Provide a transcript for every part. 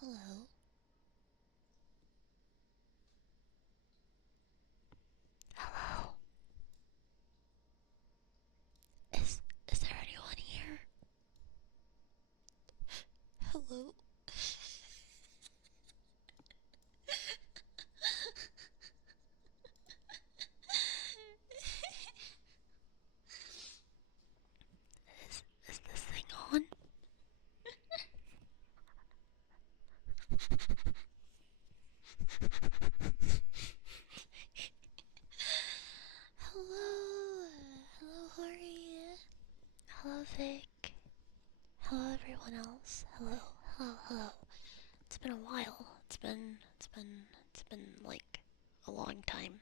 Hello. Hello. Is there anyone here? Hello. Is this thing on? Hello. Hello, Hori. Hello, Vic. Hello, everyone else. Hello. Hello. Hello. It's been a while. It's been like a long time.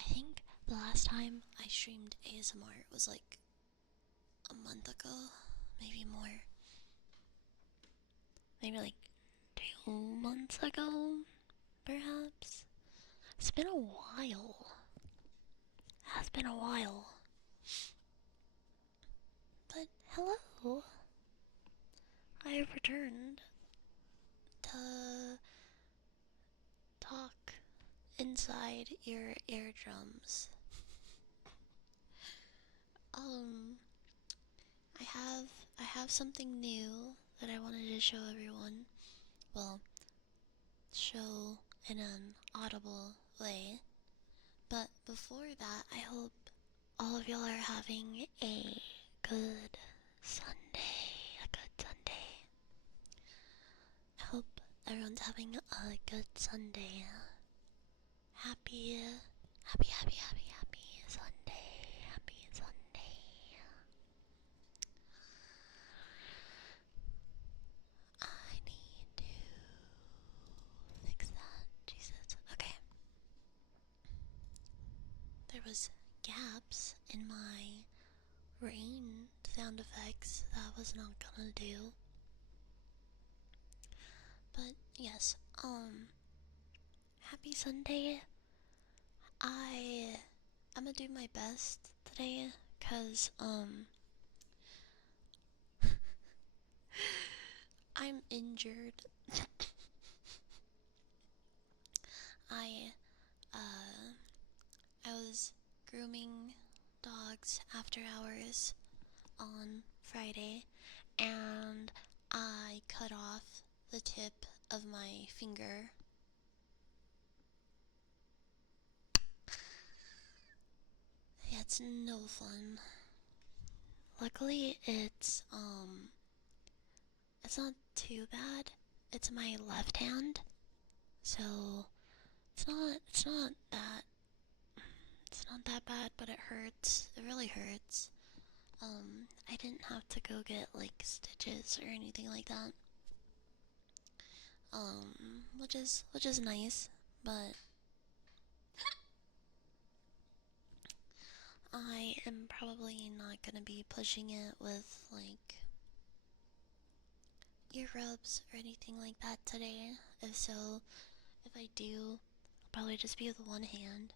I think the last time I streamed ASMR was like a month ago, maybe more. Maybe like 2 months ago, perhaps. It's been a while. It has been a while. But hello. I have returned to talk inside your eardrums. Um, I have something new that I wanted to show everyone. Well, show in an audible way. But before that, I hope all of y'all are having a good Sunday. A good Sunday. I hope everyone's having a good Sunday. Happy Sunday. Happy Sunday. I need to fix that. Jesus. Okay. There was gaps in my rain sound effects that I was not gonna do. But yes, happy Sunday. I'm gonna do my best today, cause I'm injured. I uh I was grooming dogs after hours on Friday, and I cut off the tip of my finger. Yeah, it's no fun. Luckily, it's not too bad. It's my left hand, so it's not that bad, but it hurts. It really hurts. I didn't have to go get like stitches or anything like that. Which is nice, but I am probably not gonna be pushing it with like ear rubs or anything like that today. If so, if I do, I'll probably just be with one hand.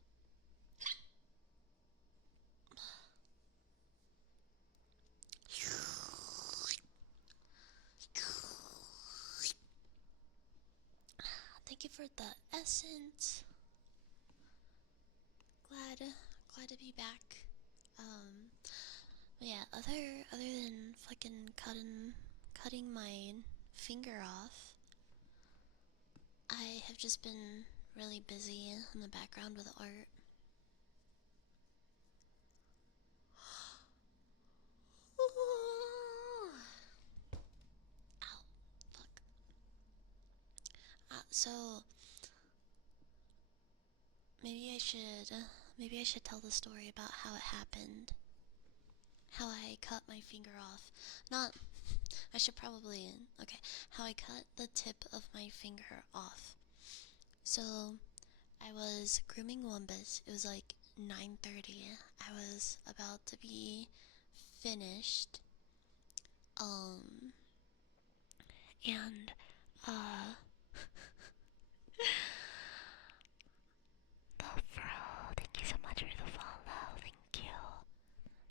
Thank you for the essence. Glad to be back. But yeah, other than fucking cutting my finger off, I have just been really busy in the background with art. Ow, fuck. So maybe I should tell the story about how it happened. How I cut my finger off. Not I should probably okay, how I cut the tip of my finger off. So I was grooming Wumbus. It was like 9:30. I was about to be finished Um, and, uh, the bro, thank you so much for the follow, thank you.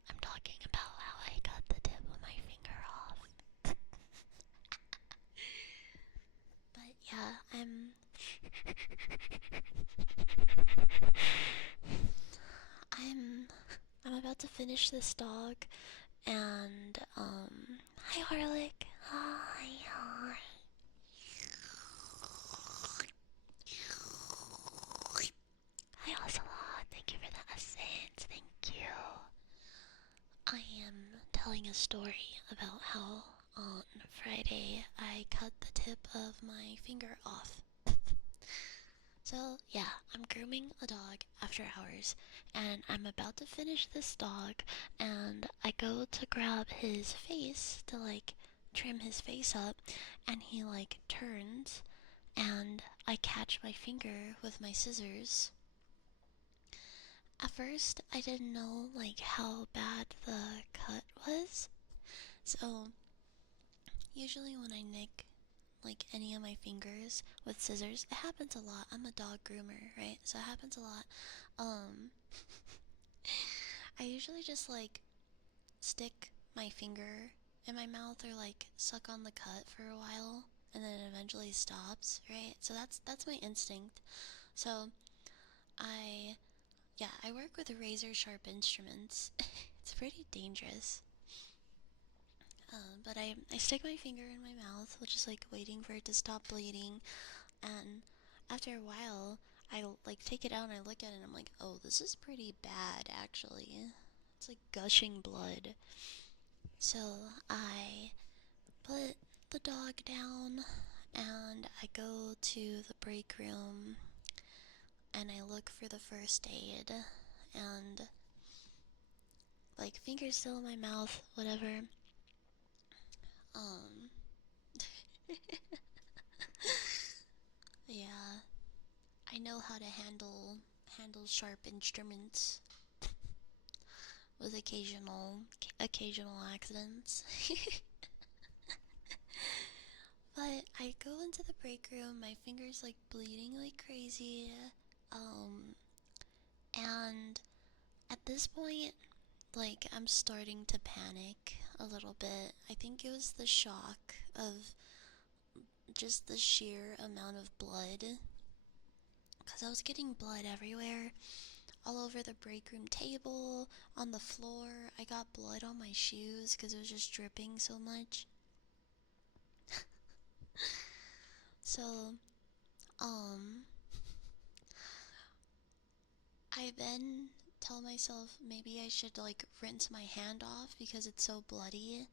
I'm talking about how I cut the tip of my finger off. But yeah, I'm I'm about to finish this dog, and hi Harlick. Hi. Hi Ocelot, thank you for the essence, thank you. I am telling a story about how on Friday I cut the tip of my finger off. So, yeah, I'm grooming a dog after hours, and I'm about to finish this dog, and I go to grab his face to, like, trim his face up, and he, like, turns, and I catch my finger with my scissors. At first, I didn't know, like, how bad the cut was, so usually when I nick like any of my fingers with scissors, it happens a lot. I'm a dog groomer, right? So it happens a lot. Um, I usually just like stick my finger in my mouth or like suck on the cut for a while, and then it eventually stops, right? So that's my instinct. So I I work with razor sharp instruments. It's pretty dangerous. But I stick my finger in my mouth, which is like waiting for it to stop bleeding, and after a while, I like take it out and I look at it and I'm like, oh, this is pretty bad actually. It's like gushing blood. So I put the dog down and I go to the break room and I look for the first aid, and like fingers still in my mouth, whatever. Um yeah, I know how to handle sharp instruments with occasional accidents. But I go into the break room, my fingers like bleeding like crazy. Um and at this point, like I'm starting to panic a little bit. I think it was the shock of just the sheer amount of blood, cuz I was getting blood everywhere, all over the break room table, on the floor. I got blood on my shoes cuz it was just dripping so much. So, um I then tell myself maybe I should like rinse my hand off because it's so bloody.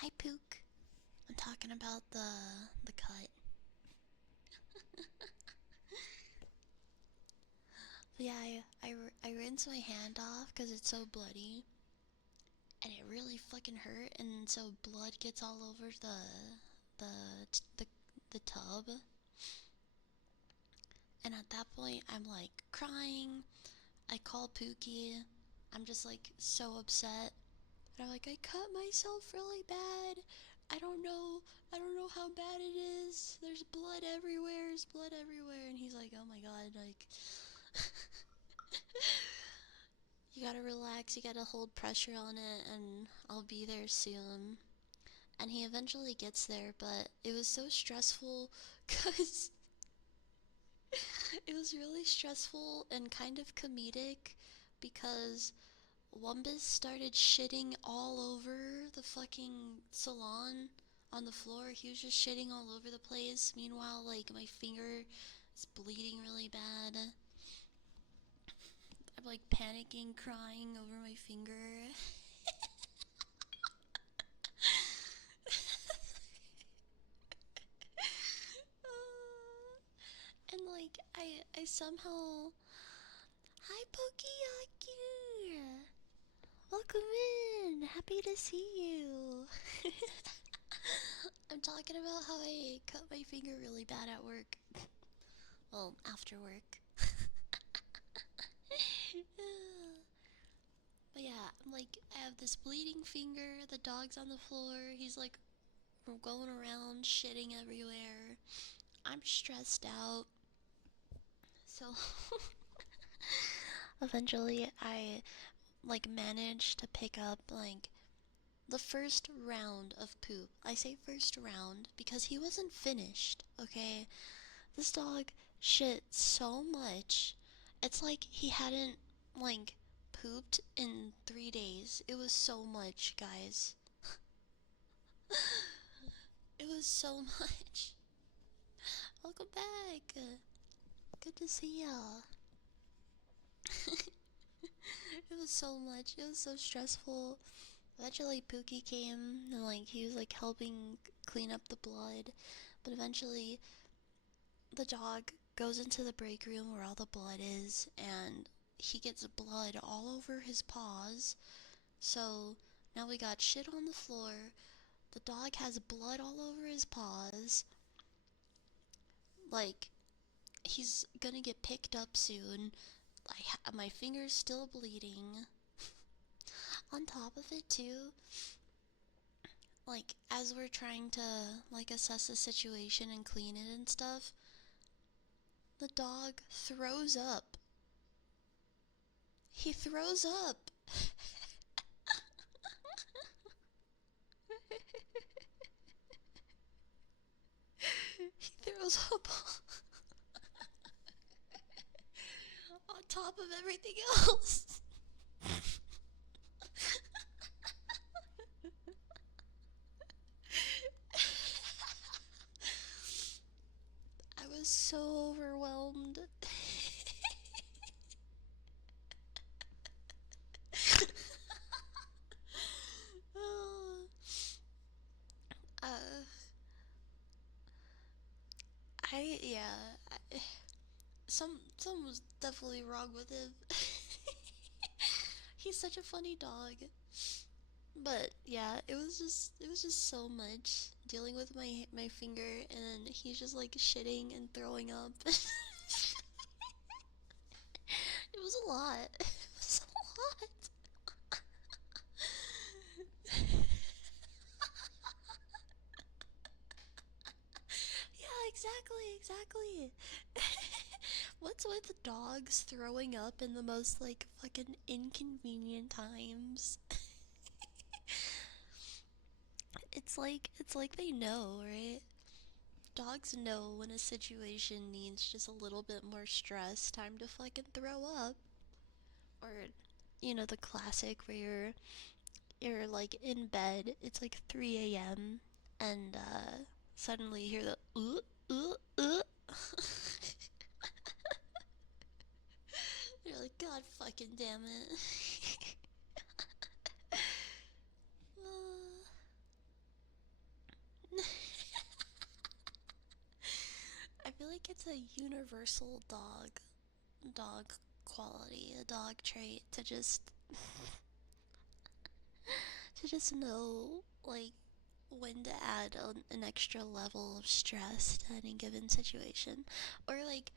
Hi Pook. I'm talking about the cut. But yeah, I rinse my hand off because it's so bloody, and it really fucking hurt, and so blood gets all over the the the tub. And at that point, I'm like crying. I call Pookie. I'm just like so upset. And I'm like, I cut myself really bad. I don't know. I don't know how bad it is. There's blood everywhere. There's blood everywhere. And he's like, oh my god, like, you gotta relax. You gotta hold pressure on it, and I'll be there soon. And he eventually gets there, but it was so stressful because it was really stressful and kind of comedic because Wumbus started shitting all over the fucking salon on the floor. He was just shitting all over the place. Meanwhile, like, my finger is bleeding really bad. I'm like panicking, crying over my finger. And like, I somehow. Hi, Pokeyaki! Welcome in! Happy to see you! I'm talking about how I cut my finger really bad at work. Well, after work. But yeah, like, I have this bleeding finger, the dog's on the floor, he's like going around shitting everywhere. I'm stressed out. So eventually I like managed to pick up like the first round of poop. I say first round because he wasn't finished, okay? This dog shit so much. It's like he hadn't like pooped in 3 days. It was so much, guys. It was so much. Welcome back. Good to see y'all. It was so much. It was so stressful. Eventually, Pookie came and like he was like helping clean up the blood, but eventually, the dog goes into the break room where all the blood is, and he gets blood all over his paws. So now we got shit on the floor. The dog has blood all over his paws. Like, he's gonna get picked up soon. My finger's still bleeding. On top of it, too, like, as we're trying to, like, assess the situation and clean it and stuff, the dog throws up. He throws up. He throws up on top of everything else. I was so overwhelmed. uh, yeah, some was definitely wrong with him. He's such a funny dog. But yeah, it was just so much dealing with my finger, and he's just like shitting and throwing up. It was a lot. It was a lot. Yeah, exactly. What's with dogs throwing up in the most like fucking inconvenient times? It's like they know, right? Dogs know when a situation needs just a little bit more stress, time to fucking throw up. Or the classic where you're like in bed, it's like 3 a.m. and suddenly you hear the You're like, God fucking damn it. I feel like it's a universal dog quality, a dog trait to just know like when to add an extra level of stress to any given situation. Or like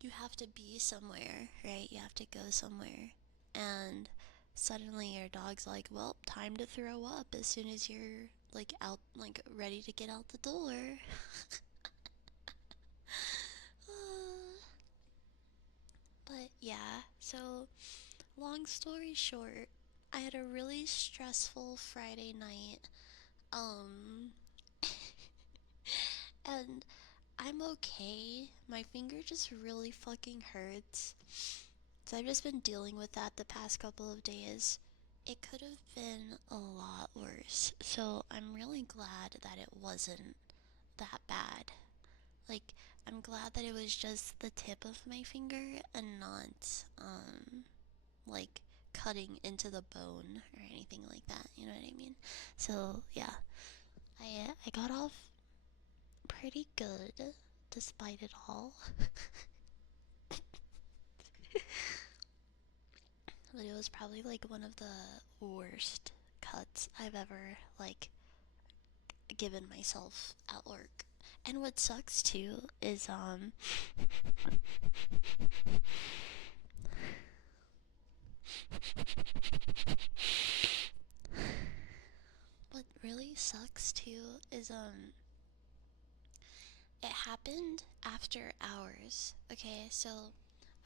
you have to be somewhere, right? You have to go somewhere, and suddenly your dog's like, well, time to throw up as soon as you're like out, like ready to get out the door. But yeah, so long story short, I had a really stressful Friday night. Um, and I'm okay. My finger just really fucking hurts. So I've just been dealing with that the past couple of days. It could have been a lot worse. So I'm really glad that it wasn't that bad. Like, I'm glad that it was just the tip of my finger and not, like, cutting into the bone or anything like that. You know what I mean? So, yeah. I got off pretty good despite it all. But it was probably like one of the worst cuts I've ever like given myself at work. And what sucks too is to is it happened after hours. Okay, so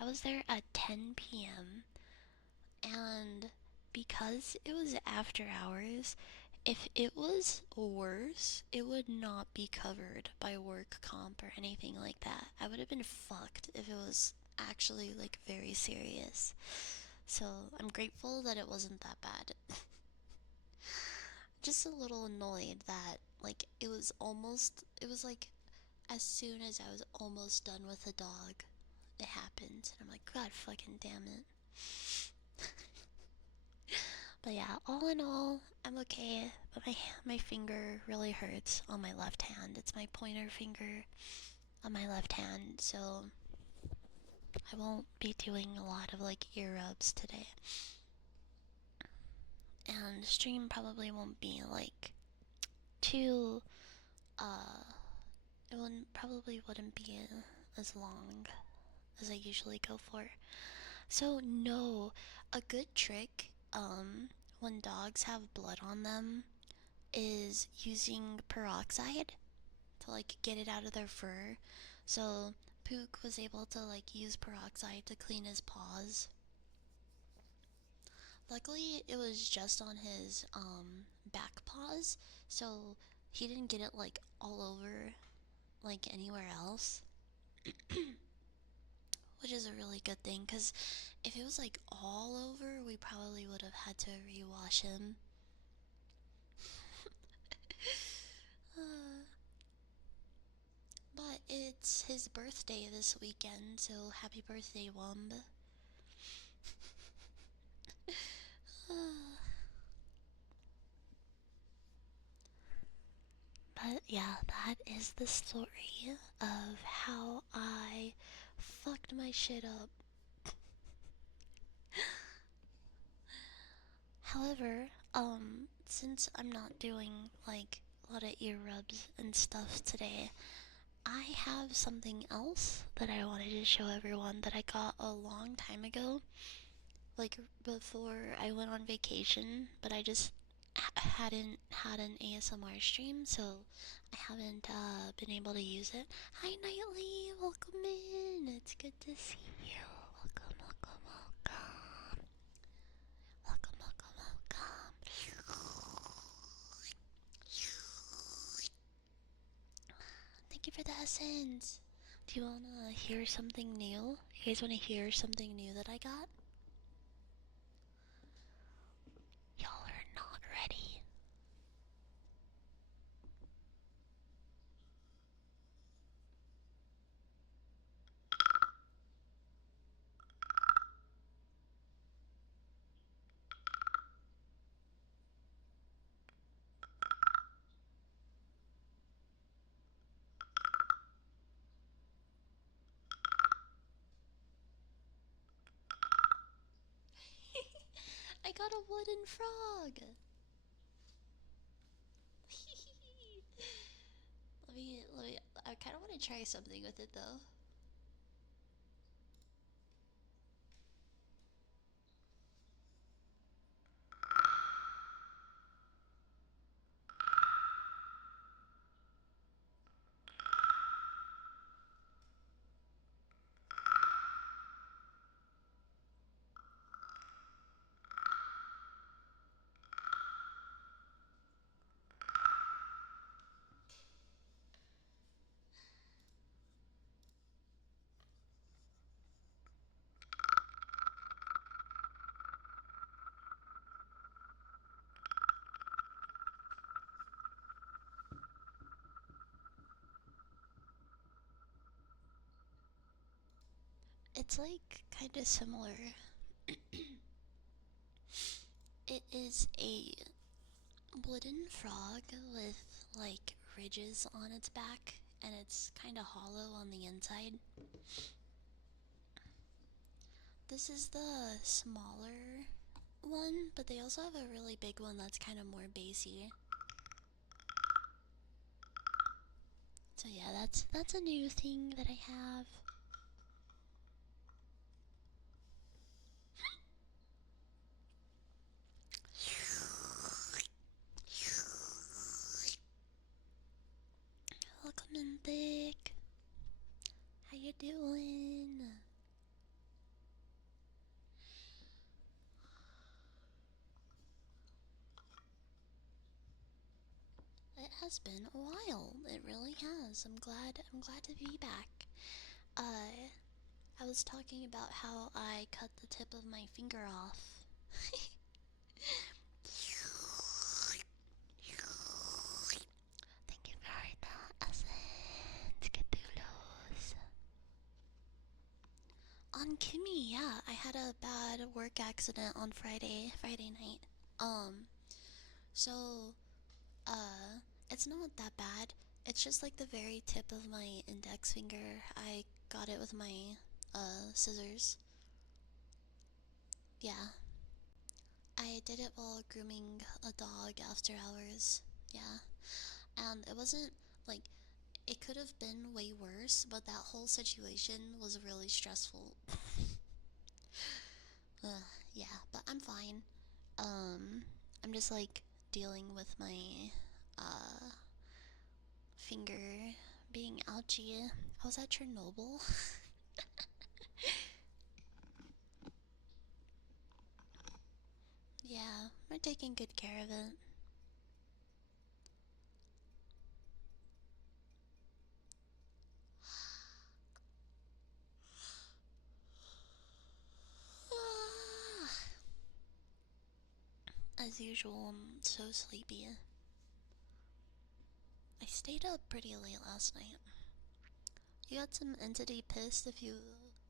I was there at 10 p.m. and because it was after hours, if it was worse, it would not be covered by work comp or anything like that. I would have been fucked if it was actually like very serious. So I'm grateful that it wasn't that bad. Just a little annoyed that like it was like as soon as I was almost done with the dog, it happened. And I'm like, God fucking damn it. But yeah, all in all, I'm okay. But my finger really hurts on my left hand. It's my pointer finger on my left hand, so I won't be doing a lot of like ear rubs today. And stream probably won't be like too it wouldn't be as long as I usually go for. So no, a good trick when dogs have blood on them is using peroxide to like get it out of their fur. So Pook was able to like use peroxide to clean his paws. Luckily it was just on his back paws, so he didn't get it like all over like anywhere else. Which is a really good thing, because if it was like all over, we probably would have had to rewash him. But it's his birthday this weekend, so happy birthday, Wumb. But yeah, that is the story of how I fucked my shit up. However, since I'm not doing like a lot of ear rubs and stuff today, I have something else that I wanted to show everyone that I got a long time ago, like before I went on vacation, but I just hadn't had an ASMR stream, so I haven't been able to use it. Hi Nightly, welcome in. It's good to see you. Welcome, welcome, welcome. Welcome, welcome, welcome. Thank you for the essence. Do you wanna hear something new? You guys wanna hear something new that I got? Y'all are not ready. I got a wooden frog. let me. I kind of want to try something with it though. It's like kind of similar. It is a wooden frog with like ridges on its back, and it's kind of hollow on the inside. This is the smaller one, but they also have a really big one that's kind of more bassy. So yeah, that's a new thing that I have. doing? It has been a while. It really has. I'm glad to be back. I was talking about how I cut the tip of my finger off. Thank you for the essence. Get those. On Kimmy, yeah, I had a bad work accident on Friday night. So, it's not that bad. It's just like the very tip of my index finger. I got it with my, scissors. Yeah. I did it while grooming a dog after hours. Yeah. And it wasn't, like, it could have been way worse, but that whole situation was really stressful. Yeah, but I'm fine. I'm just like dealing with my finger being ouchy. I was at Chernobyl. Yeah, we're taking good care of it. As usual, I'm so sleepy. I stayed up pretty late last night. You got some entity pissed if you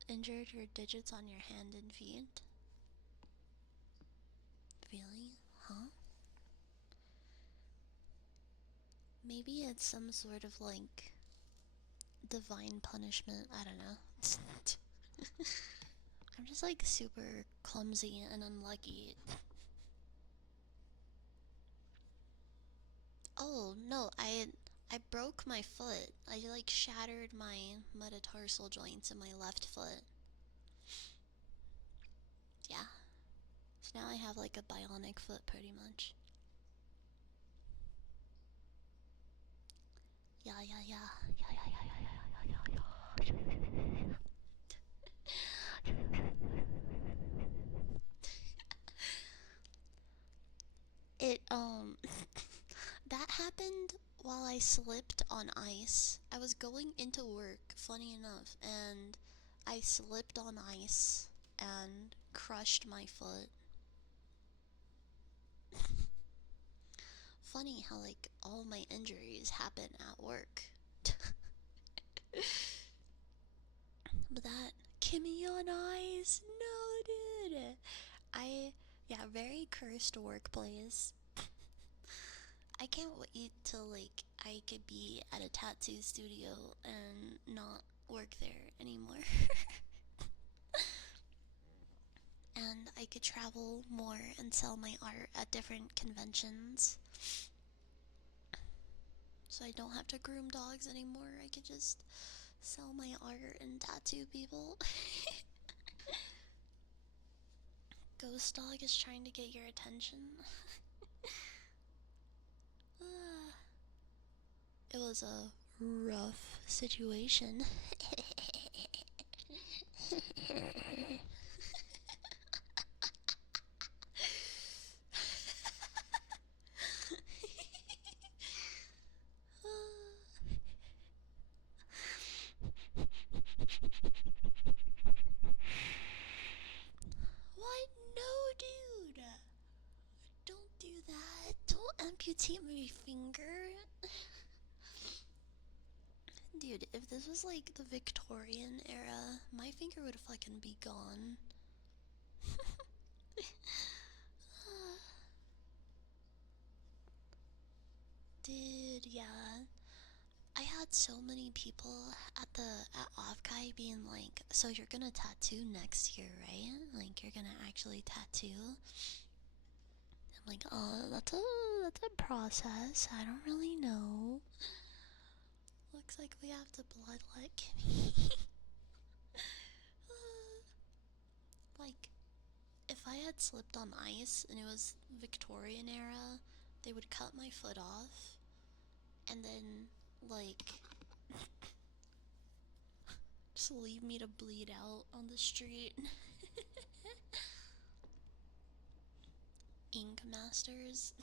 injured your digits on your hand and feet? Really? Huh? Maybe it's some sort of like divine punishment. I don't know. I'm just like super clumsy and unlucky. Oh no, I broke my foot. I like shattered my metatarsal joints in my left foot. Yeah. So now I have like a bionic foot pretty much. Yeah, yeah, yeah. Yeah, yeah, yeah, yeah, yeah, yeah, yeah, yeah. It that happened while I slipped on ice. I was going into work, funny enough, and I slipped on ice and crushed my foot. Funny how like all my injuries happen at work. But that Kimmy on ice, no dude. Yeah, very cursed workplace. I can't wait till like I could be at a tattoo studio and not work there anymore. And I could travel more and sell my art at different conventions. So I don't have to groom dogs anymore. I could just sell my art and tattoo people. Ghost dog is trying to get your attention. It was a rough situation. What? No, dude! Don't do that. Don't amputate my finger. Dude, if this was like the Victorian era, my finger would fucking be gone. Dude, yeah. I had so many people at Offkai being like, "So you're gonna tattoo next year, right? Like you're gonna actually tattoo?" I'm like, "Oh, that's a process. I don't really know. Looks like we have to bloodlet Kimmy." Like, if I had slipped on ice and it was Victorian era, they would cut my foot off, and then like Just leave me to bleed out on the street. Ink Masters.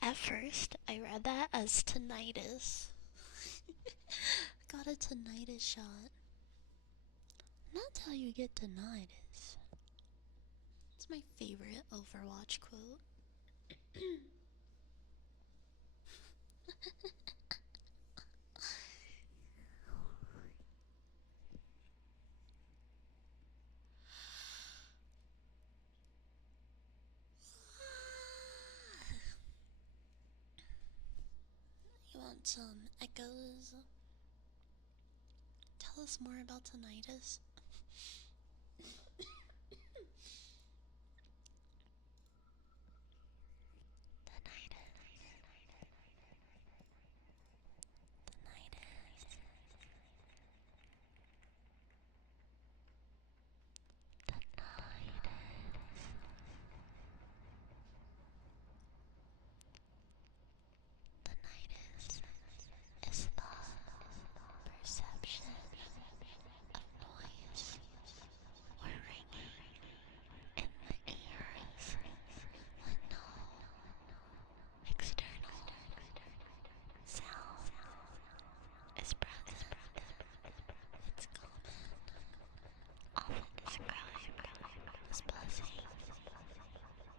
At first, I read that as tinnitus. Got a tinnitus shot. That's how you get tinnitus. It's my favorite Overwatch quote. You want some echoes? Tell us more about tinnitus. Tinnitus is the perception of noise or ringing in the ears when no external sound is present. It's common, often described as buzzing,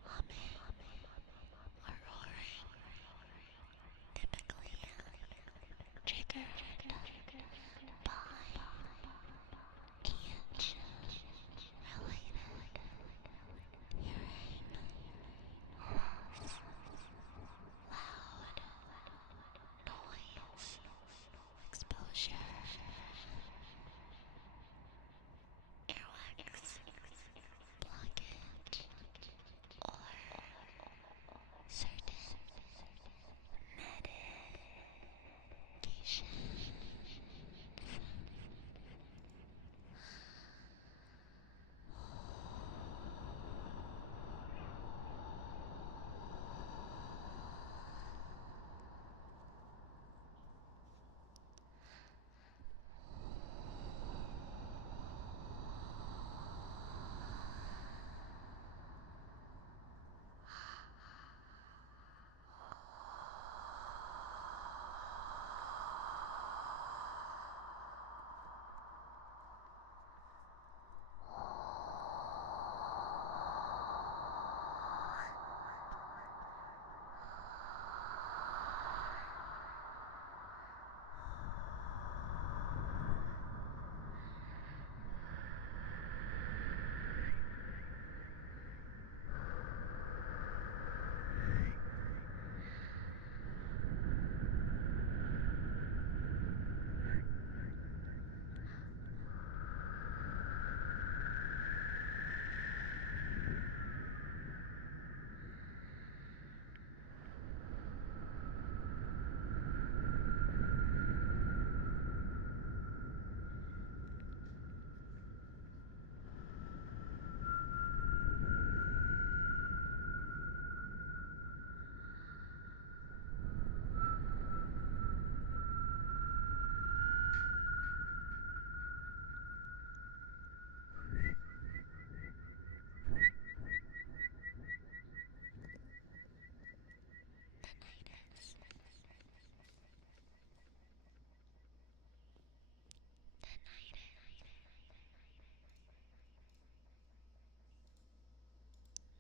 humming, or roaring, typically triggered by age-related hearing loss, loud noise, exposure, earwax, blockage, or certain medication.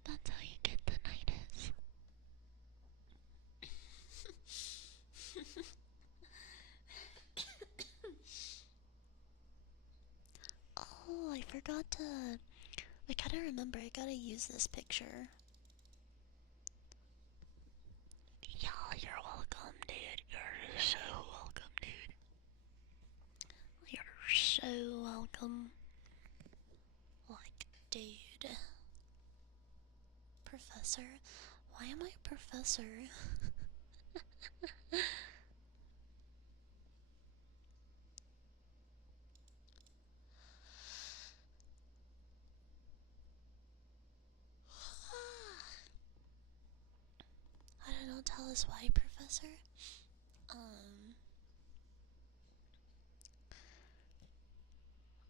That's how you get tinnitus. Oh, I forgot to. I gotta remember, I gotta use this picture. Yeah, you're welcome, dude. You're so welcome, dude. You're so welcome. Like, dude. Professor, Why am I a professor? I don't know, tell us why, Professor.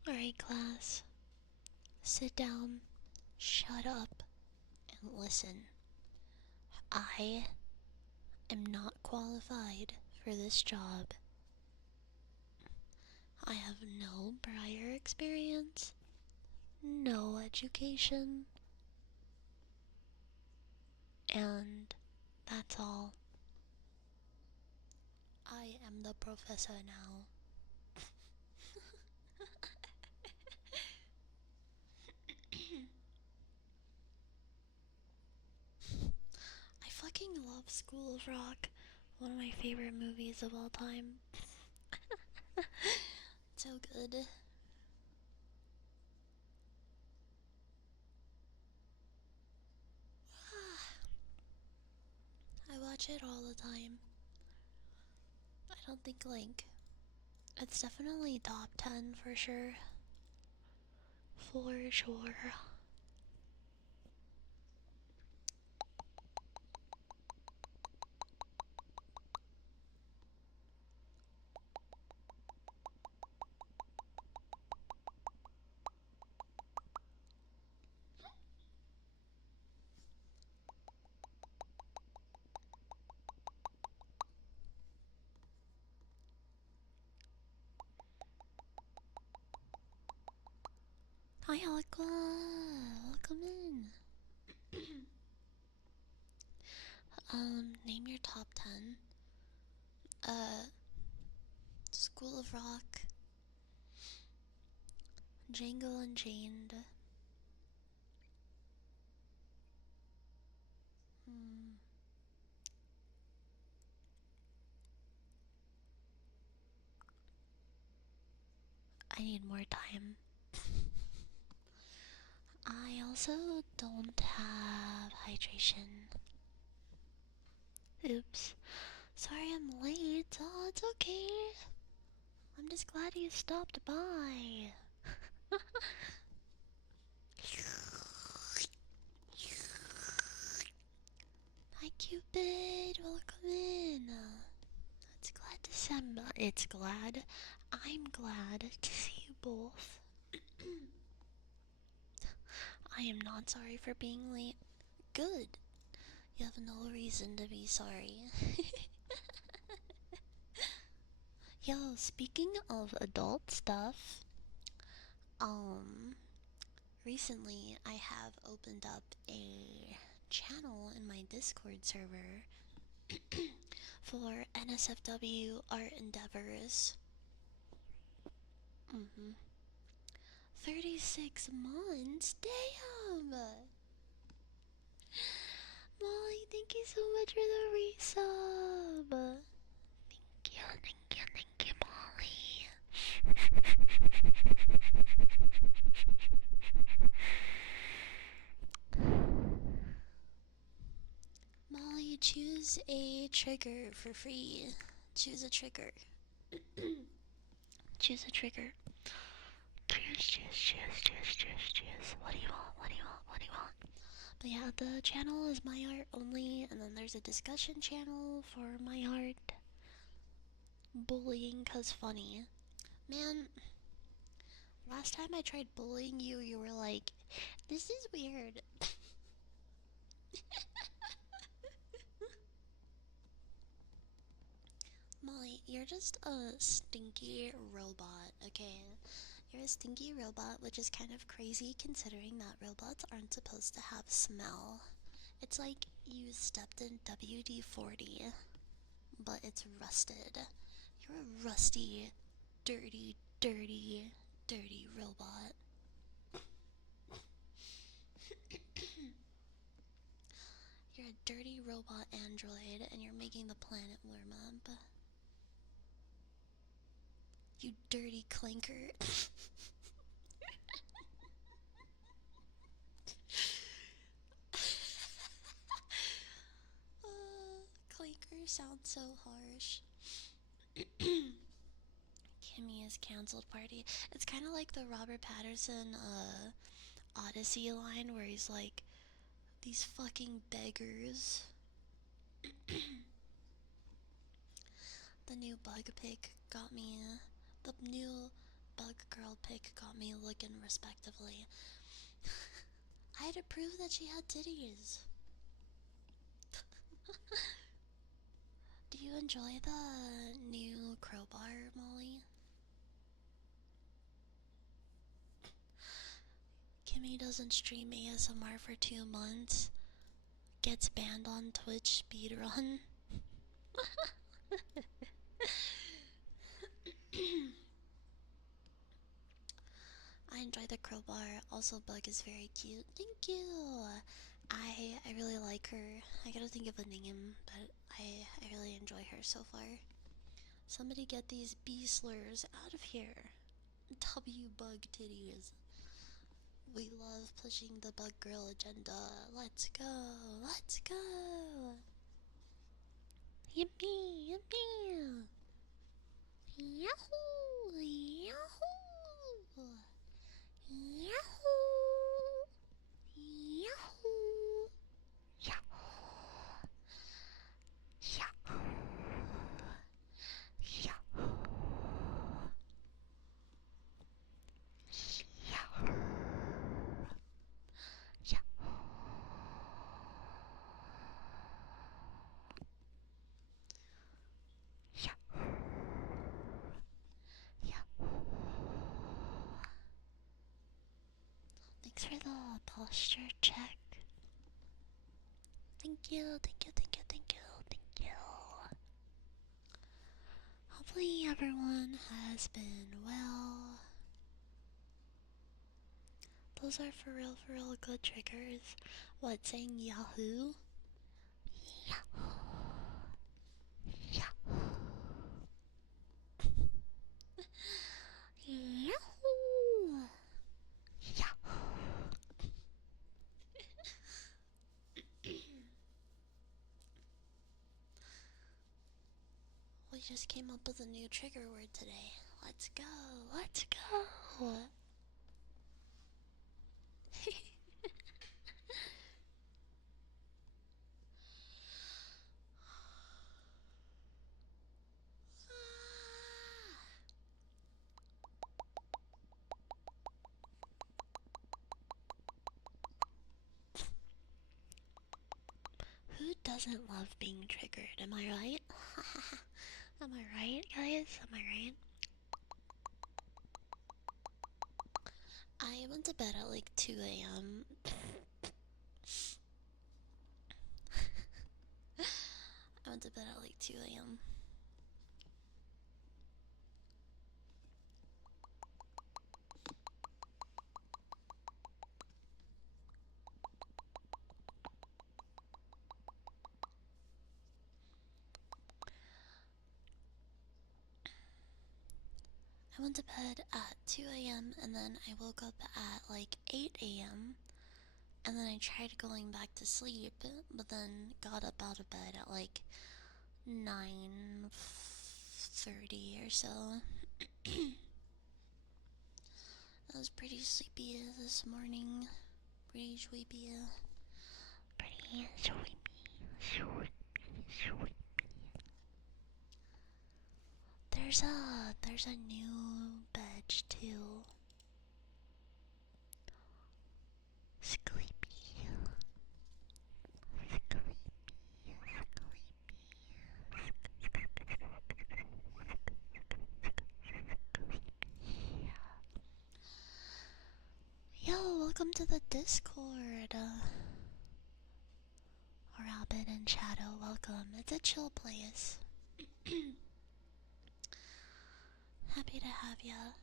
Alright, class. Sit down, shut up, and listen. I am not qualified for this job. I have no prior experience, no education, and that's all. I am the professor now. I fucking love School of Rock. One of my favorite movies of all time. So good. I watch it all the time. I don't think, like, it's definitely top 10 for sure. For sure. Hi, Alakwa! Welcome in. Name your top 10. School of Rock, Django Unchained. I need more time. I also don't have hydration. Oops. Sorry I'm late. Oh, it's okay. I'm just glad you stopped by. Hi, Cupid. Welcome in. It's glad. I'm glad to see you both. I am not sorry for being late. Good. You have no reason to be sorry. Yo, speaking of adult stuff, recently I have opened up a channel in my Discord server for NSFW art endeavors. 36 months? Damn! Molly, thank you so much for the resub! Thank you, Molly. Molly, choose a trigger for free. Choose a trigger. Choose a trigger. Choose. What do you want? But yeah, the channel is my art only, and then there's a discussion channel for my art. Bullying 'cause funny. Man, last time I tried bullying you, you were like, this is weird. Molly, you're just a stinky robot, okay? You're a stinky robot, which is kind of crazy considering that robots aren't supposed to have smell. It's like you stepped in WD-40, but it's rusted. You're a rusty, dirty robot. You're a dirty robot android, and you're making the planet warm up. You dirty clinker. sound so harsh. Kimmy's canceled party. It's kind of like the Robert Patterson Odyssey line where he's like, these fucking beggars. The new bug pic got me. The new bug girl pic got me looking respectively. I had to prove that she had titties. Do you enjoy the new crowbar, Molly? Kimmy doesn't stream ASMR for 2 months. Gets banned on Twitch speedrun. I enjoy the crowbar. Also, Bug is very cute. Thank you. I really like her. I gotta think of a name, but I really enjoy her so far. Somebody get these B slurs out of here. W bug titties. We love pushing the bug girl agenda. Let's go. Let's go. Yippee, yippee. Yahoo! Yahoo! Yahoo! Yahoo! Yahoo! Yahoo! Yahoo! Yahoo! Yahoo! Thanks for the posture check. Thank you, thank you, thank you, thank you, thank you. Hopefully everyone has been well. Those are for real good triggers. What, saying Yahoo? Yahoo! Yahoo! Yahoo! Yahoo! We just came up with a new trigger word today. Let's go! Let's go! Who doesn't love being triggered? Am I right? Am I right, guys? Am I right? I went to bed at like 2 a.m. I went to bed at like 2 a.m. I went to bed at 2 a.m. and then I woke up at like 8 a.m. and then I tried going back to sleep, but then got up out of bed at like 9:30 or so. I was pretty sleepy this morning. Pretty sleepy. Pretty sleepy. There's a new bed too. Sleepy. Yo, welcome to the Discord. Rabbit and Shadow, welcome. It's a chill place. Happy to have ya.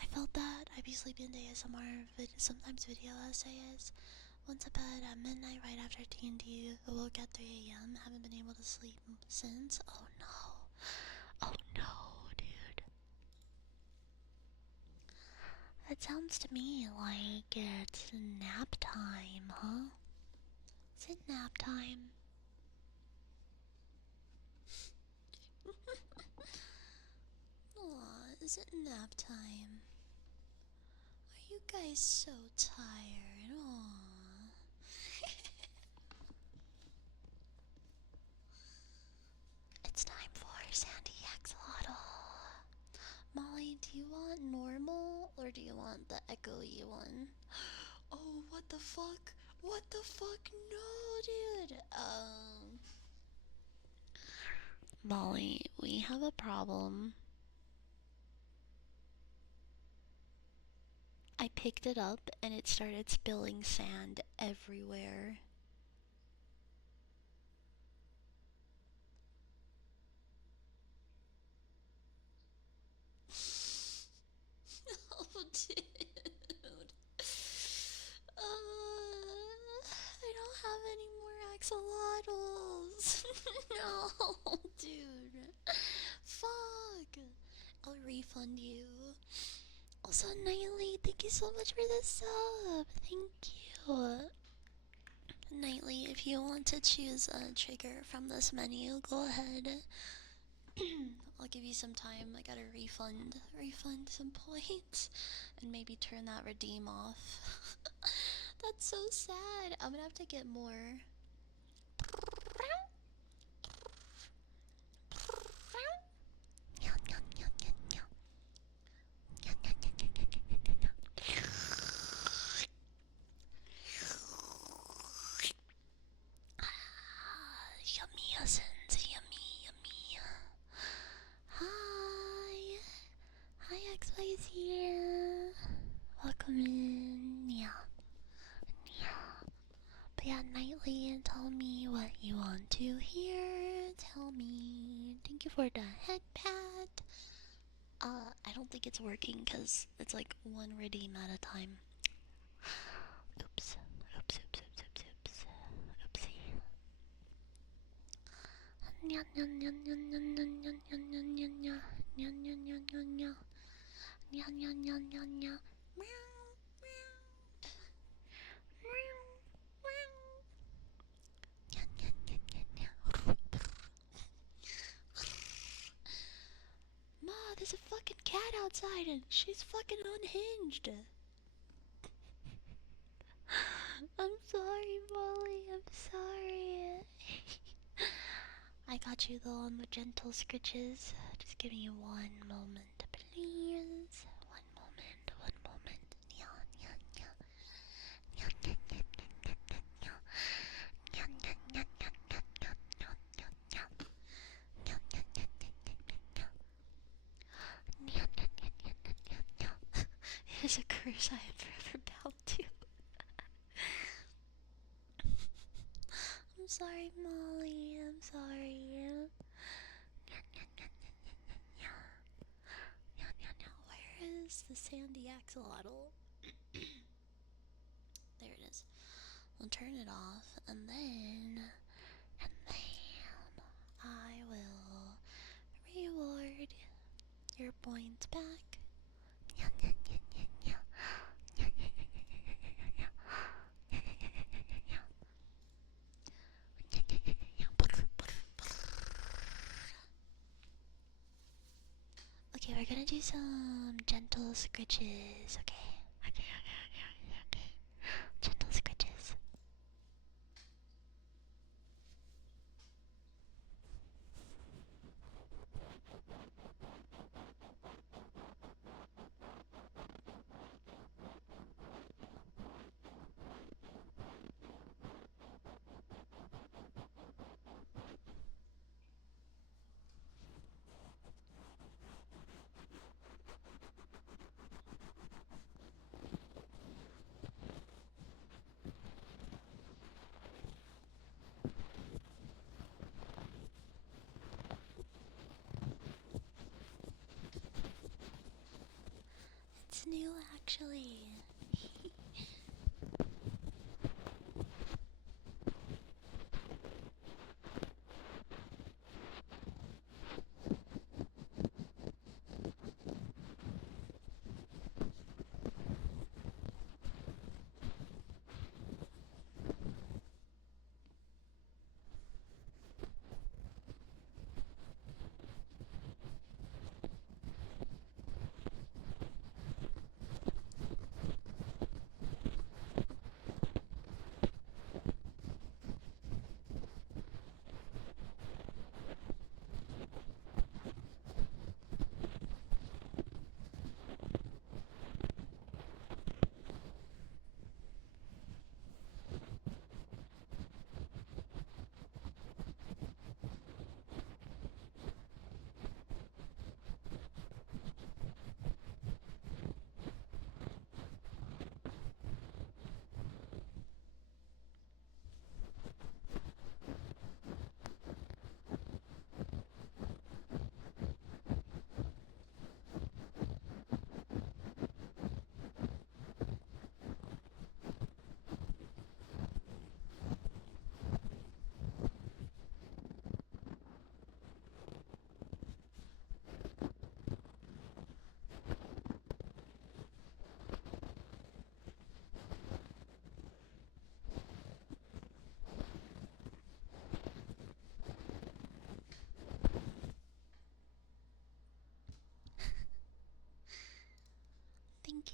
I felt that I'd be sleeping to ASMR, sometimes video essays. Went to bed at midnight right after D&D. Awoke at 3 a.m. Haven't been able to sleep since. Oh no. Oh no, dude. It sounds to me like it's nap time, huh? Is it nap time? Aw, is it nap time? Are you guys so tired? Aww. It's time for Sandy Axolotl. Molly, do you want normal or do you want the echoey one? Oh, what the fuck? What the fuck? No, dude. Molly, we have a problem. I picked it up and it started spilling sand everywhere. Oh, dude. I don't have any more axolotls. No, dude. Fuck. I'll refund you. Also, Nightly, thank you so much for the sub. Thank you. Nightly, if you want to choose a trigger from this menu, go ahead. I'll give you some time. I gotta refund some points, and maybe turn that redeem off. That's so sad. I'm gonna have to get more. Yummy essence, yummy. Hi. Hi, XYZ. Welcome in. Yeah. But yeah, Nightly, tell me what you want to hear. Tell me. Thank you for the head pat. I don't think it's working because it's like one redeem at a time. Oops. Oopsie. Ma, there's a fucking cat outside and she's fucking unhinged. I'm sorry, Molly. I'm sorry. I got you though on the gentle scritches. Just give me one moment, please. One moment. It is a curse I am forever bound to. I'm sorry, Molly. I'm sorry. Where is the sandy axolotl? There it is. We'll turn it off, and then I will reward your points back. Okay, we're gonna do some gentle scritches, okay? Gentle scritches. It's new, actually.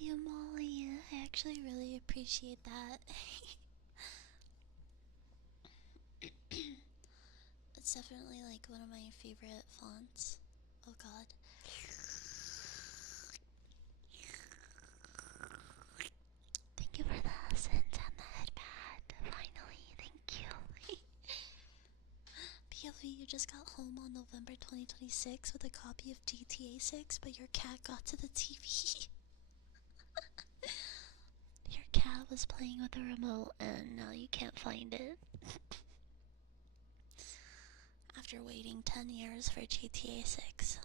you, Molly. I actually really appreciate that. It's definitely like one of my favorite fonts. Oh god. Thank you for the essence and the headband. Finally, thank you. POV, you just got home on November 2026 with a copy of GTA 6, but your cat got to the TV. Your cat was playing with the remote and now you can't find it. After waiting 10 years for GTA 6.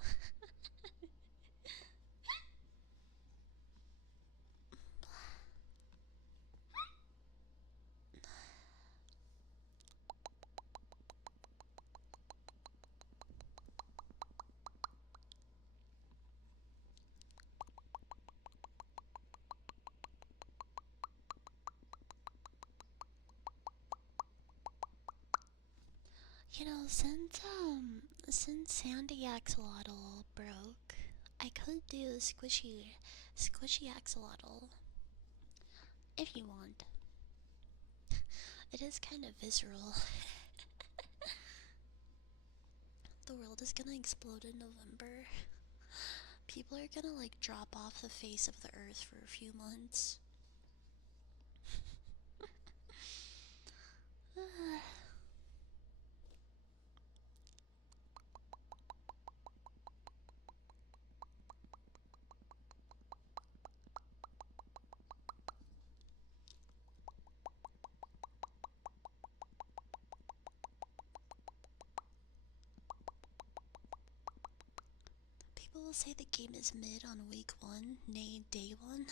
You know, since Sandy Axolotl broke, I could do squishy axolotl if you want. It is kind of visceral. The world is gonna explode in November. People are gonna like drop off the face of the earth for a few months. People will say the game is mid on week 1, nay day 1.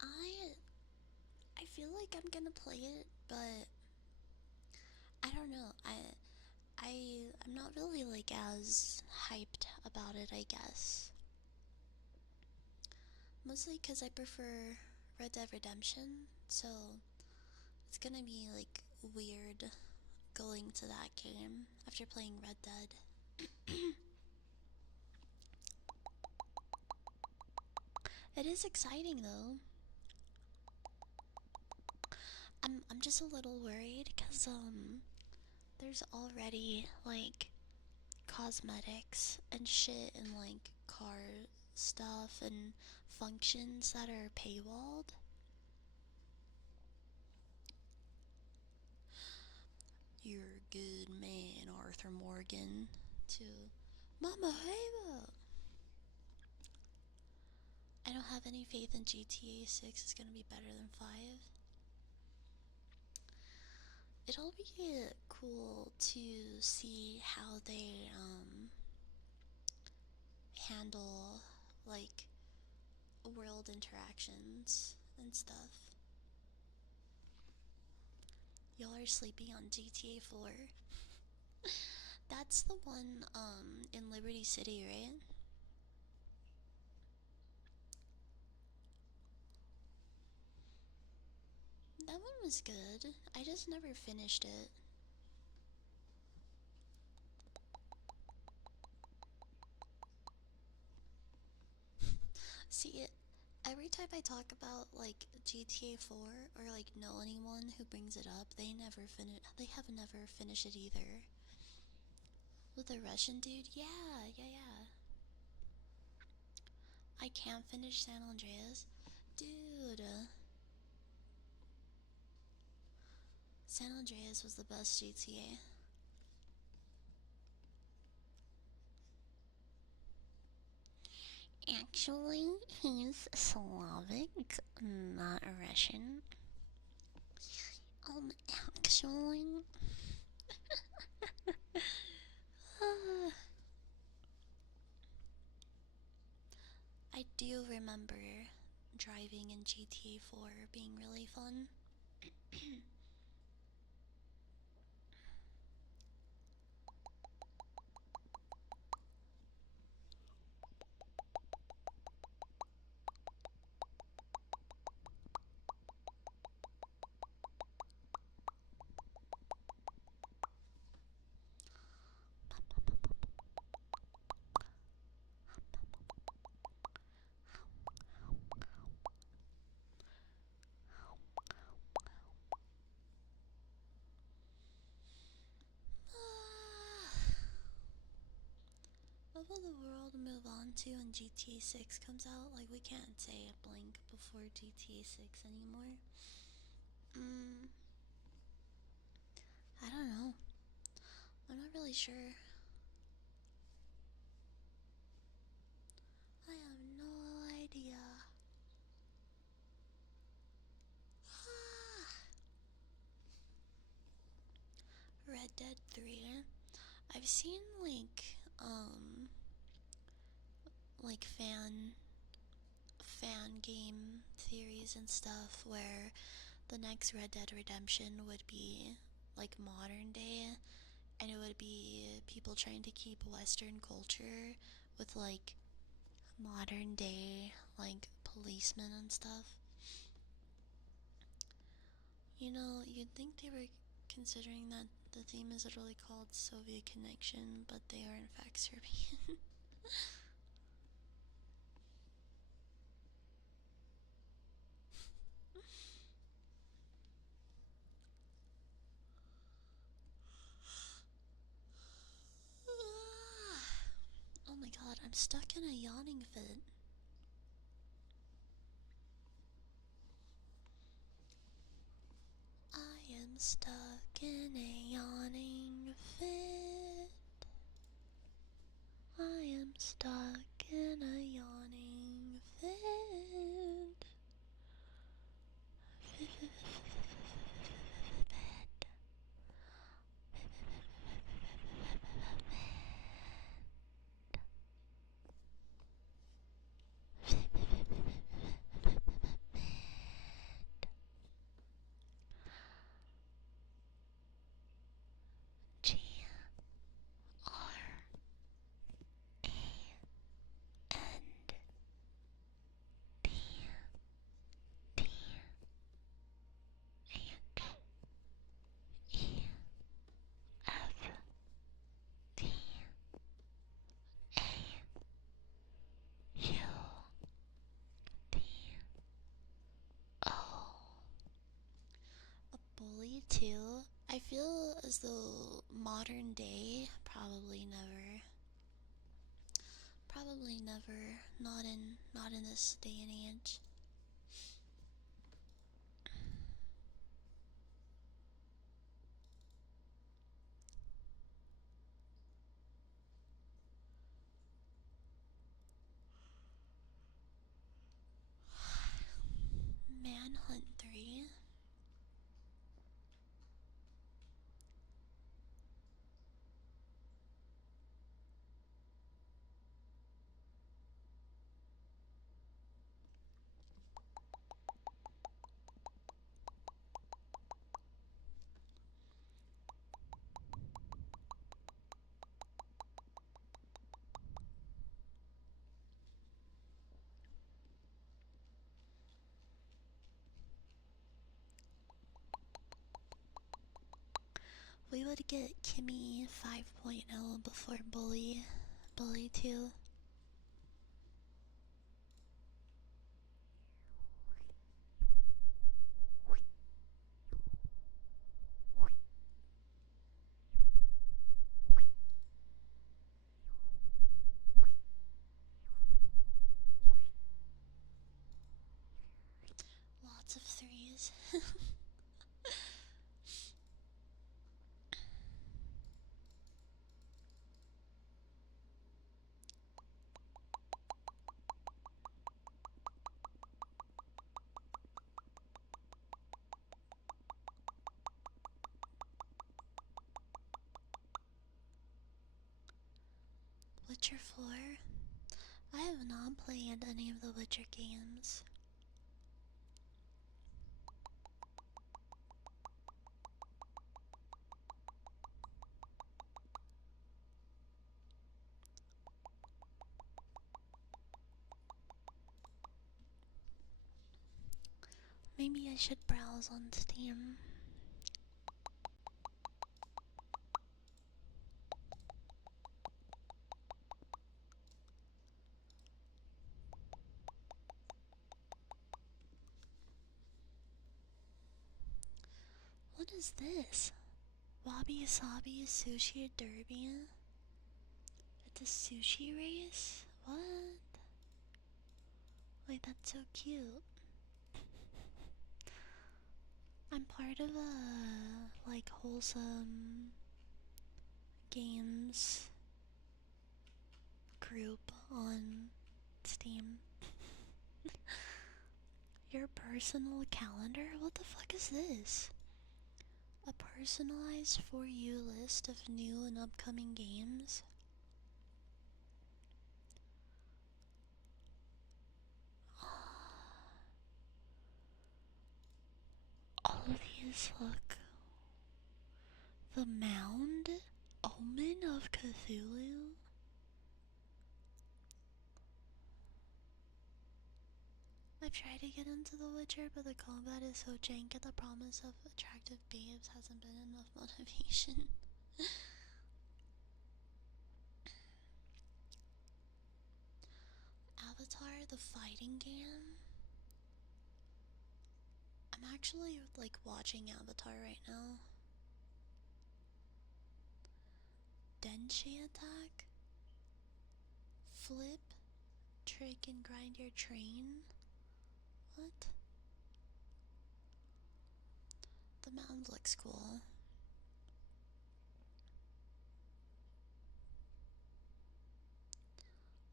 I feel like I'm gonna play it, but I don't know. I'm not really like as hyped about it, I guess. Mostly because I prefer Red Dead Redemption, so it's gonna be like weird going to that game after playing Red Dead. It is exciting though. I'm just a little worried because there's already like cosmetics and shit and like car stuff and functions that are paywalled. You're a good man, Arthur Morgan. To Mama Hava. I don't have any faith in GTA 6 is gonna be better than 5. It'll be cool to see how they handle like world interactions and stuff. Y'all are sleeping on GTA 4. That's the one in Liberty City, right? That one was good. I just never finished it. See, every time I talk about like GTA 4 or like know anyone who brings it up, they have never finished it either. With the Russian dude? Yeah. I can't finish San Andreas. Dude, San Andreas was the best GTA. Actually, he's Slavic, not Russian. Actually. I do remember driving in GTA 4 being really fun. 2 and GTA 6 comes out, like, we can't say a blank before GTA 6 anymore. I don't know. I'm not really sure. I have no idea. Red Dead 3. I've seen like fan game theories and stuff where the next Red Dead Redemption would be like modern day, and it would be people trying to keep Western culture with like modern day like policemen and stuff. You know, you'd think they were considering that the theme is literally called Soviet Connection, but they are in fact Serbian. Oh my god, I'm stuck in a yawning fit. I am stuck in a yawning fit. I am stuck in a yawning fit. G R A N D D H E F D A U D O. A bully too? I feel as though modern day probably never. Probably never. Not in this day and age. Manhunt 3? We would get Kimmy 5.0 before Bully 2. Lots of threes. Witcher 4? I have not played any of the Witcher games. Maybe I should browse on Steam. What is this? Wabi Sabi Sushi Derby? It's a sushi race? What? That's so cute. I'm part of a like wholesome games group on Steam. Your personal calendar? What the fuck is this? A personalized for you list of new and upcoming games? All of these look. The Mound? Omen of Cthulhu? I've tried to get into The Witcher, but the combat is so jank and the promise of attractive babes hasn't been enough motivation. Avatar, the fighting game? I'm actually like watching Avatar right now. Denshi attack? Flip, trick, and grind your train? What? The mound looks cool.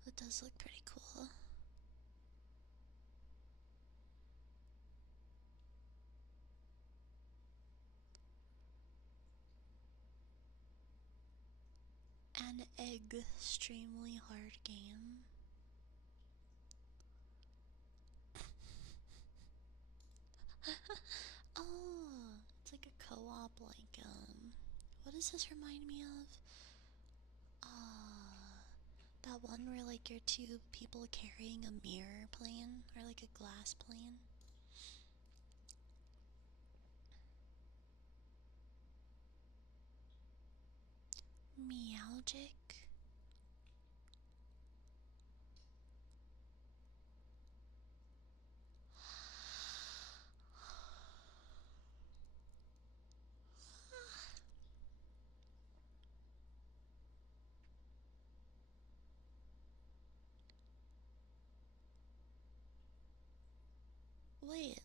It does look pretty cool. An extremely hard game. Oh, it's like a co-op, like, what does this remind me of? That one where, like, you're two people carrying a mirror plane, or like a glass plane. Meowgic? Wait,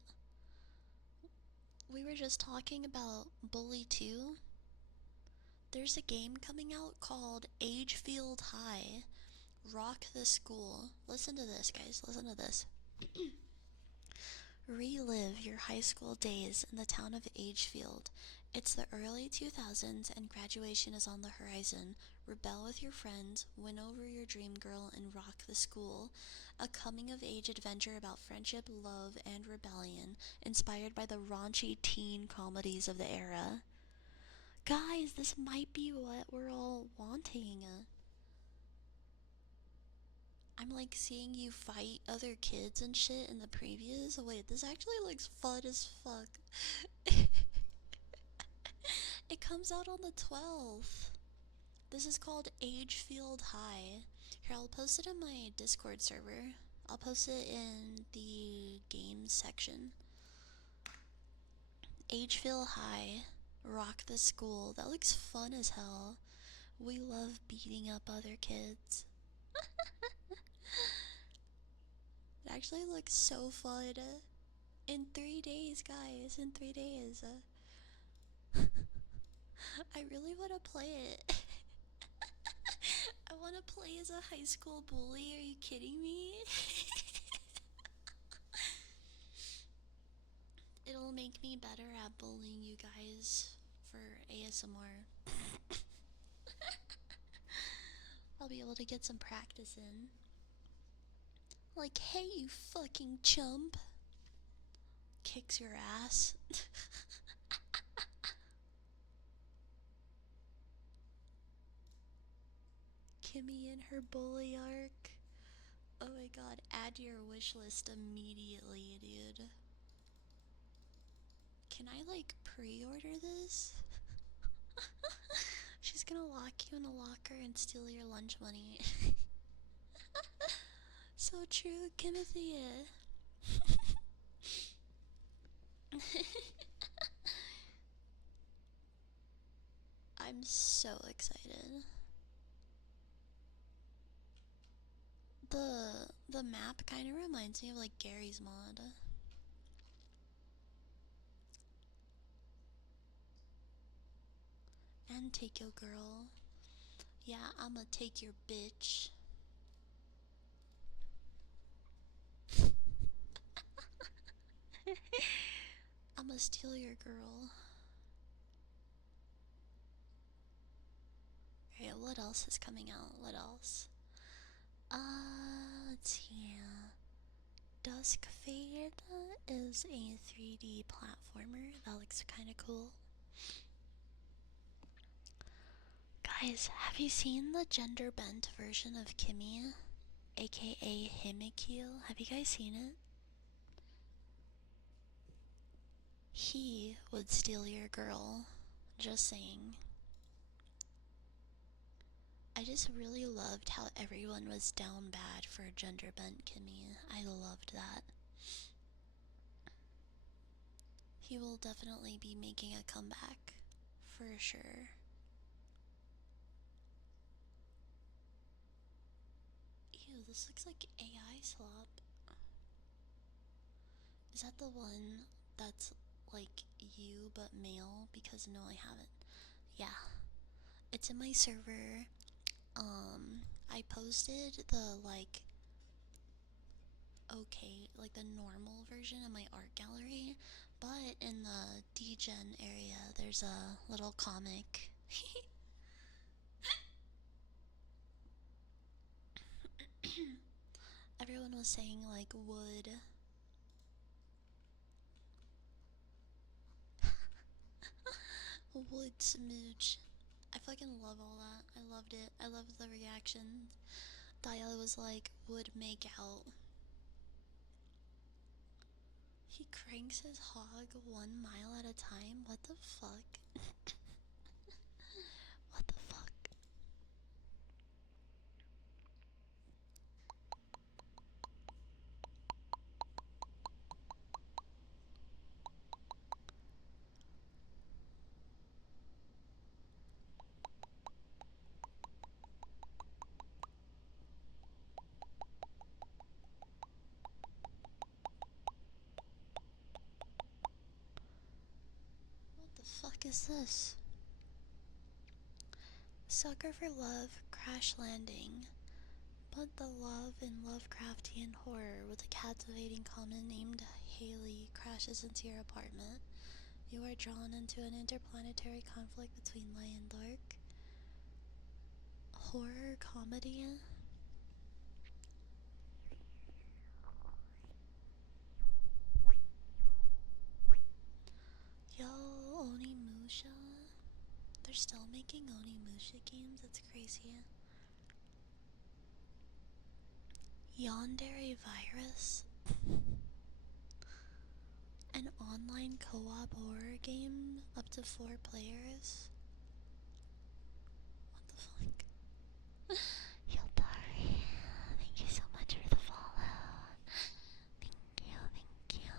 we were just talking about Bully 2? There's a game coming out called Agefield High. Rock the School. Listen to this, guys. Listen to this. Relive your high school days in the town of Agefield. It's the early 2000s and graduation is on the horizon. Rebel with your friends, win over your dream girl, and rock the school. A coming-of-age adventure about friendship, love, and rebellion, inspired by the raunchy teen comedies of the era. Guys, this might be what we're all wanting. I'm like seeing you fight other kids and shit in the previews. Oh, wait, this actually looks fun as fuck. It comes out on the 12th. This is called Agefield High. Here, I'll post it in my Discord server. I'll post it in the games section. Agefield High. Rock the School. That looks fun as hell. We love beating up other kids. It actually looks so fun. In 3 days, guys. In 3 days. I really want to play it. I want to play as a high school bully. Are you kidding me? It'll make me better at bullying you guys for ASMR. I'll be able to get some practice in. Like, hey, you fucking chump. Kicks your ass. Kimmy and her bully arc. Oh my god, add to your wish list immediately, dude. Can I, like, pre-order this? She's gonna lock you in a locker and steal your lunch money. So true, Timothy. I'm so excited. The map kind of reminds me of like Gary's mod. And take your girl. Yeah, I'ma take your bitch. I'ma steal your girl. Alright, what else is coming out? What else? Let's see. Dusk Fade is a 3D platformer. That looks kinda cool. Guys, have you seen the gender bent version of Kimmy? AKA Himikyu? Have you guys seen it? He would steal your girl. Just saying. I just really loved how everyone was down bad for gender bent Kimmy. I loved that. He will definitely be making a comeback. For sure. Ew, this looks like AI slop. Is that the one that's like you but male? Because no, I haven't. Yeah. It's in my server. I posted the like like the normal version in my art gallery, but in the degen area there's a little comic. Everyone was saying like wood. Wood smooch. I fucking love all that. I loved it. I loved the reaction. Dial was like, would make out. He cranks his hog 1 mile at a time? What the fuck? What the fuck? What the fuck is this? Sucker for Love, Crash Landing. But the love in Lovecraftian horror with a captivating common named Haley crashes into your apartment. You are drawn into an interplanetary conflict between light and dark. Horror comedy? Yo, Onimusha? They're still making Onimusha games? That's crazy. Yandere Virus? An online co-op horror game up to 4 players? What the fuck? Yotari, thank you so much for the follow. Thank you, thank you.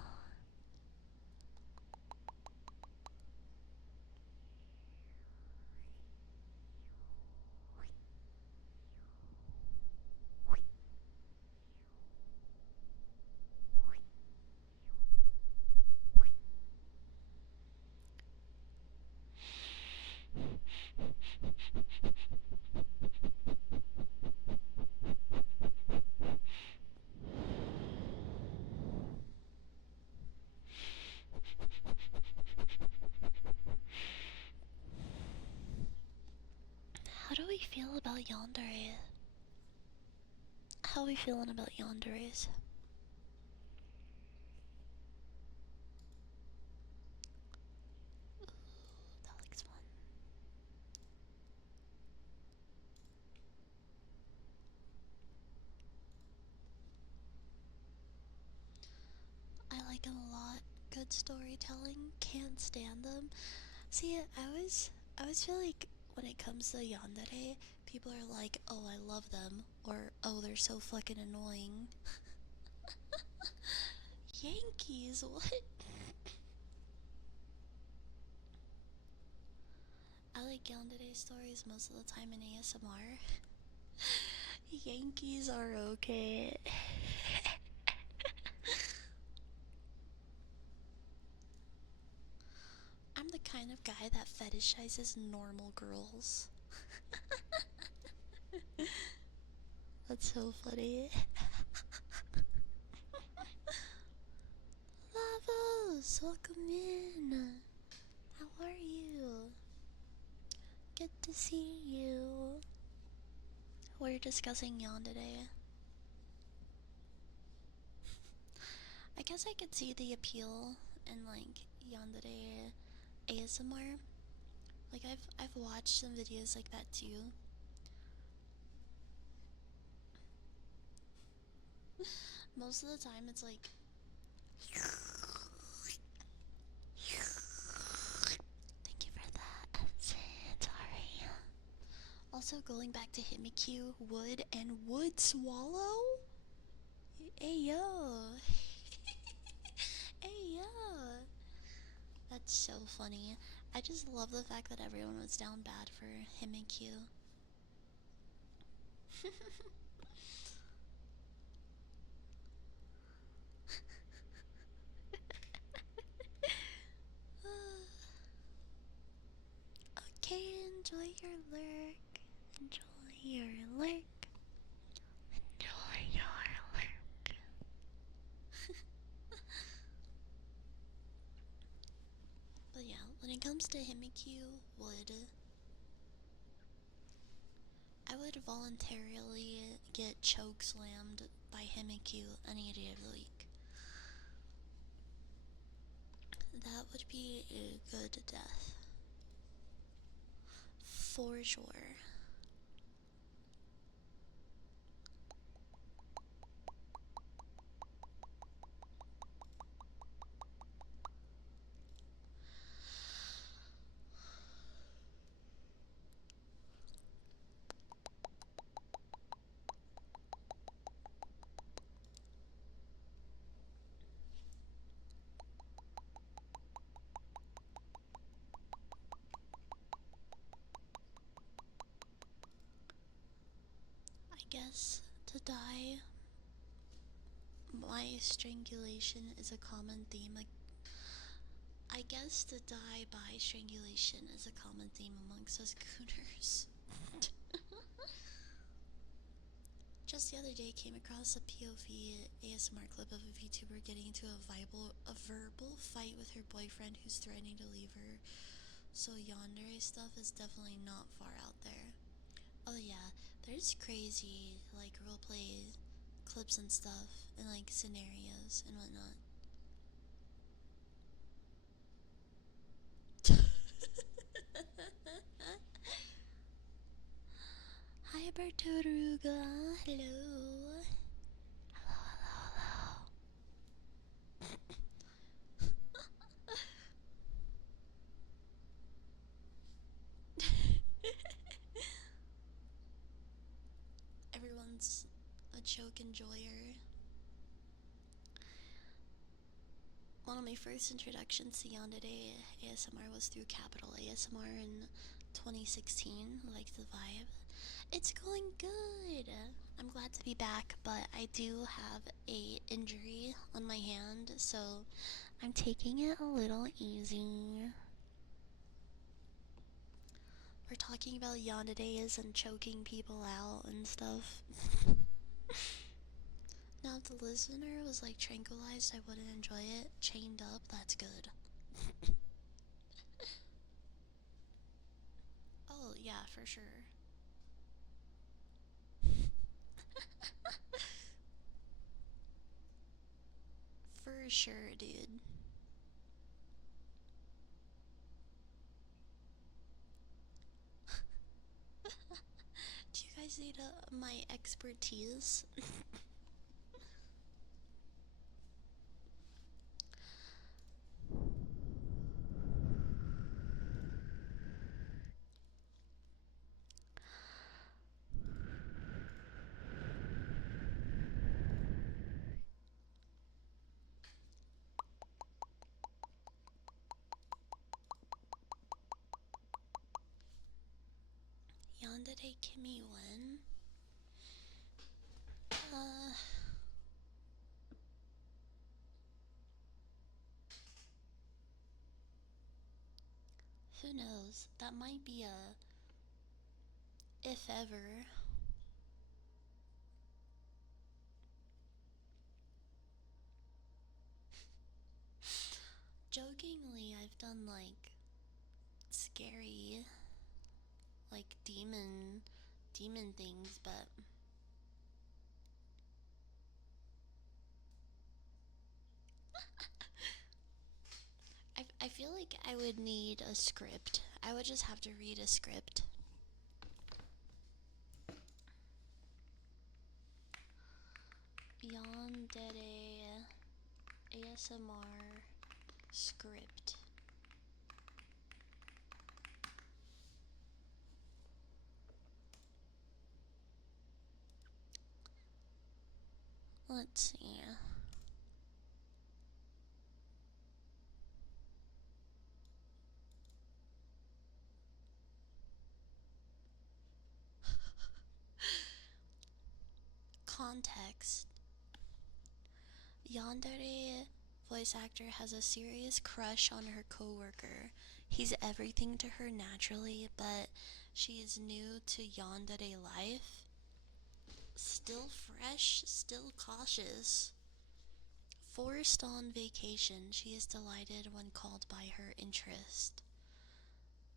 How do we feel about Yandere? How are we feeling about Yanderes? Ooh, that looks fun. I like them a lot. Good storytelling. Can't stand them. See, I always feel like when it comes to yandere, people are like, "Oh, I love them," or "Oh, they're so fucking annoying." Yankees, what? I like yandere stories most of the time in ASMR. Yankees are okay. kind of guy that fetishizes normal girls. That's so funny. Lavos, welcome in. How are you? Good to see you. We're discussing yawn today. I guess I could see the appeal in like yandere ASMR. Like I've watched some videos like that too. Most of the time it's like thank you for that. Sorry. Also going back to Himikyu, wood and wood swallow? Hey yo. Hey yo. That's so funny. I just love the fact that everyone was down bad for Himikyu. Okay, enjoy your lurk. Enjoy your lurk. Enjoy your lurk. But yeah, when it comes to Himikyu, I would voluntarily get choke slammed by Himikyu any day of the week. That would be a good death. For sure. I guess to die by strangulation is a common theme. I guess to die by strangulation is a common theme amongst us gooners. Just the other day, came across a POV ASMR clip of a VTuber getting into a verbal fight with her boyfriend who's threatening to leave her. So yandere stuff is definitely not far out there. Oh yeah, there's crazy like roleplay clips and stuff and like scenarios and whatnot. Hi Bertoruga, hello. Hello, hello, hello. Everyone's a choke enjoyer. One of my first introductions to Yandere ASMR was through Capital ASMR in 2016. Like the vibe. It's going good. I'm glad to be back, but I do have a injury on my hand, so I'm taking it a little easy. We're talking about yanderes and choking people out and stuff. Now, if the listener was like tranquilized, I wouldn't enjoy it. Chained up, that's good. Oh, yeah, for sure. For sure, dude. Do you guys need my expertise? Yandere Kimi when? Uh, Who knows? That might be a if ever. Jokingly, I've done like scary, like demon things, but I feel like I would need a script. I would just have to read a script. Yandere ASMR script. Let's see. Context. Yandere voice actor has a serious crush on her coworker. He's everything to her naturally, but she is new to yandere life. Still fresh, still cautious. Forced on vacation, she is delighted when called by her interest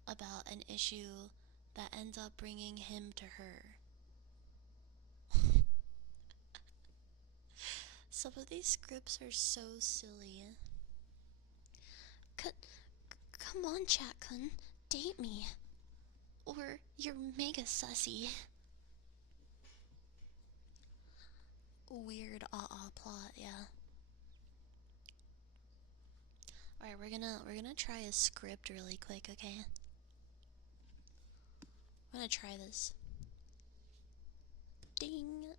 about an issue that ends up bringing him to her. Some of these scripts are so silly. Come on, chat-kun, date me. Or you're mega sussy. Weird plot, yeah. Alright, we're gonna try a script really quick, okay? I'm gonna try this. Ding!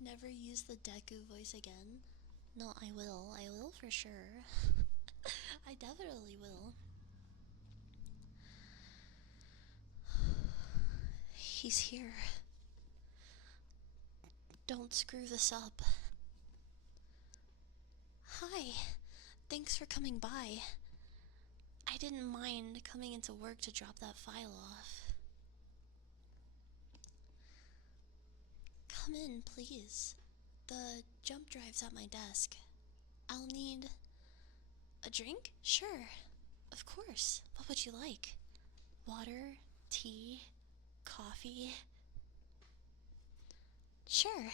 Never use the Deku voice again. No, I will for sure. I definitely will. He's here. Don't screw this up. Hi. Thanks for coming by. I didn't mind coming into work to drop that file off. Come in, please. The jump drive's at my desk. I'll need a drink? Sure. Of course. What would you like? Water? Tea? Coffee? Sure.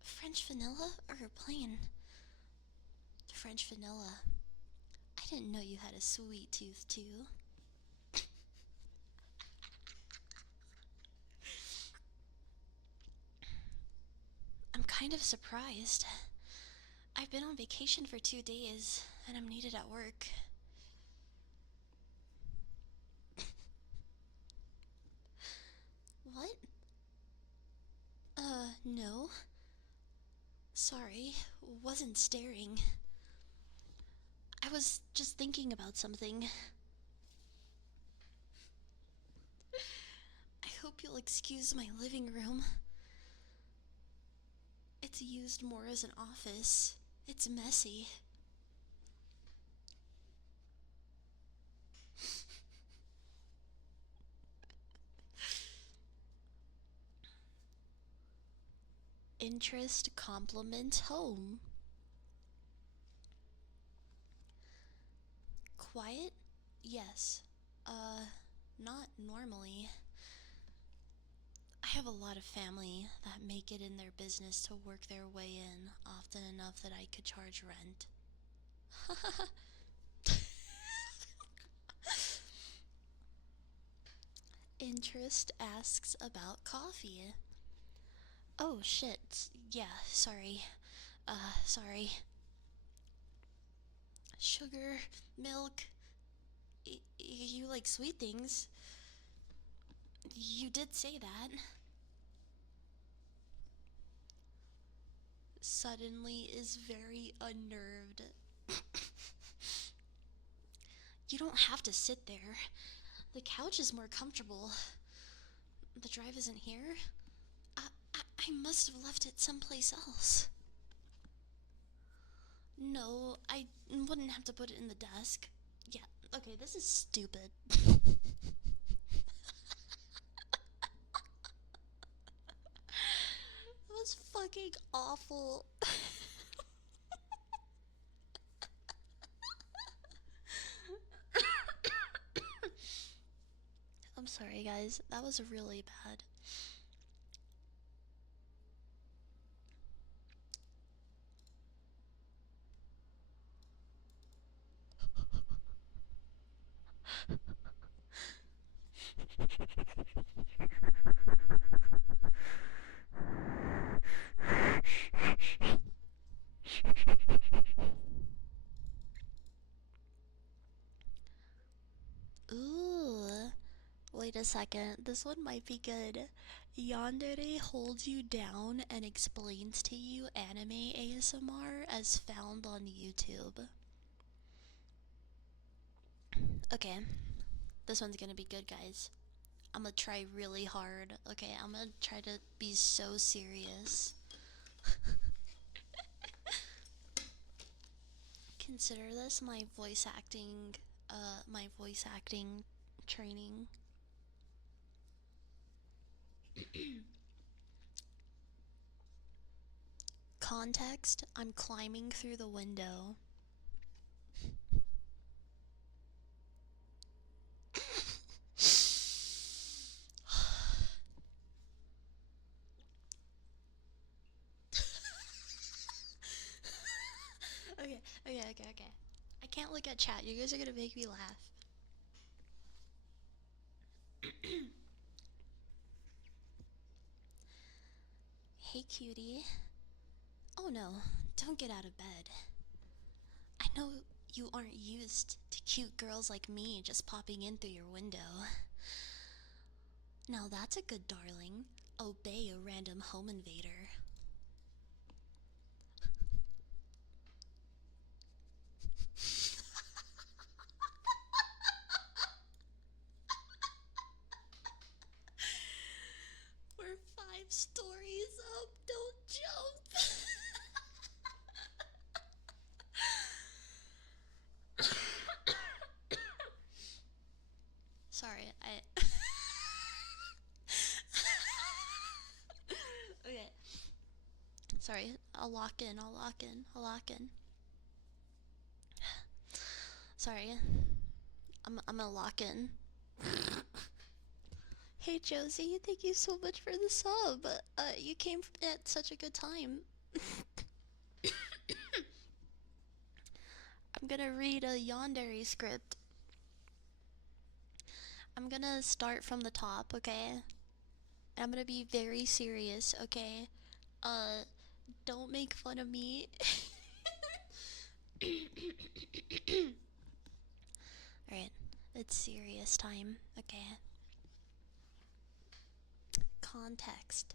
French vanilla or plain? French vanilla. I didn't know you had a sweet tooth, too. I'm kind of surprised. I've been on vacation for 2 days, and I'm needed at work. What? No. Sorry, wasn't staring. I was just thinking about something. I hope you'll excuse my living room. It's used more as an office. It's messy. Interest compliment home. Quiet? Yes. Not normally. I have a lot of family that make it in their business to work their way in often enough that I could charge rent. Interest asks about coffee. Oh shit. Yeah, sorry. Sorry. Sugar, milk. You like sweet things. You did say that. Suddenly is very unnerved. You don't have to sit there. The couch is more comfortable. The drive isn't here. I must have left it someplace else. No, I wouldn't have to put it in the desk. Okay, this is stupid. That was fucking awful. I'm sorry, guys. That was really bad. Ooh. Wait a second. This one might be good. Yandere holds you down and explains to you anime ASMR as found on YouTube. Okay. This one's gonna be good, guys. I'm gonna try really hard. Okay, I'm gonna try to be so serious. Consider this my voice acting training. Context, I'm climbing through the window. Okay. I can't look at chat. You guys are gonna make me laugh. Hey, cutie. Oh no, don't get out of bed. I know you aren't used to cute girls like me just popping in through your window. Now that's a good darling. Obey a random home invader. We're 5 stories up, don't jump! Sorry, I. Okay. Sorry, I'll lock in. Sorry, I'm gonna lock in. Hey Josie, thank you so much for the sub. You came at such a good time. I'm gonna read a Yandere script. I'm gonna start from the top, okay? And I'm gonna be very serious, okay? Don't make fun of me. Alright, it's serious time, okay? Context.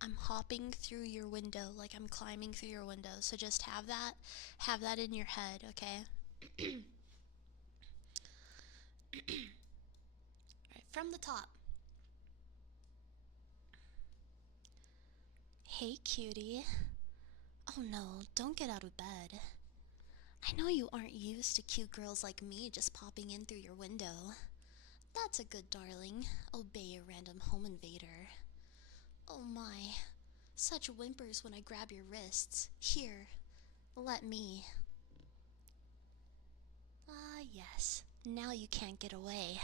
I'm hopping through your window like I'm climbing through your window. So just have that in your head, okay? Alright, from the top. Hey cutie. Oh no, don't get out of bed. I know you aren't used to cute girls like me just popping in through your window. That's a good darling. Obey a random home invader. Oh my. Such whimpers when I grab your wrists. Here, let me. Ah, yes. Now you can't get away.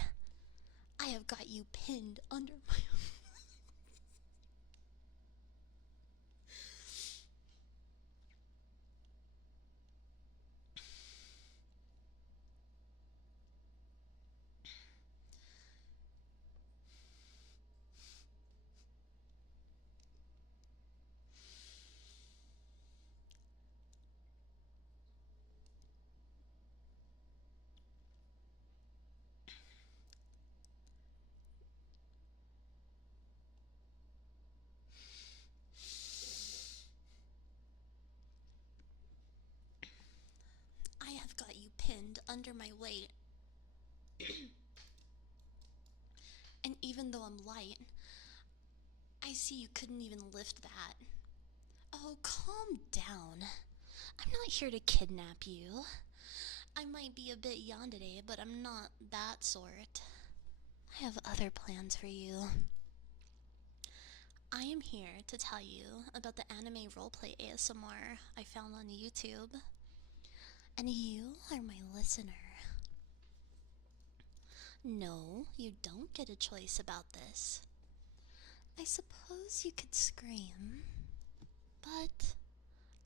I have got you pinned under my. I have got you pinned under my weight. And even though I'm light, I see you couldn't even lift that. Oh, calm down. I'm not here to kidnap you. I might be a bit yandere, but I'm not that sort. I have other plans for you. I am here to tell you about the anime roleplay ASMR I found on YouTube. And you are my listener. No, you don't get a choice about this. I suppose you could scream, but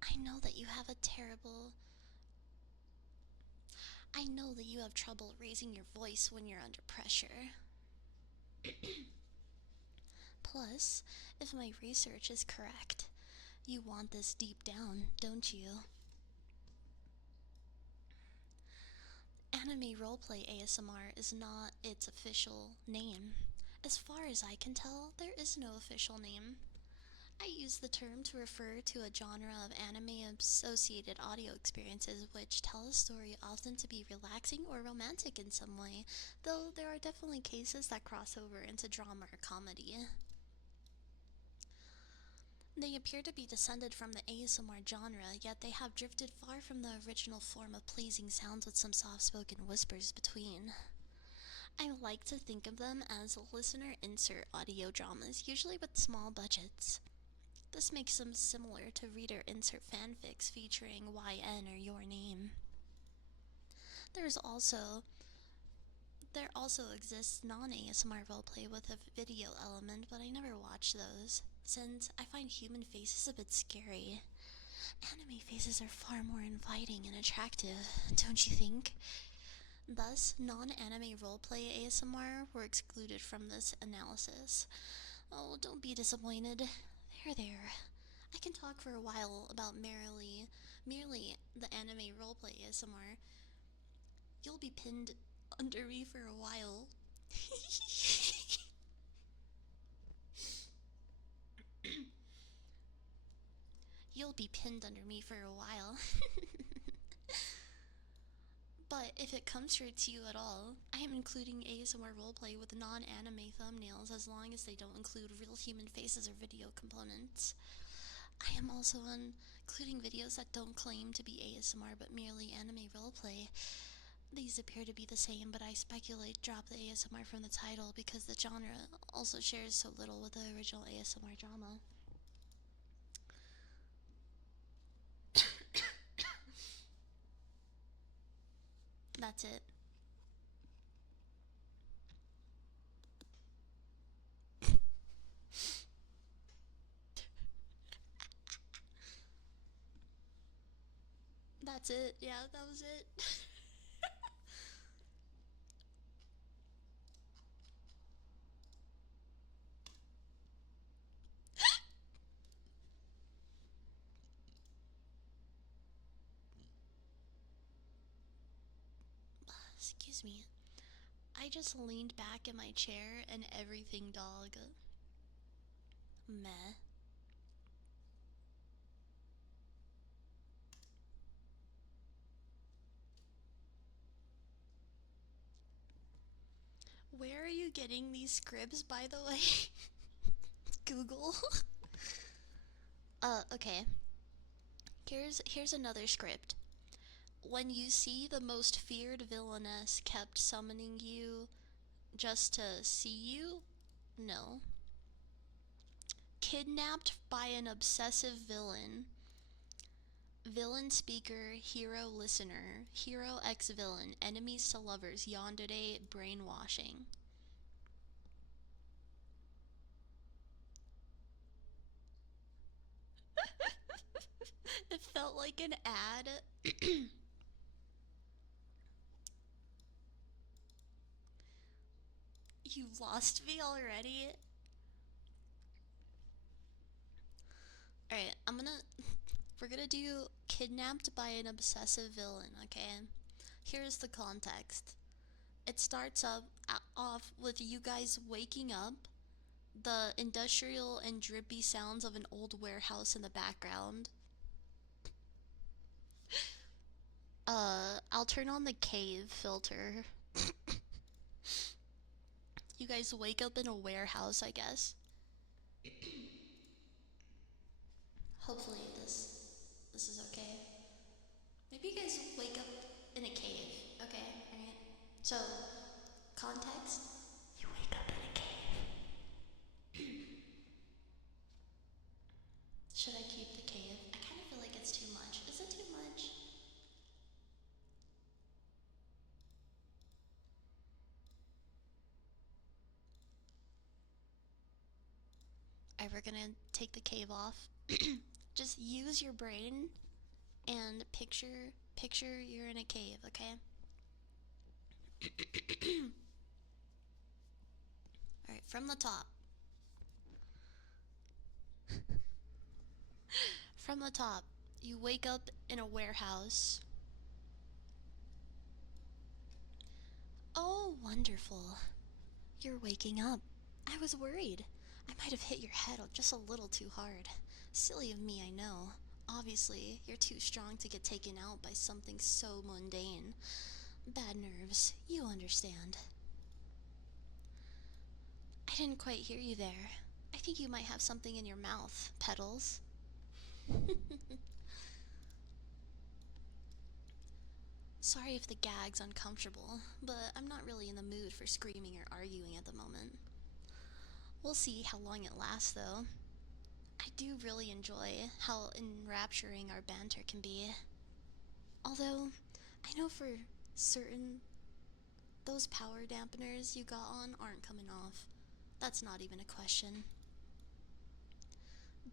I know that you have a terrible. I know that you have trouble raising your voice when you're under pressure. Plus, if my research is correct, you want this deep down, don't you? Anime roleplay ASMR is not its official name. As far as I can tell, there is no official name. I use the term to refer to a genre of anime-associated audio experiences which tell a story often to be relaxing or romantic in some way, though there are definitely cases that cross over into drama or comedy. They appear to be descended from the ASMR genre, yet they have drifted far from the original form of pleasing sounds with some soft-spoken whispers between. I like to think of them as listener insert audio dramas, usually with small budgets. This makes them similar to reader insert fanfics featuring YN or your name. There's also There also exists non-ASMR roleplay with a video element, but I never watch those, since I find human faces a bit scary. Anime faces are far more inviting and attractive, don't you think? Thus, non-anime roleplay ASMR were excluded from this analysis. Oh, don't be disappointed. There. I can talk for a while about merely the anime roleplay ASMR. You'll be pinned under me for a while. You'll be pinned under me for a while. But if it comes through to you at all, I am including ASMR roleplay with non-anime thumbnails as long as they don't include real human faces or video components. I am also including videos that don't claim to be ASMR but merely anime roleplay. These appear to be the same, but I speculate drop the ASMR from the title because the genre also shares so little with the original ASMR drama. That's it. That's it. Yeah, that was it. Excuse me. I just leaned back in my chair and everything, dog. Meh. Where are you getting these scripts, by the way? Google. Okay. Here's another script. When you see the most feared villainess kept summoning you just to see you? No. Kidnapped by an obsessive villain. Villain speaker, hero listener, hero ex villain, enemies to lovers, yandere, brainwashing. It felt like an ad. You lost me already? Alright, we're gonna do kidnapped by an obsessive villain, okay? Here's the context. It starts off with you guys waking up, the industrial and drippy sounds of an old warehouse in the background. I'll turn on the cave filter. You guys wake up in a warehouse, I guess. Hopefully this is okay. Maybe you guys wake up in a cave, okay? Alright? So, context, you wake up in a cave. Should I keep the cave? I kind of feel like it's too much. Is it too much? Alright, we're gonna take the cave off. Just use your brain and picture you're in a cave, okay? Alright, from the top. From the top, you wake up in a warehouse. Oh, wonderful. You're waking up. I was worried. I might have hit your head just a little too hard. Silly of me, I know. Obviously, you're too strong to get taken out by something so mundane. Bad nerves, you understand. I didn't quite hear you there. I think you might have something in your mouth, Petals. Sorry if the gag's uncomfortable, but I'm not really in the mood for screaming or arguing at the moment. We'll see how long it lasts, though. I do really enjoy how enrapturing our banter can be. Although, I know for certain those power dampeners you got on aren't coming off. That's not even a question.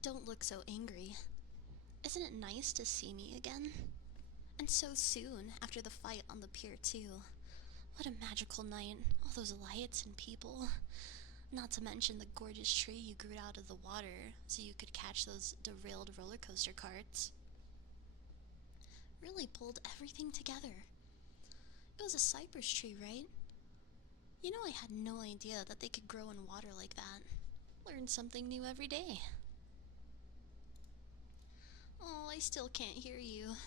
Don't look so angry. Isn't it nice to see me again? And so soon after the fight on the pier, too. What a magical night. All those lights and people. Not to mention the gorgeous tree you grew out of the water so you could catch those derailed roller coaster carts. Really pulled everything together. It was a cypress tree, right? You know, I had no idea that they could grow in water like that. Learn something new every day. Oh, I still can't hear you.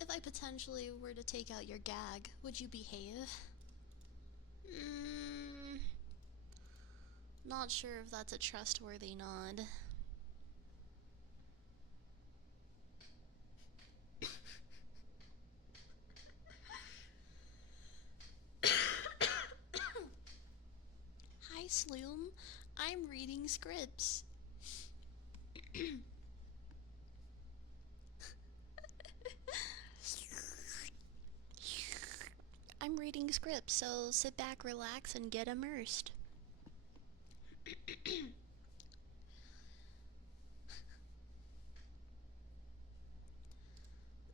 If I potentially were to take out your gag, would you behave? Not sure if that's a trustworthy nod. Hi, Sloom. I'm reading scripts. I'm reading scripts, so sit back, relax, and get immersed.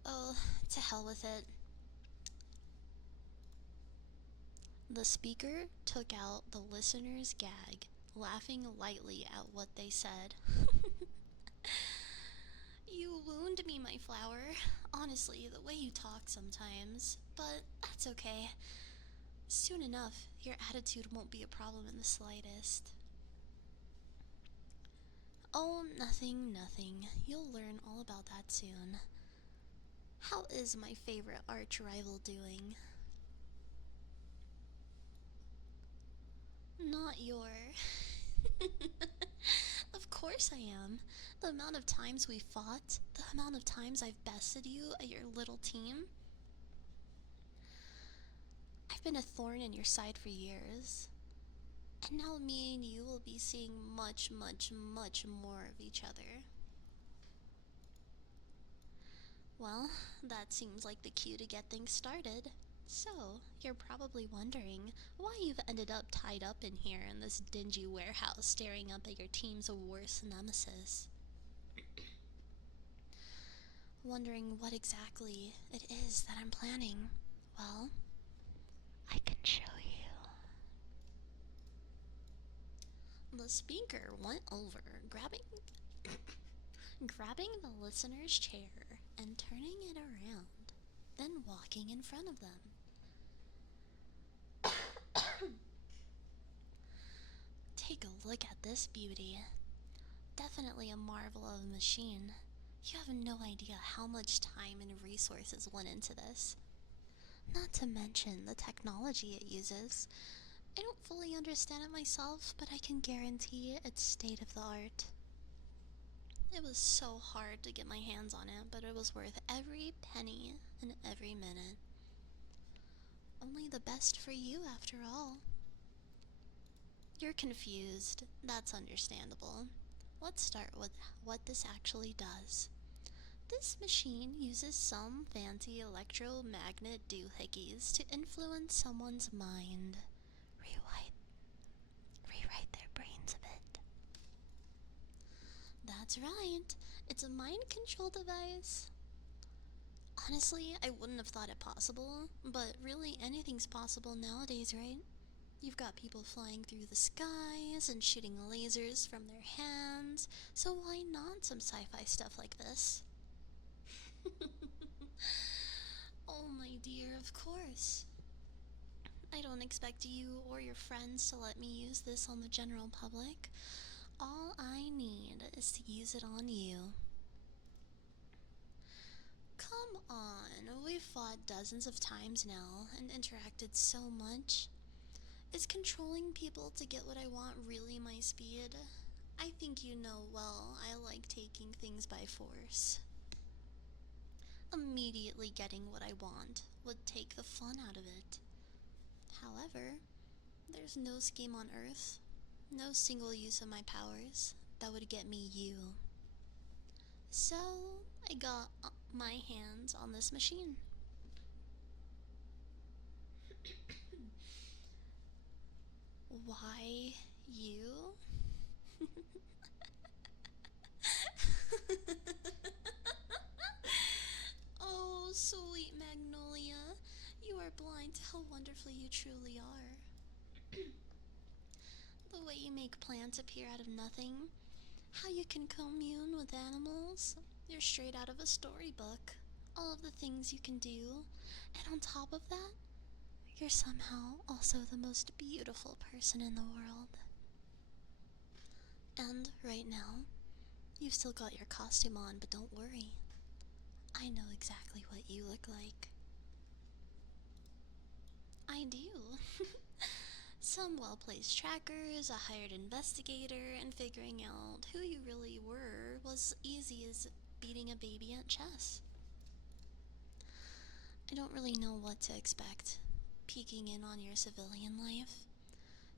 Oh, to hell with it. The speaker took out the listener's gag, laughing lightly at what they said. You wound me, my flower. Honestly, the way you talk sometimes. But that's okay. Soon enough, your attitude won't be a problem in the slightest. Oh, nothing, nothing. You'll learn all about that soon. How is my favorite arch rival doing? Not your. Of course I am. The amount of times we fought, the amount of times I've bested you at your little team. I've been a thorn in your side for years. And now me and you will be seeing much, much, much more of each other. Well, that seems like the cue to get things started. So, you're probably wondering why you've ended up tied up in here in this dingy warehouse staring up at your team's worst nemesis. Wondering what exactly it is that I'm planning. Well, I can show you. The speaker went over, grabbing the listener's chair and turning it around, then walking in front of them. Take a look at this beauty. Definitely a marvel of a machine. You have no idea how much time and resources went into this. Not to mention the technology it uses. I don't fully understand it myself, but I can guarantee it's state of the art. It was so hard to get my hands on it, but it was worth every penny and every minute. Only the best for you, after all. You're confused. That's understandable. Let's start with what this actually does. This machine uses some fancy electromagnet doohickeys to influence someone's mind. Rewrite their brains a bit. That's right. It's a mind control device. Honestly, I wouldn't have thought it possible, but really anything's possible nowadays, right? You've got people flying through the skies and shooting lasers from their hands, so why not some sci-fi stuff like this? Oh my dear, of course. I don't expect you or your friends to let me use this on the general public. All I need is to use it on you. Come on, we've fought dozens of times now and interacted so much. Is controlling people to get what I want really my speed? I think you know well I like taking things by force. Immediately getting what I want would take the fun out of it. However, there's no scheme on Earth, no single use of my powers that would get me you. So, I got my hands on this machine. Why you? Oh, sweet Magnolia, you are blind to how wonderful you truly are. The way you make plants appear out of nothing, how you can commune with animals, you're straight out of a storybook. All of the things you can do, and on top of that, you're somehow also the most beautiful person in the world. And right now, you've still got your costume on, but don't worry. I know exactly what you look like. I do. Some well-placed trackers, a hired investigator, and figuring out who you really were was easy as beating a baby at chess. I don't really know what to expect. Peeking in on your civilian life.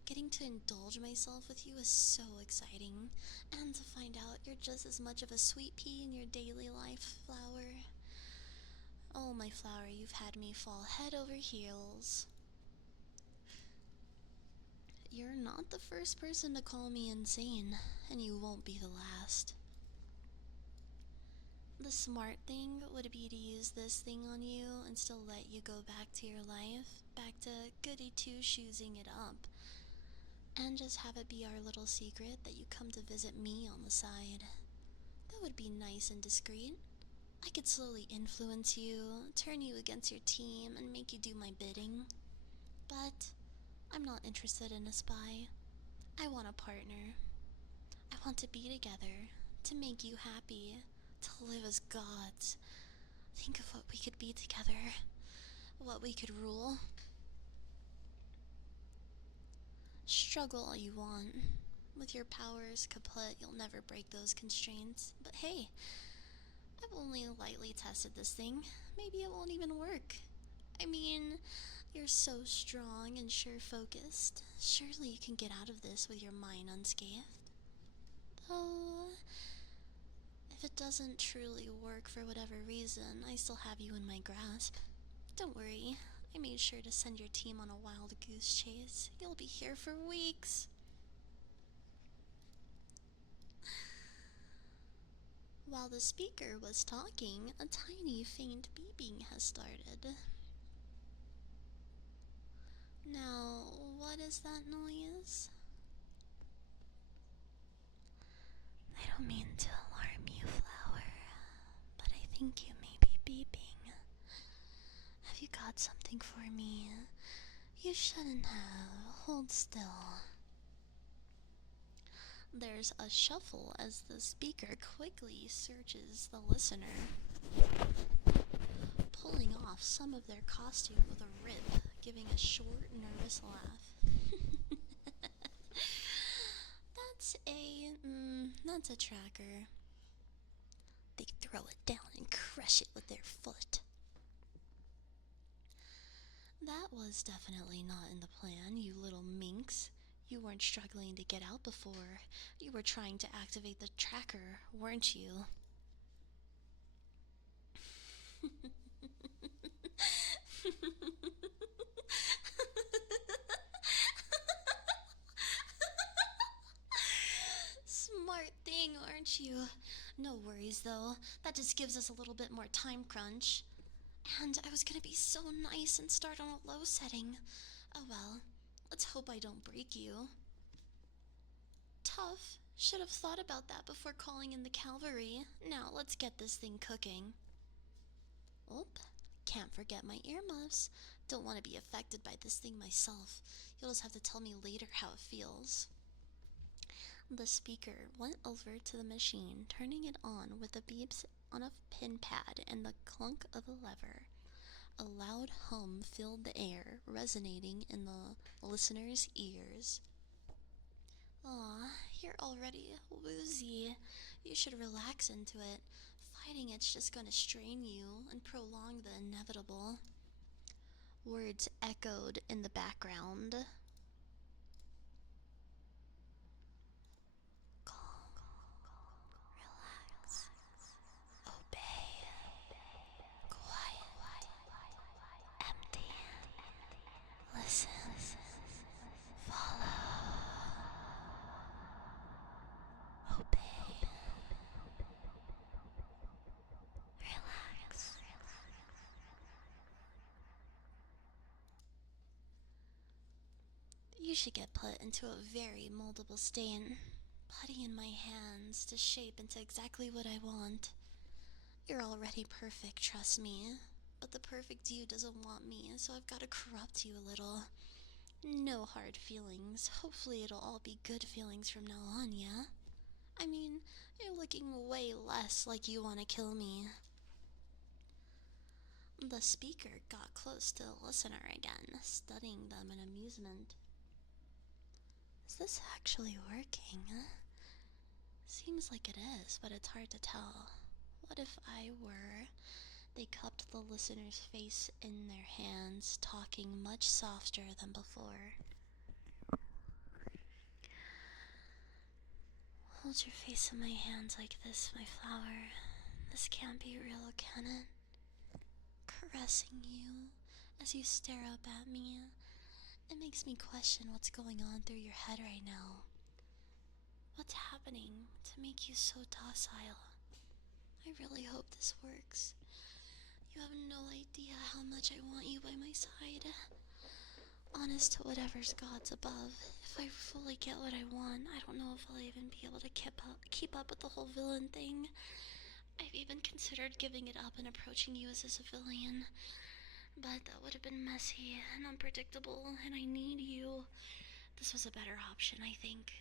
Getting to indulge myself with you is so exciting, and to find out you're just as much of a sweet pea in your daily life, flower. Oh, my flower, you've had me fall head over heels. You're not the first person to call me insane, and you won't be the last. The smart thing would be to use this thing on you and still let you go back to your life, back to goody two-shoesing it up, and just have it be our little secret that you come to visit me on the side. That would be nice and discreet. I could slowly influence you, turn you against your team, and make you do my bidding. But I'm not interested in a spy. I want a partner. I want to be together, to make you happy, to live as gods. Think of what we could be together, what we could rule. Struggle all you want. With your powers kaput, you'll never break those constraints. But hey, I've only lightly tested this thing. Maybe it won't even work. I mean, you're so strong and sure-focused. Surely you can get out of this with your mind unscathed. Though, if it doesn't truly work for whatever reason, I still have you in my grasp. Don't worry, I made sure to send your team on a wild goose chase. You'll be here for weeks. While the speaker was talking, a tiny faint beeping has started. Now, what is that noise? I don't mean to alarm you, Flower, but I think you may be beeping. Have you got something for me? You shouldn't have. Hold still. There's a shuffle as the speaker quickly searches the listener, pulling off some of their costume with a rip, giving a short, nervous laugh. That's a tracker. They throw it down and crush it with their foot. That was was definitely not in the plan, you little minx. You weren't struggling to get out before. You were trying to activate the tracker, weren't you? Smart thing, aren't you? No worries, though. That just gives us a little bit more time crunch. And I was gonna be so nice and start on a low setting. Oh well. Let's hope I don't break you. Tough. Should have thought about that before calling in the cavalry. Now let's get this thing cooking. Oop. Can't forget my earmuffs. Don't want to be affected by this thing myself. You'll just have to tell me later how it feels. The speaker went over to the machine, turning it on with the beeps on a pin pad and the clunk of a lever. A loud hum filled the air, resonating in the listener's ears. Aw, you're already woozy. You should relax into it. Fighting it's just gonna strain you and prolong the inevitable. Words echoed in the background. Calm, relax, obey, quiet, empty, listen, follow, obey, relax. You should get put into a very moldable stain. Putty in my hands to shape into exactly what I want. You're already perfect, trust me. But the perfect you doesn't want me, so I've gotta corrupt you a little. No hard feelings. Hopefully it'll all be good feelings from now on, yeah? I mean, you're looking way less like you want to kill me. The speaker got close to the listener again, studying them in amusement. Is this actually working? Seems like it is, but it's hard to tell. What if I were? They cupped the listener's face in their hands, talking much softer than before. Hold your face in my hands like this, my flower. This can't be real, can it? Caressing you as you stare up at me. It makes me question what's going on through your head right now. What's happening to make you so docile? I really hope this works. You have no idea how much I want you by my side. Honest to whatever's God's above, if I fully get what I want, I don't know if I'll even be able to keep up with the whole villain thing. I've even considered giving it up and approaching you as a civilian, but that would have been messy and unpredictable, and I need you. This was a better option, I think.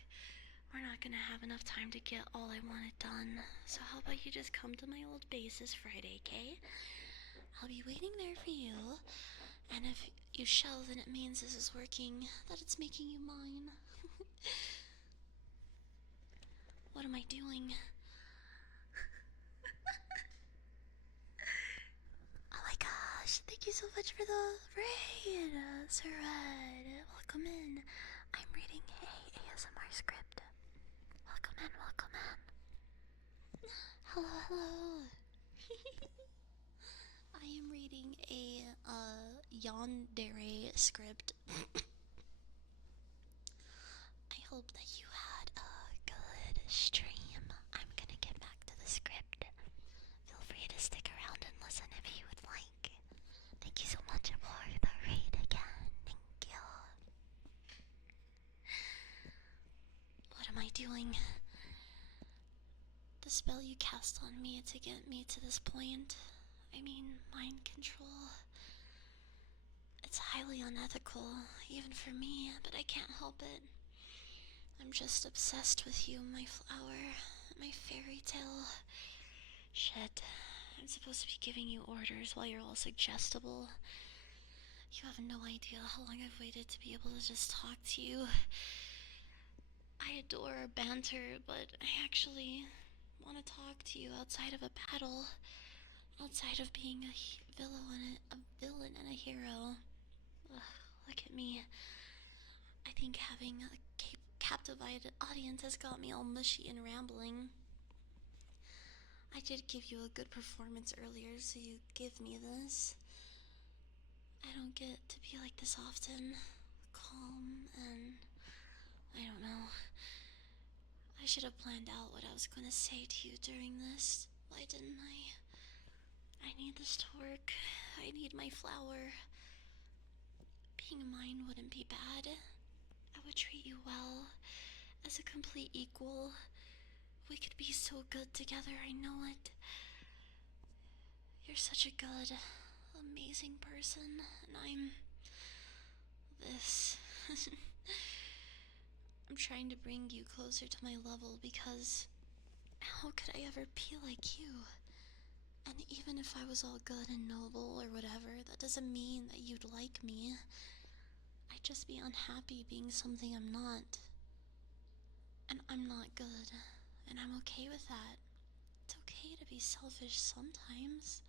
We're not gonna have enough time to get all I wanted done, so how about you just come to my old base this Friday, okay? I'll be waiting there for you, and if you shell, then it means this is working, that it's making you mine. What am I doing? Oh my gosh, thank you so much for the raid, Sir Red. Welcome in. I'm reading a ASMR script. Welcome in, welcome in. Hello, hello. I am reading a yandere script. I hope that you had a good stream. I'm gonna get back to the script. Feel free to stick around and listen if you would like. Thank you so much for the raid again. Thank you. What am I doing? The spell you cast on me to get me to this point. I mean, mind control. It's highly unethical, even for me, but I can't help it. I'm just obsessed with you, my flower, my fairy tale. Shit, I'm supposed to be giving you orders while you're all suggestible. You have no idea how long I've waited to be able to just talk to you. I adore our banter, but I actually want to talk to you outside of a battle. Outside of being a villain and a hero. Ugh. look at me. I think having a captivated audience has got me all mushy and rambling. I did give you a good performance earlier, so you give me this. I don't get to be like this often. Calm and... I don't know. I should have planned out what I was going to say to you during this. Why didn't I? I need this to work. I need my flower. Being mine wouldn't be bad. I would treat you well, as a complete equal. We could be so good together, I know it. You're such a good, amazing person, and I'm... this. I'm trying to bring you closer to my level because how could I ever be like you? And even if I was all good and noble or whatever, that doesn't mean that you'd like me. I'd just be unhappy being something I'm not. And I'm not good, and I'm okay with that. It's okay to be selfish sometimes.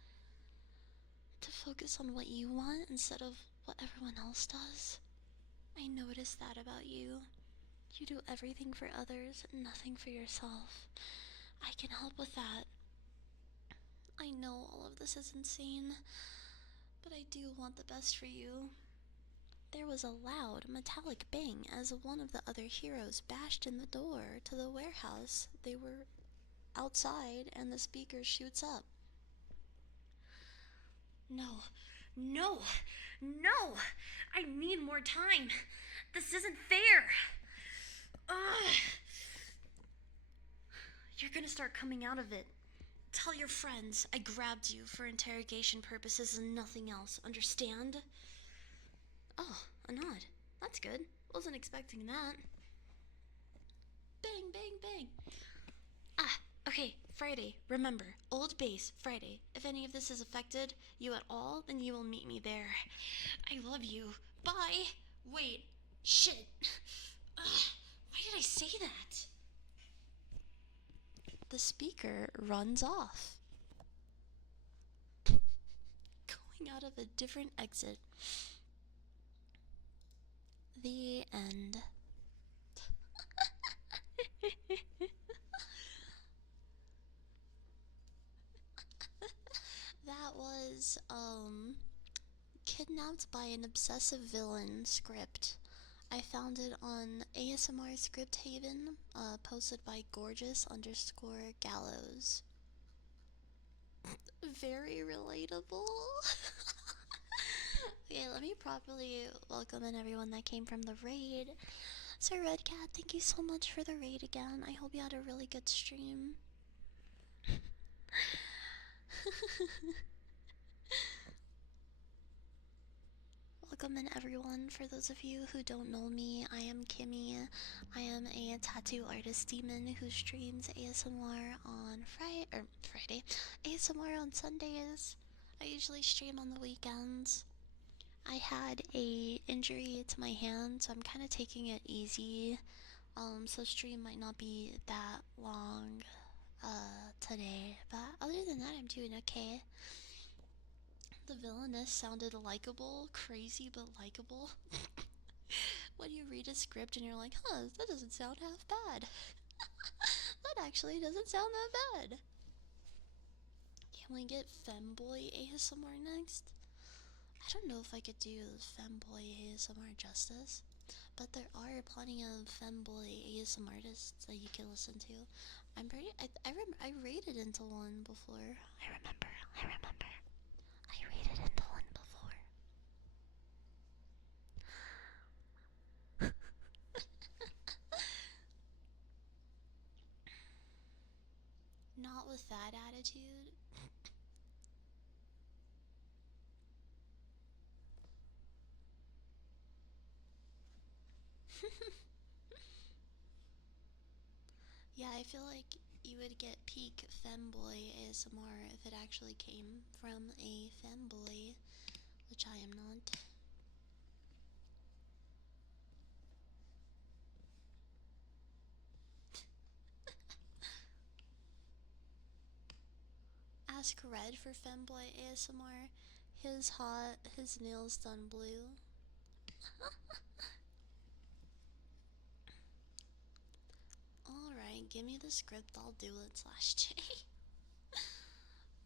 To focus on what you want instead of what everyone else does. I notice that about you. You do everything for others, nothing for yourself. I can help with that. I know all of this is insane, but I do want the best for you. There was a loud, metallic bang as one of the other heroes bashed in the door to the warehouse. They were outside, and the speaker shoots up. No, no, no! I need more time! This isn't fair! Ugh! You're gonna start coming out of it. Tell your friends I grabbed you for interrogation purposes and nothing else, understand? Oh, a nod. That's good. Wasn't expecting that. Bang, bang, bang. Ah, okay, Friday. Remember, old base, Friday. If any of this is affected you at all, then you will meet me there. I love you. Bye. Wait. Shit. Why did I say that? The speaker runs off, going out of a different exit. The end. That was, Kidnapped by an Obsessive Villain script. I found it on ASMR Script Haven, posted by gorgeous_gallows. Very relatable. Okay, let me properly welcome in everyone that came from the raid. Sir Redcat, thank you so much for the raid again. I hope you had a really good stream. Welcome in everyone. For those of you who don't know me, I am Kimmy. I am a tattoo artist demon who streams ASMR on Friday, ASMR on Sundays. I usually stream on the weekends. I had a injury to my hand, so I'm kind of taking it easy. So stream might not be that long today, but other than that, I'm doing okay. The villainess sounded likable, crazy but likable. When you read a script and you're like, huh, that doesn't sound half bad. That actually doesn't sound that bad. Can we get femboy ASMR next? I don't know if I could do femboy ASMR justice, but there are plenty of femboy ASMR artists that you can listen to. I raided into one before. I remember. I raided into one before. Not with that attitude. Yeah, I feel like you would get peak femboy ASMR if it actually came from a femboy, which I am not. Ask Red for femboy ASMR. His hot, his nails done blue. Alright, give me the script, I'll do it slash J.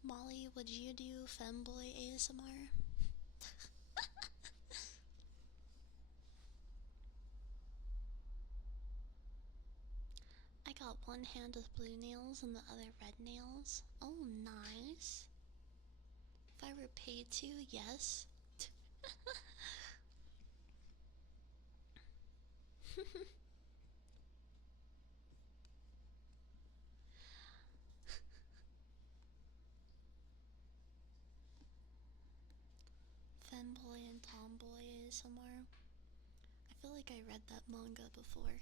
Molly, would you do femboy ASMR? I got one hand with blue nails and the other red nails. Oh, nice. If I were paid to, yes. Femboy and tomboy ASMR. I feel like I read that manga before.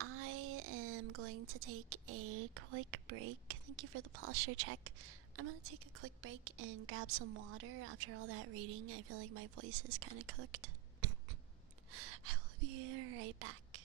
I am going to take a quick break. Thank you for the posture check. I'm gonna take a quick break and grab some water. After all that reading, I feel like my voice is kind of cooked. I will be right back.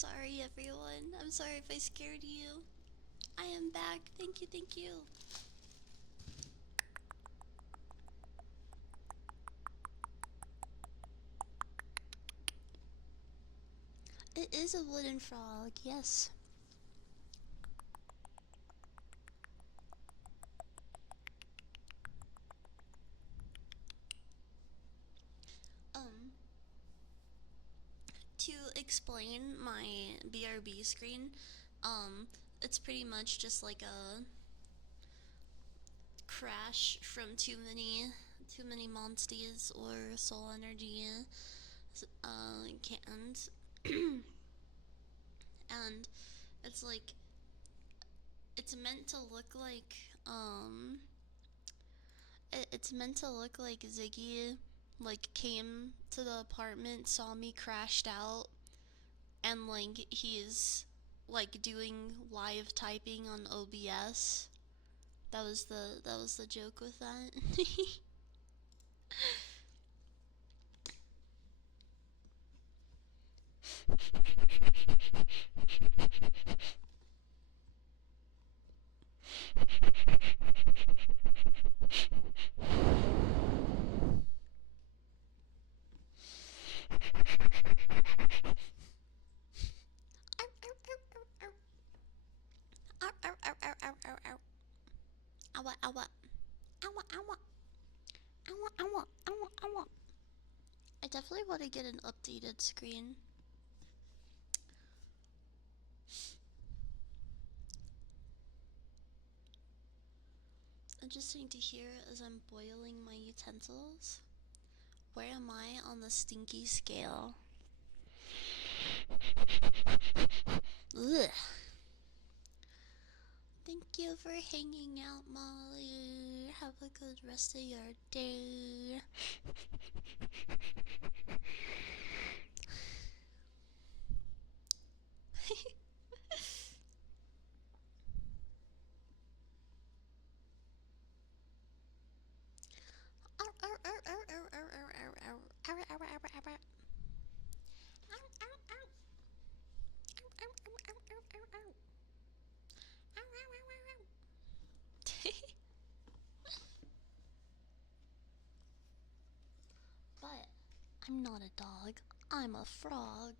sorry, everyone. I'm sorry if I scared you. I am back. Thank you, thank you. It is a wooden frog, yes. Um, to explain my BRB screen, it's pretty much just like a crash from too many monsters or soul energy cans. And it's like it's meant to look like it's meant to look like Ziggy like came to the apartment, saw me crashed out, and like he's like doing live typing on OBS. That was the joke with that. I definitely want to get an updated screen. Interesting to hear as I'm boiling my utensils. Where am I on the stinky scale? Ugh. Thank you for hanging out, Molly. Have a good rest of your day. But I'm not a dog. I'm a frog.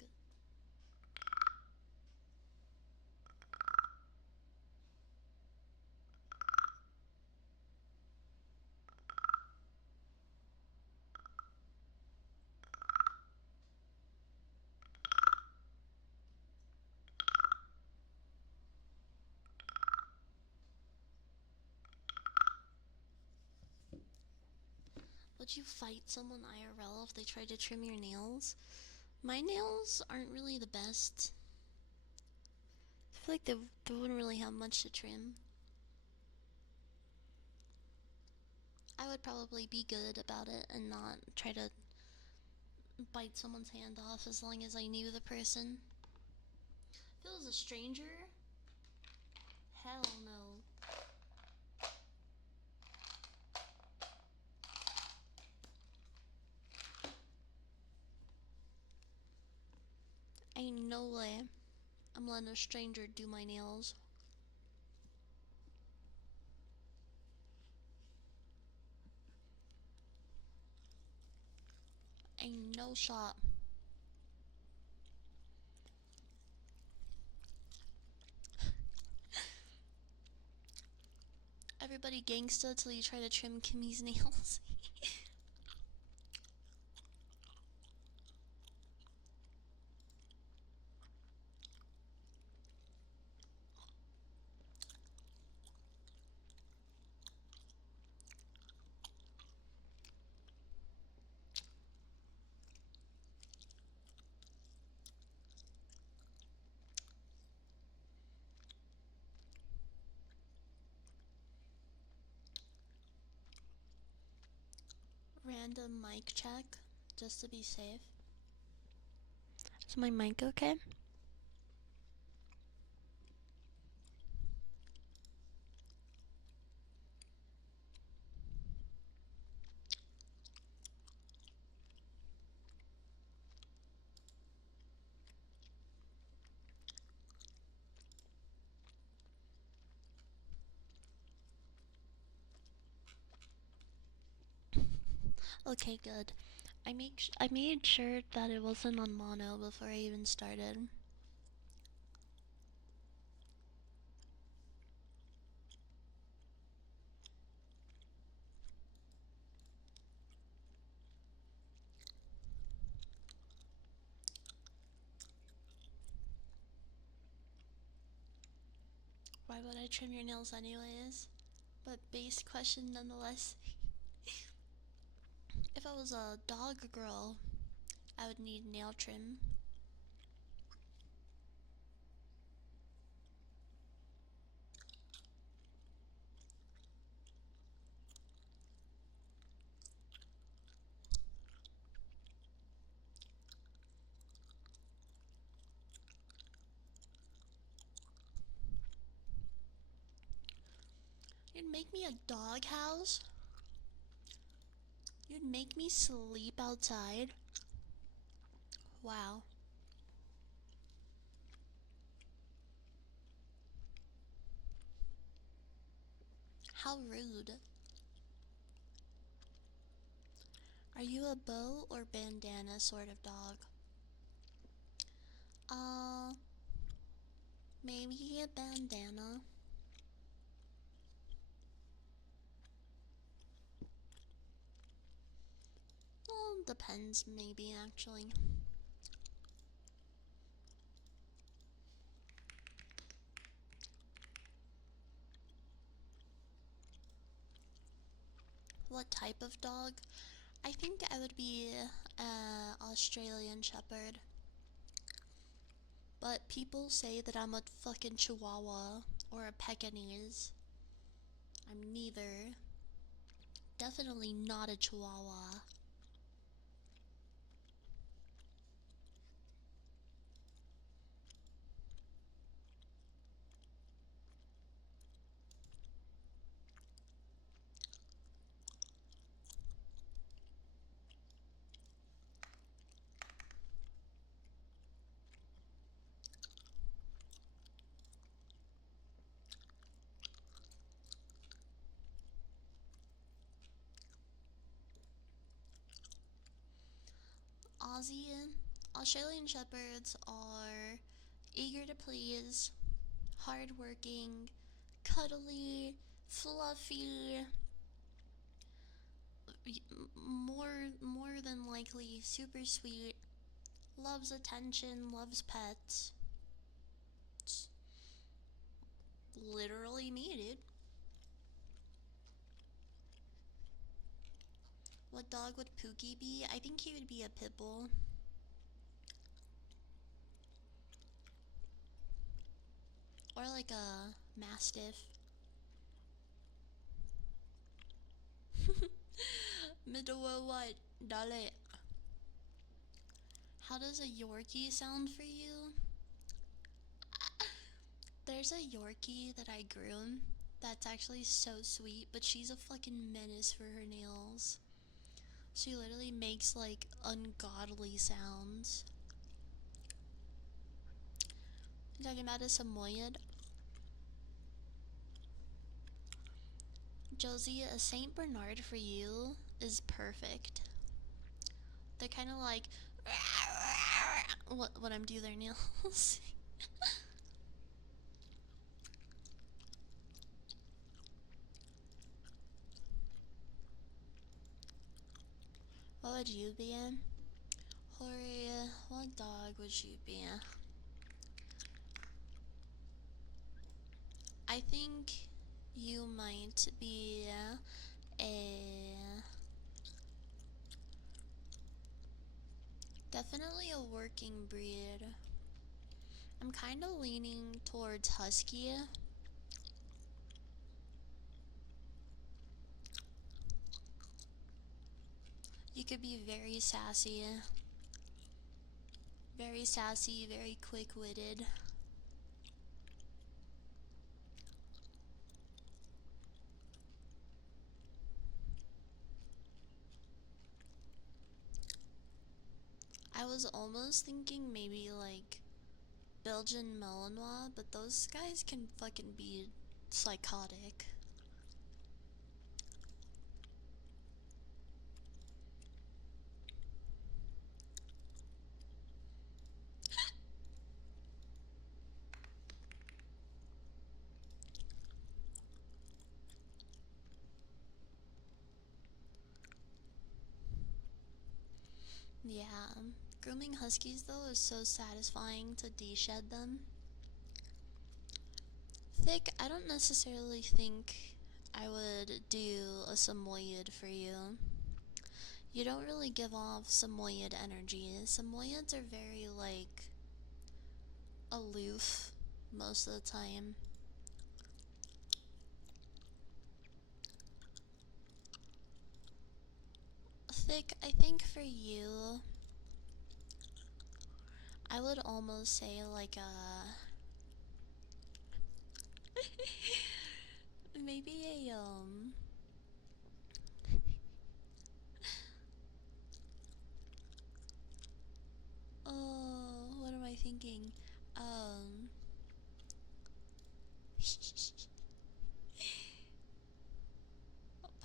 Would you fight someone IRL if they tried to trim your nails? My nails aren't really the best. I feel like they wouldn't really have much to trim. I would probably be good about it and not try to bite someone's hand off as long as I knew the person. If it was a stranger, hell no. Ain't no way I'm letting a stranger do my nails. Ain't no shot. Everybody gangsta till you try to trim Kimmy's nails. Random mic check, just to be safe. Is my mic okay? Okay, good. I made sure that it wasn't on mono before I even started. Why would I trim your nails anyways? But base question nonetheless. If I was a dog girl, I would need nail trim. You'd make me a dog house? You'd make me sleep outside? Wow. How rude. Are you a bow or bandana sort of dog? Uh, maybe a bandana. Well, depends, maybe, actually. What type of dog? I think I would be an Australian Shepherd. But people say that I'm a fucking Chihuahua or a Pekingese. I'm neither. Definitely not a Chihuahua. Aussie Australian Shepherds are eager to please, hardworking, cuddly, fluffy, more than likely super sweet, loves attention, loves pets. It's literally me, dude. What dog would Pookie be? I think he would be a pit bull. Or like a mastiff. Middle what? Dale. How does a Yorkie sound for you? There's a Yorkie that I grew that's actually so sweet, but she's a fucking menace for her nails. She literally makes like ungodly sounds. You talking about a Samoyed? Josie, a Saint Bernard for you is perfect. They're kind of like when I'm doing their nails. What would you be in? Hori, what dog would you be? I think you might be a definitely a working breed. I'm kind of leaning towards husky. You could be very sassy, very quick-witted. I was almost thinking maybe like Belgian Malinois, but those guys can fucking be psychotic. Yeah, grooming huskies though is so satisfying to de-shed them. Thick, I don't necessarily think I would do a Samoyed for you. You don't really give off Samoyed energy. Samoyeds are very, like, aloof most of the time. Thick, I think for you, I would almost say like a maybe a oh, what am I thinking? Um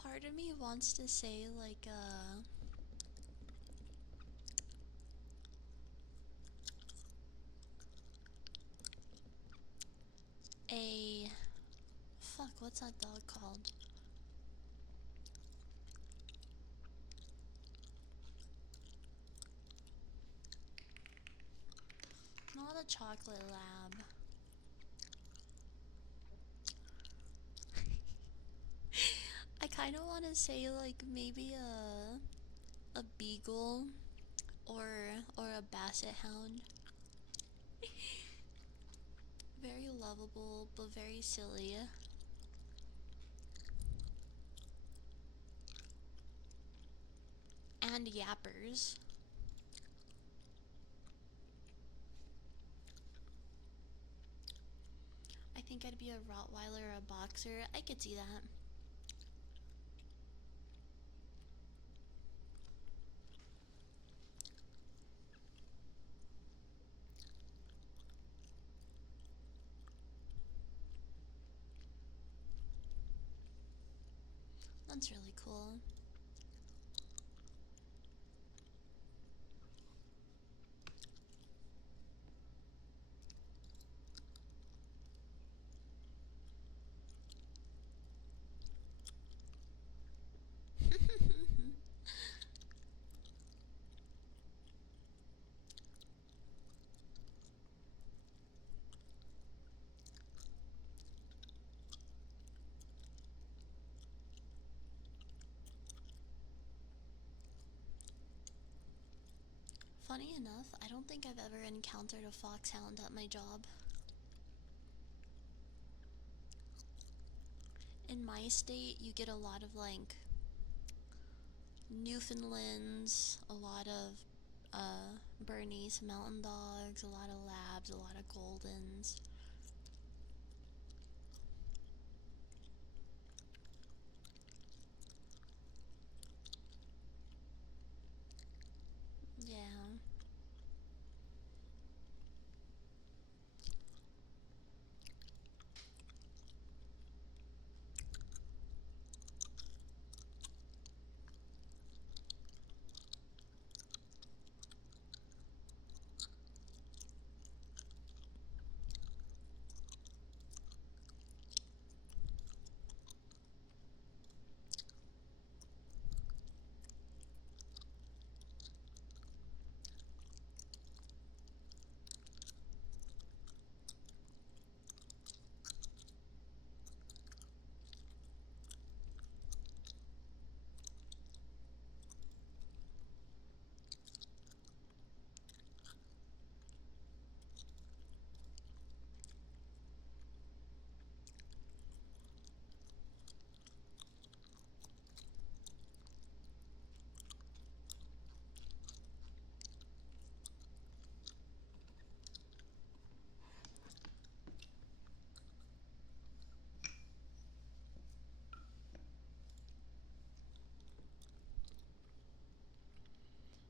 part of me wants to say like a fuck, what's that dog called? Not a chocolate lab. I kind of want to say like maybe a beagle or a basset hound. Very lovable but very silly. And yappers. I think I'd be a Rottweiler or a boxer. I could see that. That's really cool. Funny enough, I don't think I've ever encountered a foxhound at my job. In my state, you get a lot of like Newfoundlands, a lot of Bernese mountain dogs, a lot of labs, a lot of goldens. Yeah.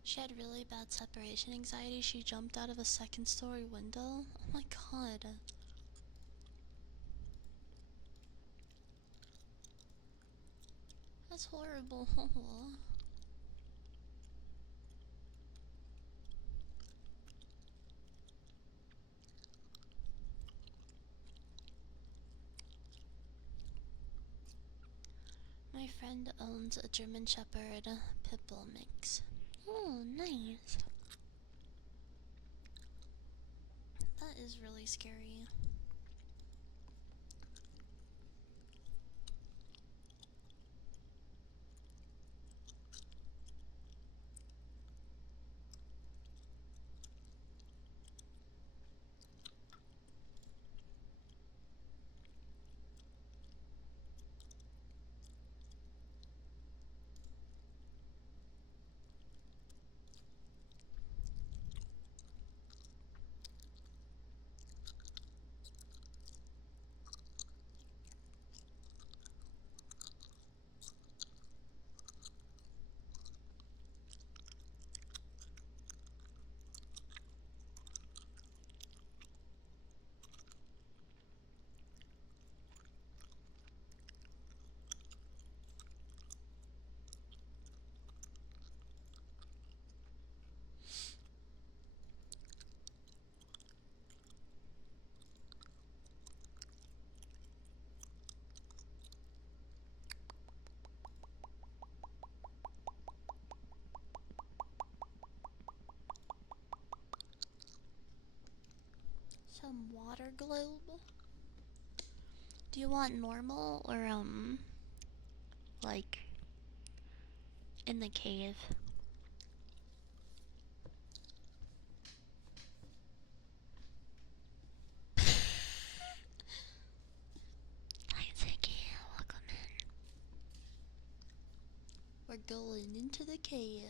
She had really bad separation anxiety. She jumped out of a second story window. Oh my god. That's horrible. My friend owns a German Shepherd Pitbull mix. Oh, nice. That is really scary. Some water globe. Do you want normal or like in the cave? Hi Ziggy, welcome in. We're going into the cave.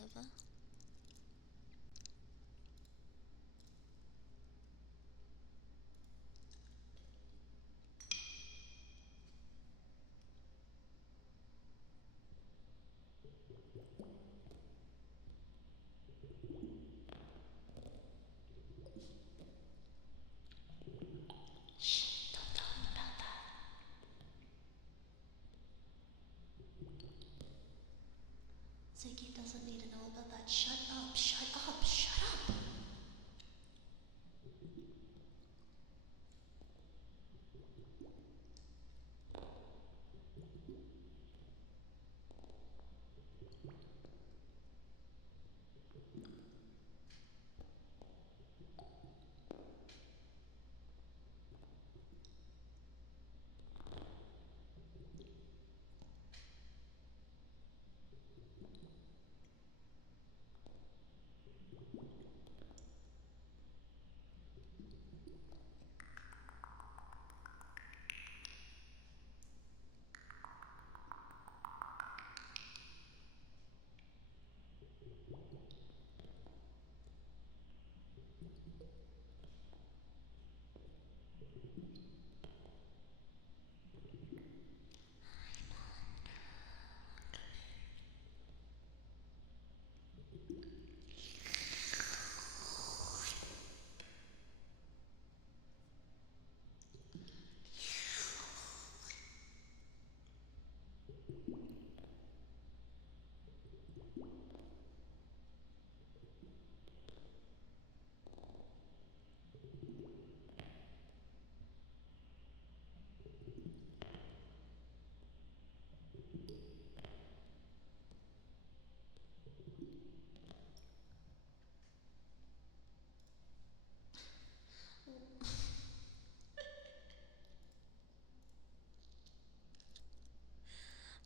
Shh, don't tell him about that. Ziggy doesn't need to know about that. Shut up, shut up, shut up!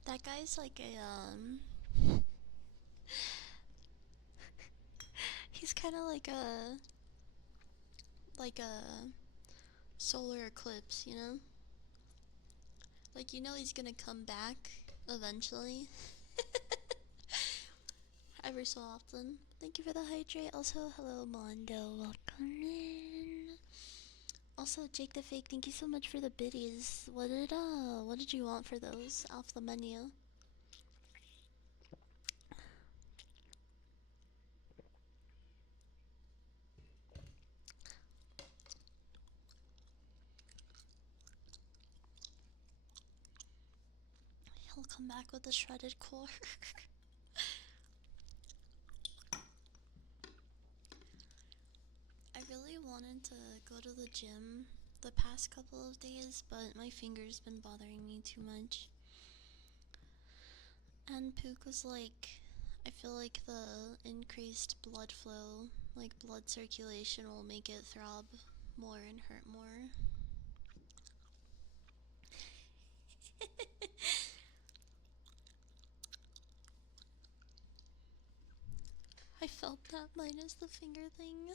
That guy's like a he's kind of like a solar eclipse, you know? Like, you know he's gonna come back eventually. Every so often. Thank you for the hydrate. Also, hello Mondo, welcome in. Also, Jake the Fake, thank you so much for the biddies. What did you want for those off the menu? He'll come back with a shredded core. I really wanted to go to the gym the past couple of days, but my finger's been bothering me too much. And Pook was like, I feel like the increased blood flow, like blood circulation, will make it throb more and hurt more. I felt that minus the finger thing.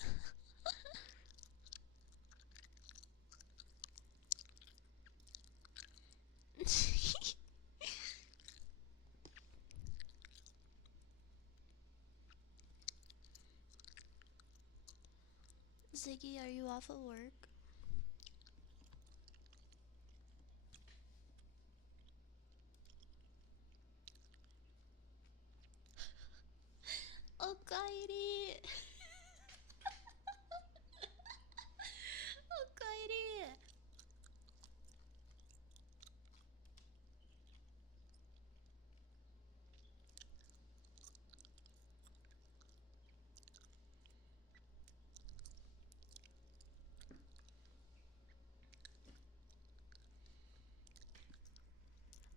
Ziggy, are you off at work? Oh, Kairi! Oh, Kairi!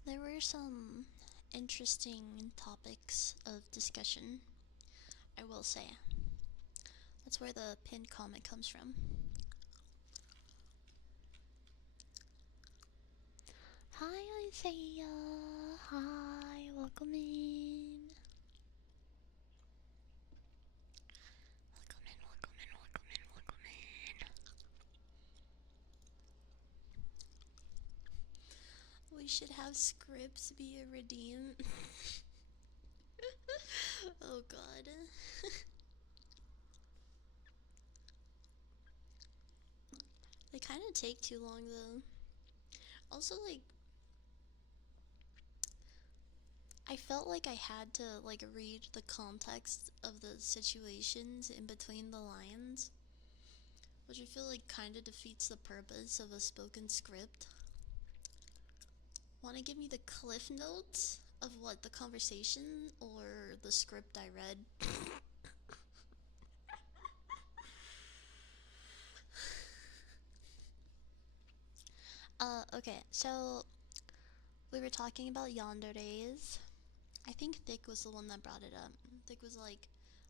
There were some interesting topics of discussion, I will say. That's where the pinned comment comes from. Hi, Isaiah. Hi, welcome in. Welcome in, welcome in, welcome in, welcome in. We should have scripts be a redeem. Oh god. They kind of take too long though. Also, like, I felt like I had to like read the context of the situations in between the lines, which I feel like kind of defeats the purpose of a spoken script. Want to give me the cliff notes of what the conversation or the script I read? Okay, so we were talking about yanderes. I think Thick was the one that brought it up. Thick was like,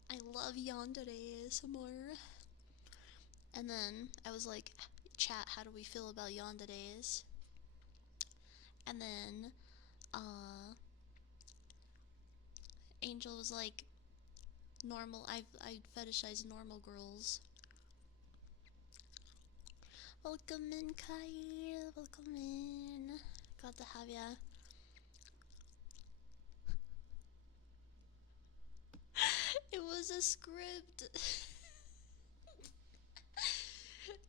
I love yanderes more. And then I was like, chat, how do we feel about yanderes? And then, Angel was like, normal, I fetishize normal girls. Welcome in, Kai. Welcome in. Glad to have ya. It was a script.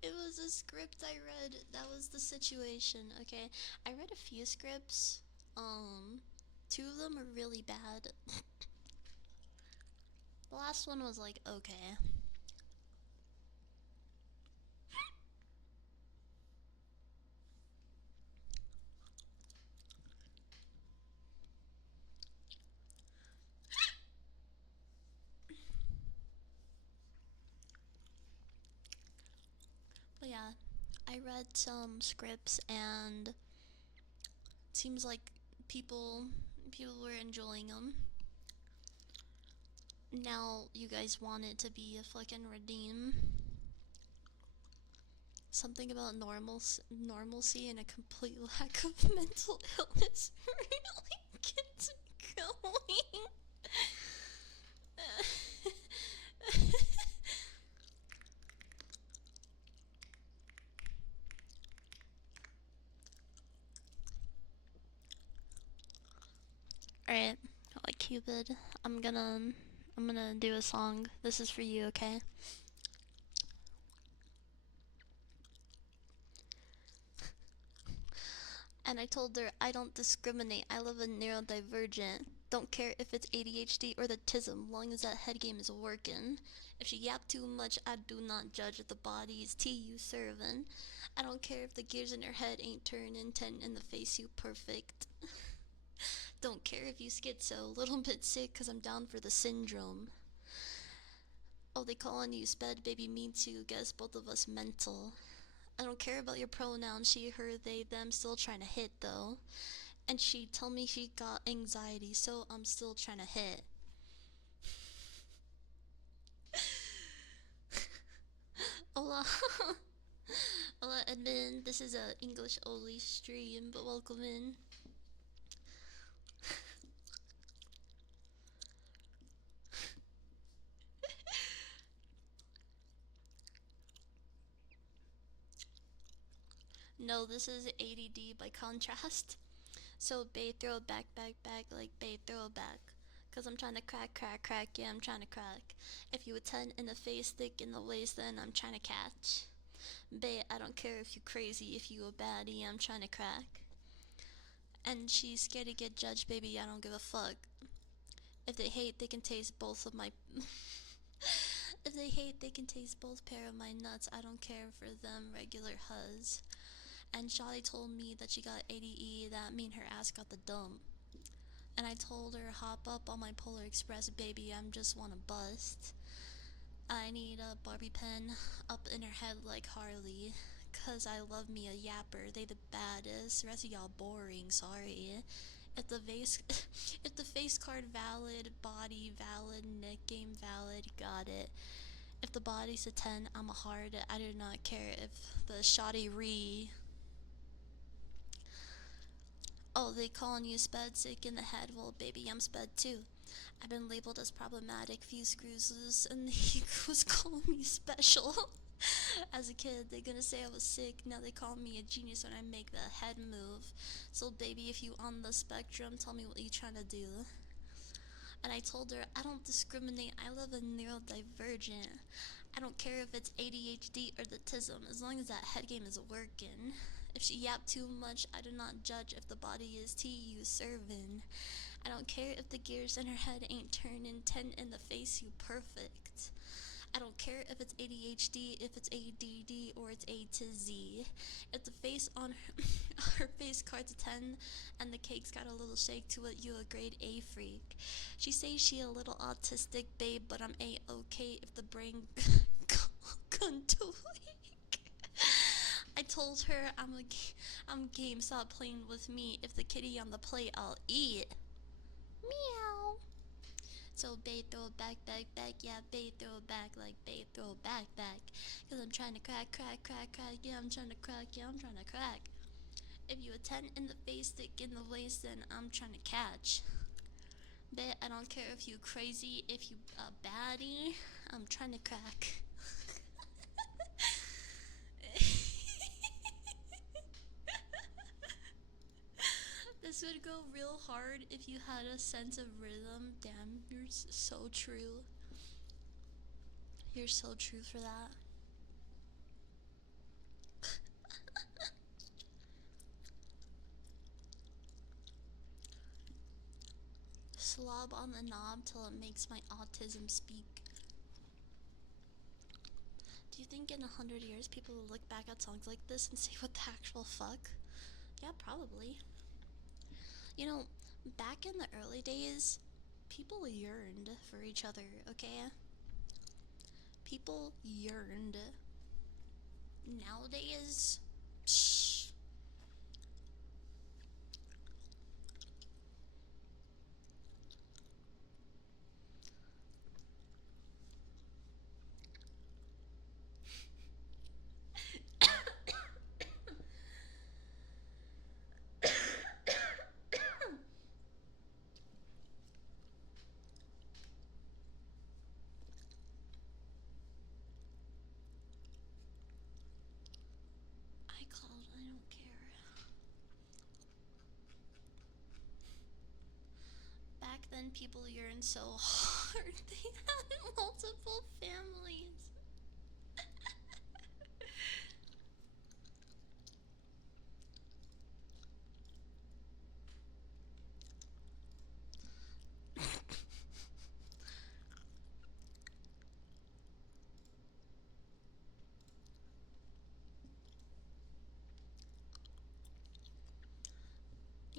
It was a script I read. That was the situation, okay? I read a few scripts. Two of them are really bad. The last one was like, okay. But yeah, I read some scripts and it seems like people were enjoying them. Now you guys want it to be a fucking redeem. Something about normalcy and a complete lack of mental illness really gets me going. Alright, like Cupid, I'm gonna do a song. This is for you, okay? And I told her I don't discriminate. I love a neurodivergent. Don't care if it's ADHD or the tism, long as that head game is working. If she yap too much, I do not judge the body's tea you serving. I don't care if the gears in her head ain't turning 10 in the face you perfect. Don't care if you schizo, little bit sick cause I'm down for the syndrome. Oh, they calling you sped, baby, me too, guess both of us mental. I don't care about your pronouns, she, her, they, them, still trying to hit though. And she tell me she got anxiety, so I'm still trying to hit. Hola. Hola, admin. This is a English only stream, but welcome in. No, this is ADD by contrast. So, bay throw back, back, back, like bay throw back. Cause I'm trying to crack, crack, crack, yeah, I'm trying to crack. If you a 10 in the face, thick in the waist, then I'm trying to catch. Bay, I don't care if you crazy, if you a baddie, I'm trying to crack. And she's scared to get judged, baby, I don't give a fuck. If they hate, they can taste both of my... If they hate, they can taste both pair of my nuts, I don't care for them regular huzz. And Shawty told me that she got ADE, that mean her ass got the dump. And I told her, hop up on my Polar Express, baby, I'm just wanna bust. I need a Barbie pen up in her head like Harley. Cause I love me a yapper, they the baddest, rest of y'all boring, sorry. If the face, if the face card valid, body valid, neck game valid, got it. If the body's a 10, I'm a hard, I do not care if the shoddy re. Oh, they calling you sped sick in the head, well baby, I'm sped too. I've been labeled as problematic, few screws loose, and the egos call me special. As a kid, they're gonna say I was sick, now they call me a genius when I make the head move. So baby, if you on the spectrum, tell me what you trying to do. And I told her, I don't discriminate, I love a neurodivergent. I don't care if it's ADHD or the tism, as long as that head game is working. If she yap too much, I do not judge if the body is tea you serving. I don't care if the gears in her head ain't turning 10 in the face, you perfect. I don't care if it's ADHD, if it's ADD, or it's A to Z. If the face on her face card's a 10 and the cake's got a little shake to it, you a grade A freak. She says she a little autistic, babe, but I'm A-okay if the brain gone too weak. I told her I'm game, stop playing with me. If the kitty on the plate, I'll eat. Meow. So babe, throw it back, back, back, yeah, babe, throw it back, like babe, throw it back, back. Cause I'm trying to crack, crack, crack, crack, yeah, I'm trying to crack, yeah, I'm trying to crack. If you a 10 in the face, thick in the waist, then I'm trying to catch. Bet I don't care if you crazy, if you a baddie, I'm trying to crack. This would go real hard if you had a sense of rhythm. Damn, you're so true. You're so true for that. Slob on the knob till it makes my autism speak. Do you think in 100 years people will look back at songs like this and say, what the actual fuck? Yeah, probably. You know, back in the early days, people yearned for each other, okay? People yearned. Nowadays, psh. I don't care. Back then, people yearned so hard, they had multiple families.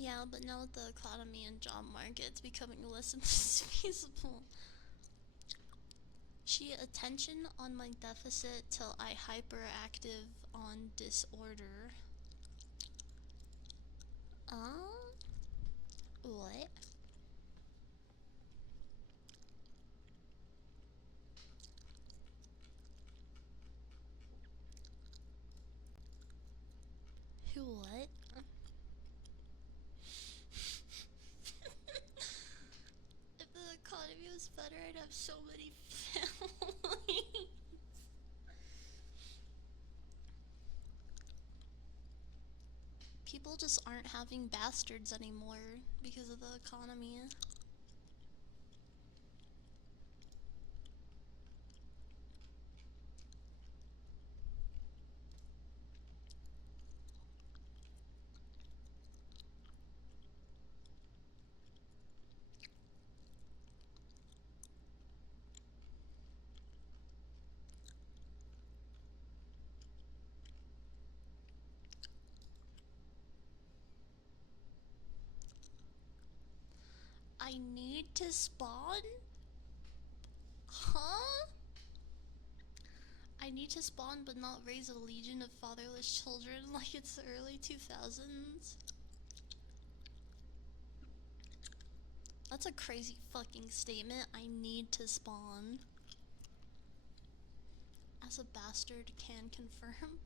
Yeah, but now with the economy and job market, it's becoming less and less feasible. She attention on my deficit till I hyperactive on disorder. What? What? If the economy was better, I'd have so many families. People just aren't having bastards anymore because of the economy. I need to spawn? Huh? I need to spawn but not raise a legion of fatherless children like it's the early 2000s? That's a crazy fucking statement. I need to spawn. As a bastard can confirm.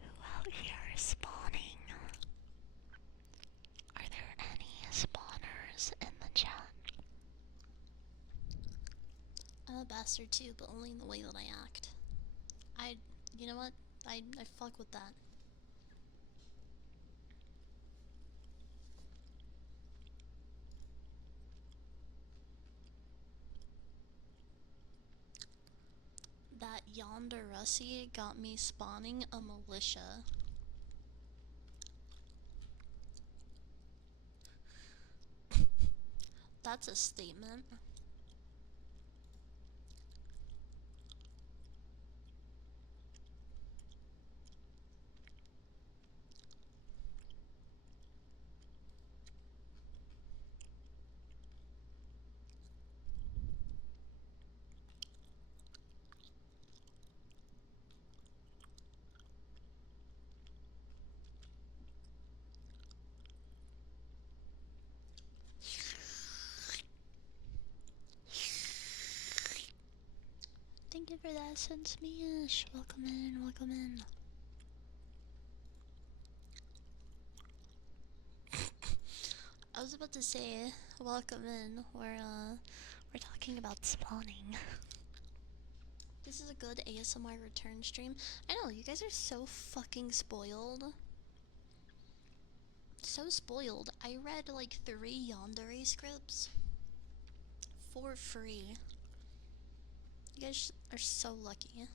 Who out here is spawning? Are there any spawners in the chat? I'm a bastard too, but only in the way that I act. You know what? I fuck with that. That yonder Russie got me spawning a militia. That's a statement. Thank you for that, Sensmish. Welcome in, welcome in. I was about to say, welcome in. We're talking about spawning. This is a good ASMR return stream. I know, you guys are so fucking spoiled. So spoiled. I read like 3 yandere scripts for free. You guys are so lucky.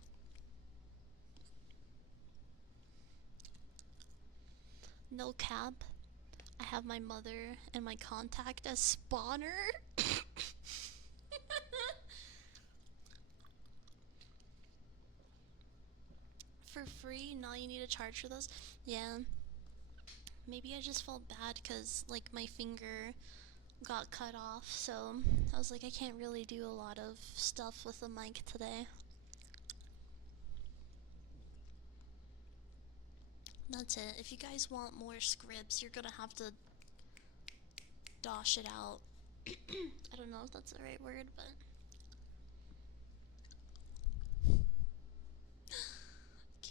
No cap. I have my mother and my contact as spawner. For free? Now you need to charge for those? Yeah. Maybe I just felt bad because, like, my finger got cut off, so I was like, I can't really do a lot of stuff with the mic today. That's it. If you guys want more scripts, you're gonna have to dosh it out. I don't know if that's the right word, but...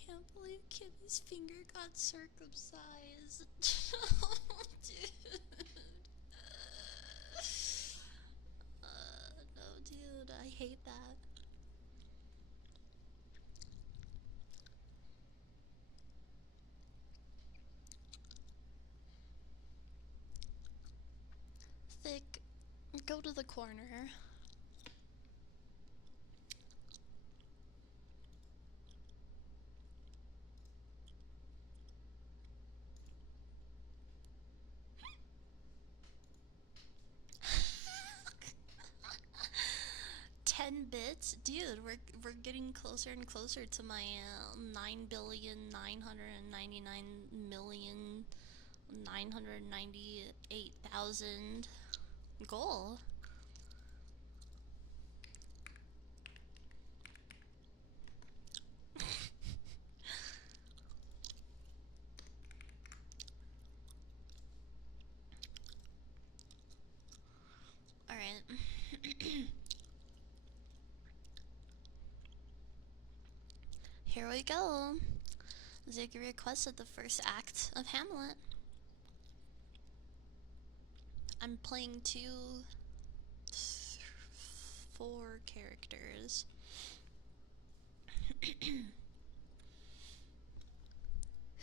Can't believe Kimmy's finger got circumcised. Oh, dude. No, dude, I hate that. Thick, go to the corner. 10 bits? Dude, we're getting closer and closer to my 9,999,998,000 goal. Alright. Here we go. Ziggy requested the first act of Hamlet. I'm playing 4 characters.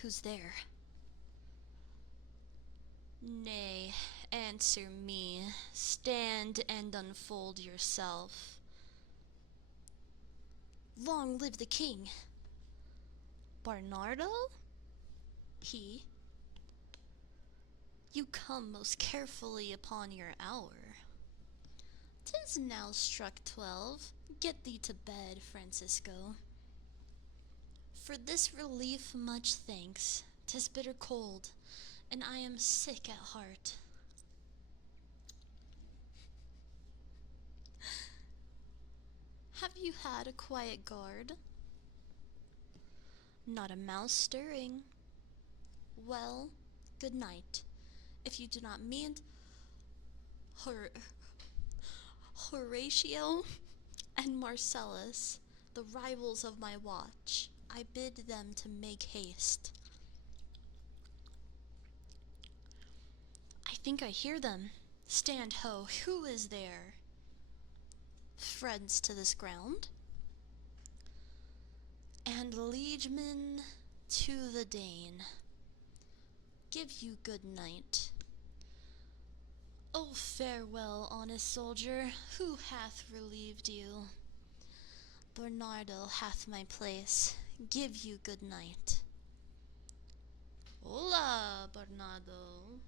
Who's there? Nay, answer me. Stand and unfold yourself. Long live the king. Bernardo? He? You come most carefully upon your hour. 'Tis now struck 12. Get thee to bed, Francisco. For this relief much thanks. 'Tis bitter cold, and I am sick at heart. Have you had a quiet guard? Not a mouse stirring. Well, good night. If you do not mean Horatio and Marcellus, the rivals of my watch, I bid them to make haste. I think I hear them. Stand ho, who is there? Friends to this ground? And liegemen to the Dane. Give you good night. Oh, farewell, honest soldier, who hath relieved you? Bernardo hath my place. Give you good night. Hola, Bernardo.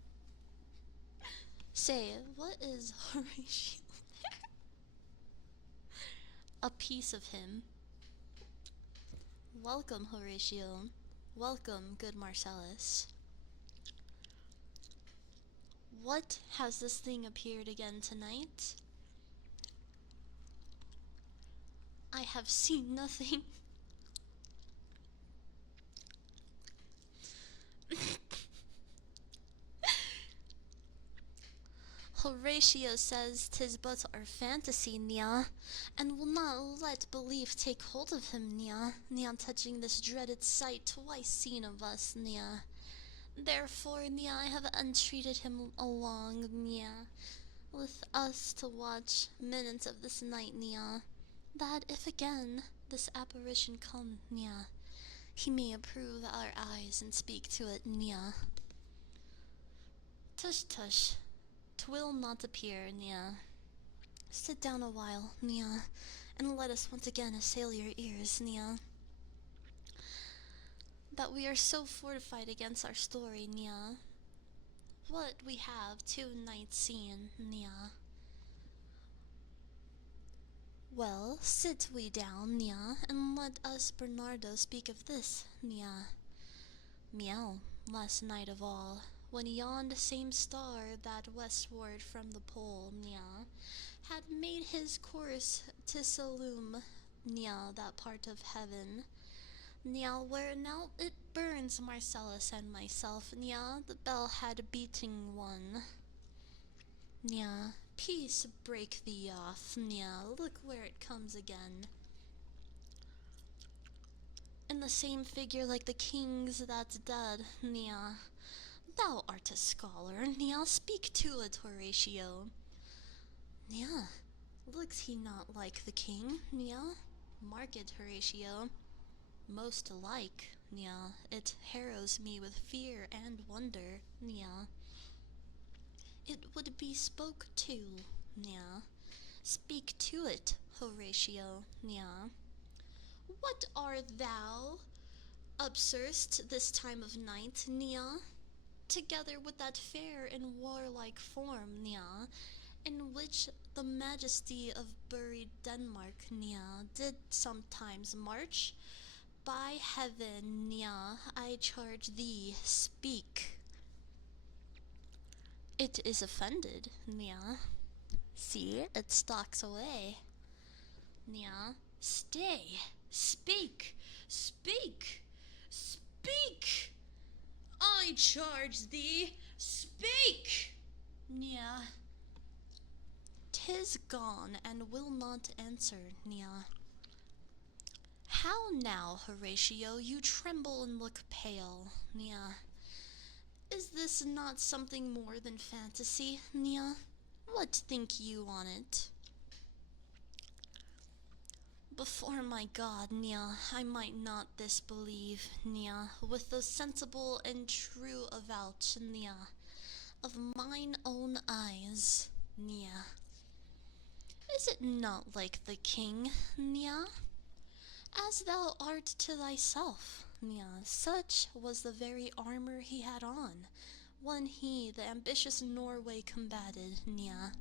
Say, what is Horatio? A piece of him. Welcome, Horatio. Welcome, good Marcellus. What, has this thing appeared again tonight? I have seen nothing. Horatio says 'tis but our fantasy, Nia, and will not let belief take hold of him, Nia, touching this dreaded sight twice seen of us, Nia. Therefore, Nia, I have entreated him along, Nia, with us to watch minutes of this night, Nia, that if again this apparition come, Nia, he may approve our eyes and speak to it, Nia. Tush, tush. 'Twill not appear, Nia. Sit down a while, Nia, and let us once again assail your ears, Nia. That we are so fortified against our story, Nia. What we have 2 nights seen, Nia. Well, sit we down, Nia, and let us Bernardo speak of this, Nia. Meow, last night of all, when yond same star that westward from the pole, Nia, had made his course to illume, Nia, that part of heaven, Nia, where now it burns Marcellus and myself, Nia, the bell had beating one. Nia, peace break thee off, Nia, look where it comes again. In the same figure like the king's that's dead, Nia. Thou art a scholar, Nia, speak to it, Horatio. Nia, looks he not like the king, Nia? Mark it, Horatio. Most like, Nia, it harrows me with fear and wonder, Nia. It would be spoke to, Nia. Speak to it, Horatio, Nia. What art thou, observest this time of night, Nia? Together with that fair and warlike form, Nia, in which the majesty of buried Denmark, Nia, did sometimes march? By heaven, Nia, I charge thee, speak. It is offended, Nia. See, it stalks away. Nia, stay, speak, speak, speak! I charge thee, speak! Nia, 'tis gone, and will not answer, Nia. How now, Horatio, you tremble and look pale, Nia. Is this not something more than fantasy, Nia? What think you on it? Before my God, Nia, I might not disbelieve, Nia, with the sensible and true avouch, Nia, of mine own eyes, Nia. Is it not like the king, Nia? As thou art to thyself, Nia, such was the very armour he had on, when he the ambitious Norway combated, Nia.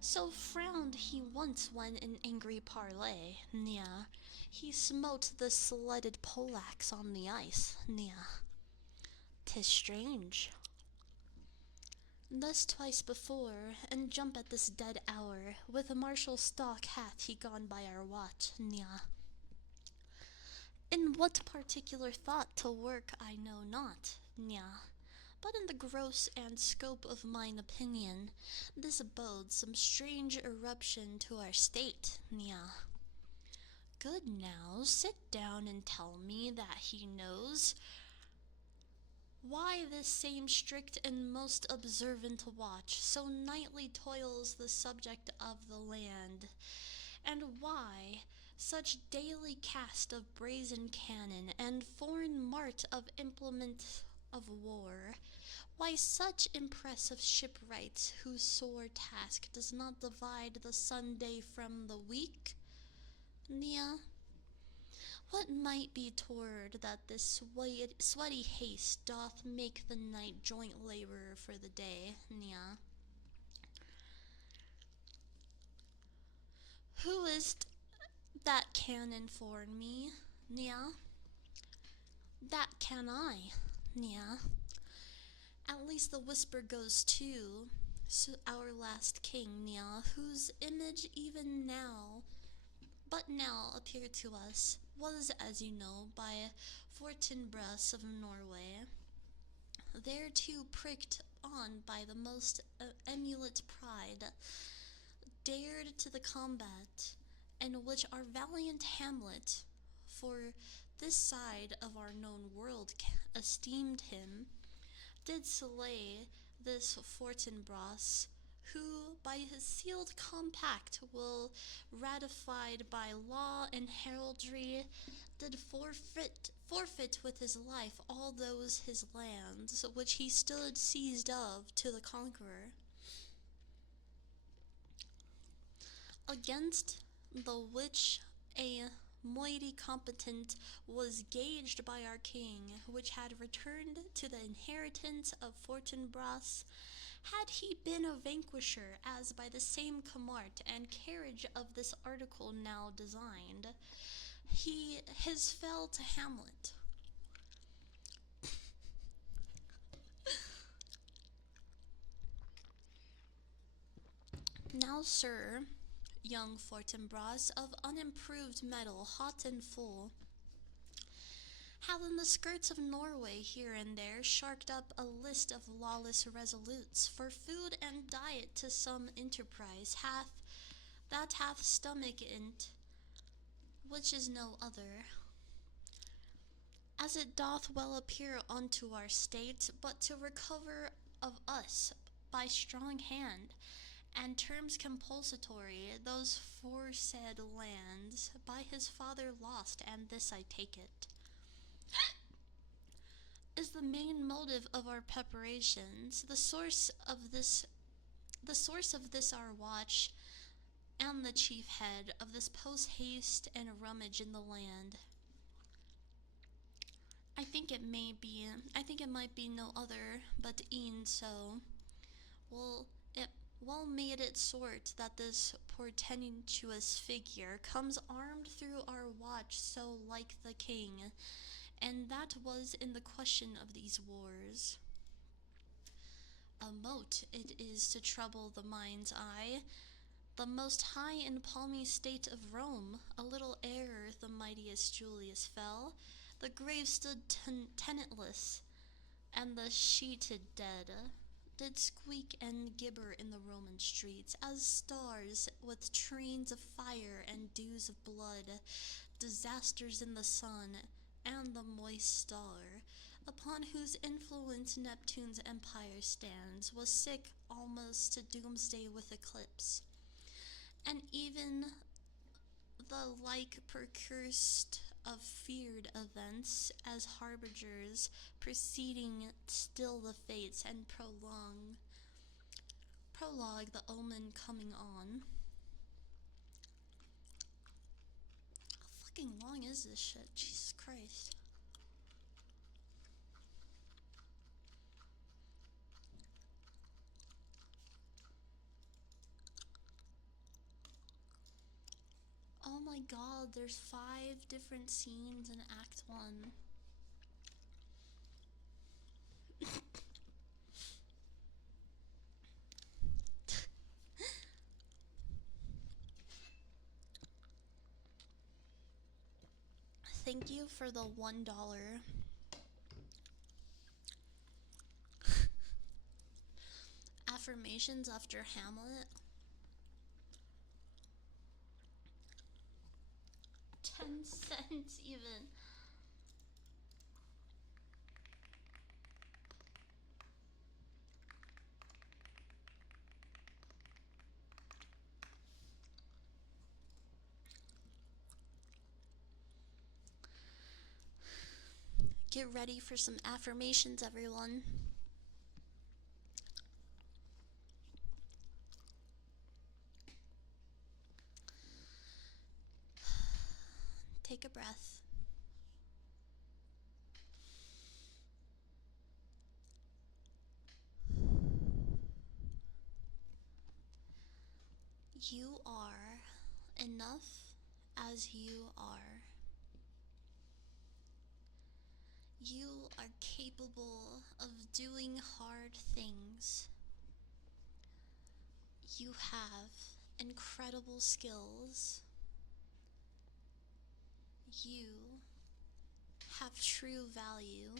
So frowned he once when in angry parley, Nia, he smote the sledded poleaxe on the ice, Nia. 'Tis strange. Thus twice before, and jump at this dead hour, with a martial stalk hath he gone by our watch, Nia. In what particular thought to work I know not, Nia, but in the gross and scope of mine opinion, this abodes some strange eruption to our state, Nia. Good now, sit down and tell me that he knows why this same strict and most observant watch so nightly toils the subject of the land, and why such daily cast of brazen cannon and foreign mart of implement of war, why such impress of shipwrights whose sore task does not divide the Sunday from the week, Nia? What might be toward that this sweaty haste doth make the night joint labourer for the day, Nia? Who is't that can inform me, Nia? That can I, Nia. At least the whisper goes to our last king, Nia, whose image even now, but now appeared to us, was, as you know, by Fortinbras of Norway, thereto pricked on by the most emulate pride, dared to the combat, and which our valiant Hamlet, for this side of our known world esteemed him, did slay this Fortinbras, who by his sealed compact will, ratified by law and heraldry, did forfeit with his life all those his lands which he stood seized of to the conqueror. Against the which a moiety competent was gauged by our king, which had returned to the inheritance of Fortinbras, had he been a vanquisher, as by the same comart and carriage of this article now designed, his fell to Hamlet. Now, sir, young Fortinbras, of unimproved metal, hot and full, hath in the skirts of Norway here and there sharked up a list of lawless resolutes, for food and diet to some enterprise hath stomach in't, which is no other, as it doth well appear unto our state, but to recover of us by strong hand, and terms compulsatory, those foresaid lands by his father lost, and this I take it, is the main motive of our preparations, the source of this our watch, and the chief head of this post-haste and rummage in the land. I think it might be no other, but e'en so. It well made it sort that this portentous figure comes armed through our watch so like the king, and that was in the question of these wars. A mote it is to trouble the mind's eye. The most high and palmy state of Rome, a little ere the mightiest Julius fell, the grave stood tenantless, and the sheeted dead, did squeak and gibber in the Roman streets, as stars with trains of fire and dews of blood, disasters in the sun, and the moist star, upon whose influence Neptune's empire stands, was sick almost to doomsday with eclipse. And even the like percursed of feared events as harbingers preceding still the fates and prologue the omen coming on. How fucking long is this shit? Jesus Christ. Oh my god, there's 5 different scenes in Act 1. Thank you for the $1 affirmations after Hamlet. 10 cents even. Get ready for some affirmations, everyone. Take a breath. You are enough as you are. You are capable of doing hard things. You have incredible skills. You have true value.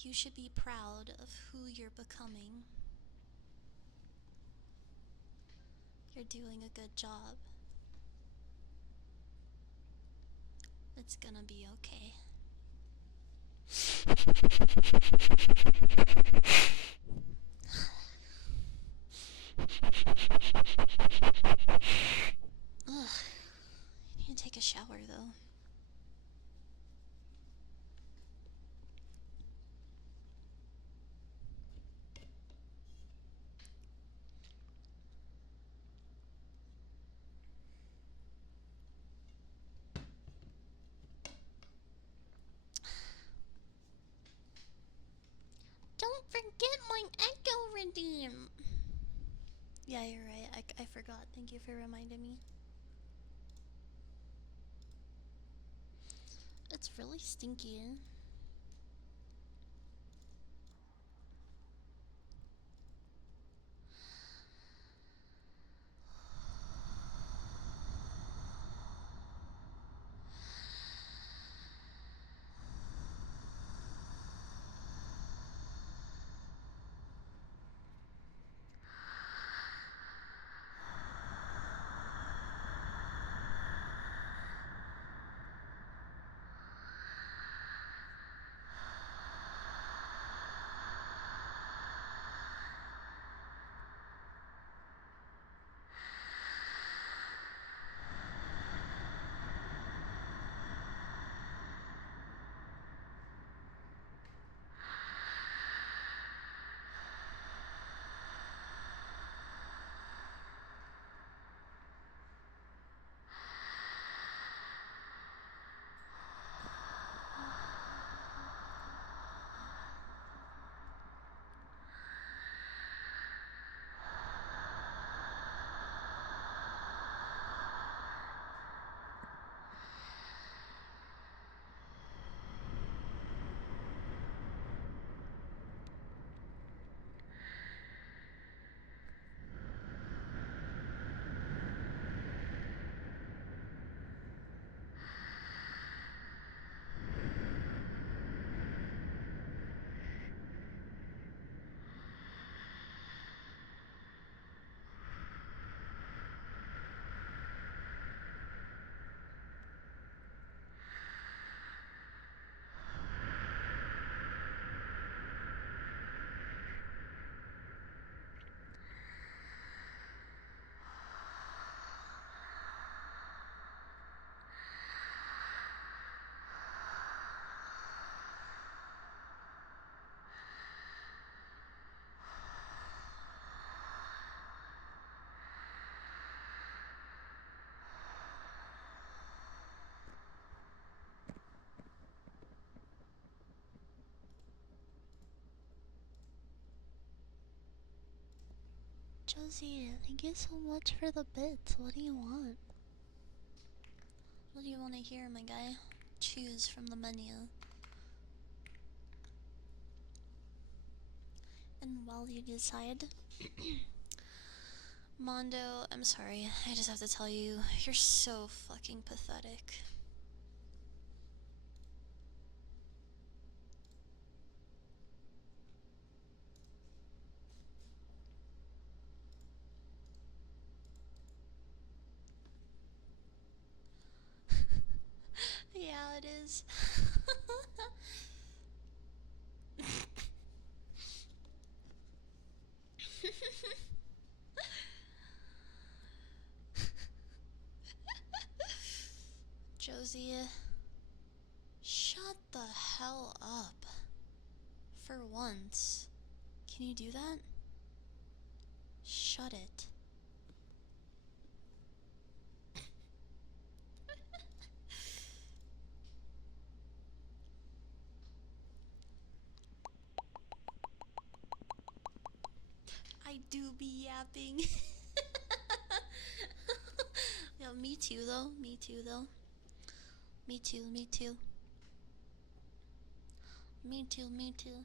You should be proud of who you're becoming. You're doing a good job. It's gonna be okay. Ugh. I need to take a shower though. Don't forget my echo redeem. Yeah, you're right. I forgot. Thank you for reminding me. It's really stinky. Josie, thank you so much for the bits. What do you want? What do you want to hear, my guy? Choose from the menu. And while you decide, Mondo, I'm sorry, I just have to tell you, you're so fucking pathetic. Yeah, it is. Josie, shut the hell up. For once. Can you do that? Shut it. I do be yapping. Yeah, me too though. Me too though. Me too, me too. Me too, me too.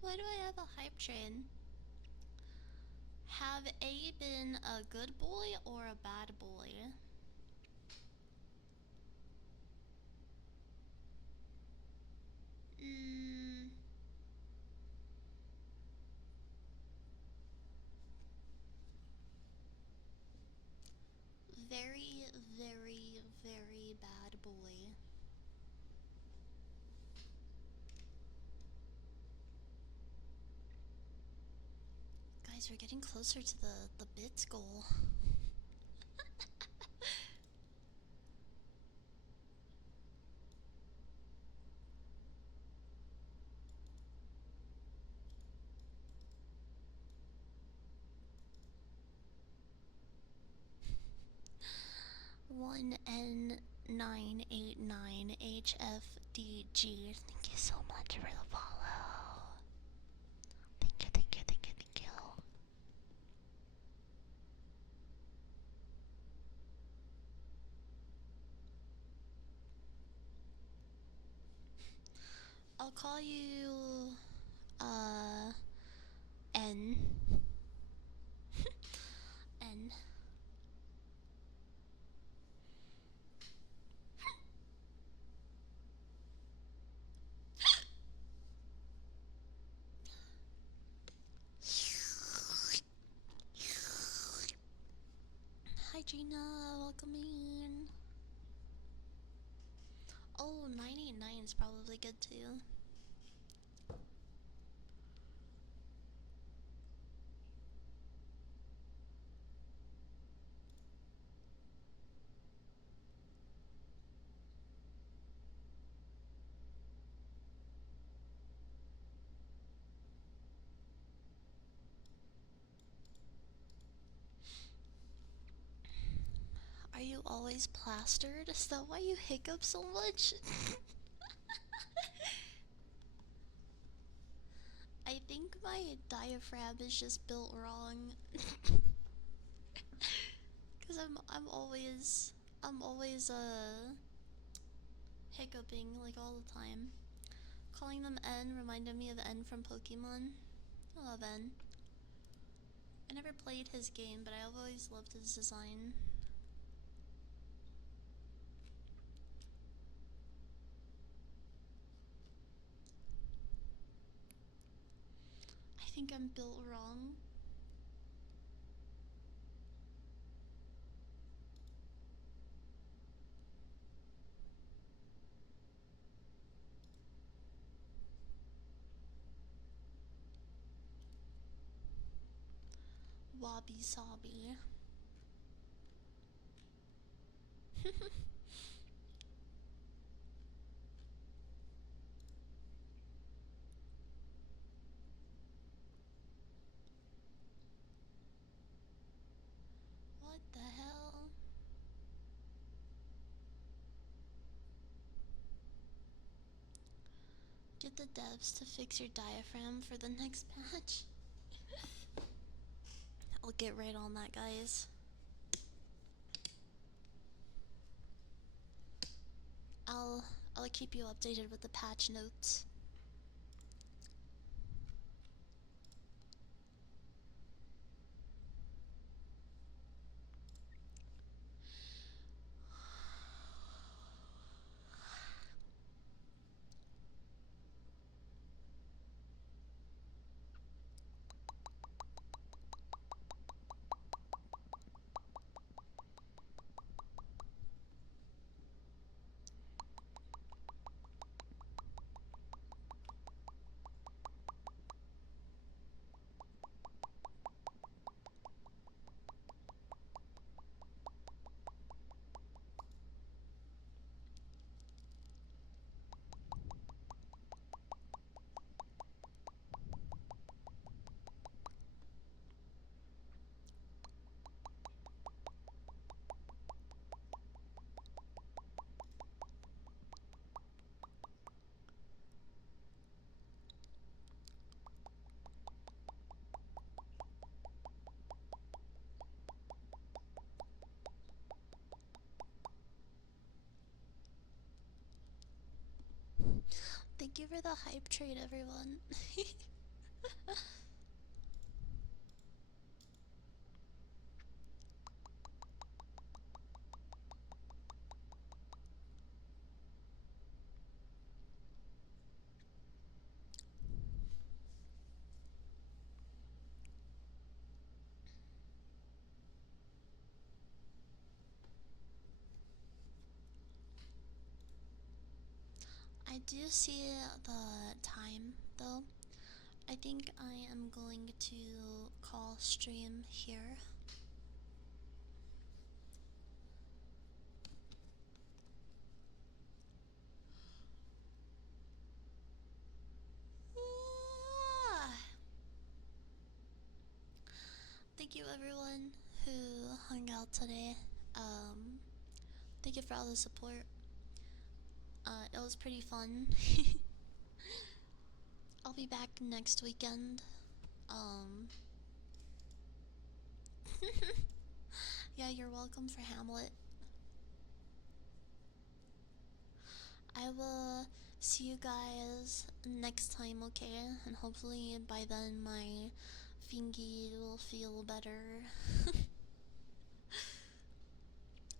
Why do I have a hype train? Have A been a good boy or a bad boy? Very, very, very bad boy. Guys, we're getting closer to the bits goal. One N989HFDG. Thank you so much for the follow. Thank you, thank you, thank you, thank you. I'll call you N. N. Hi Gina, welcome in. Oh, 989 is probably good too. Are you always plastered? Is that why you hiccup so much? I think my diaphragm is just built wrong. Cause I'm always hiccuping like all the time. Calling them N reminded me of N from Pokemon. I love N. I never played his game, but I've always loved his design. think I'm built wrong? Wabi sabi. What the hell? Get the devs to fix your diaphragm for the next patch. I'll get right on that, guys. I'll keep you updated with the patch notes. Thank you for the hype trade, everyone. I do see the time though. I think I am going to call stream here. Thank you everyone who hung out today. Thank you for all the support. It was pretty fun. I'll be back next weekend. Yeah, you're welcome for Hamlet. I will see you guys next time, okay? And hopefully by then my fingy will feel better.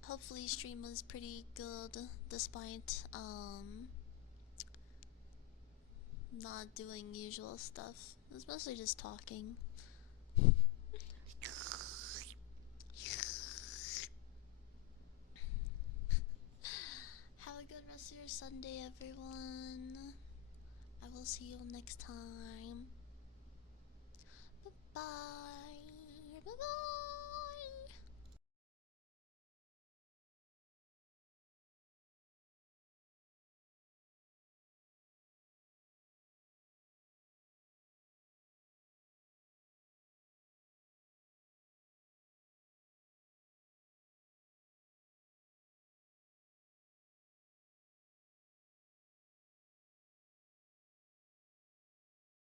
Hopefully stream was pretty good despite not doing usual stuff. It was mostly just talking. Have a good rest of your Sunday, everyone. I will see you next time.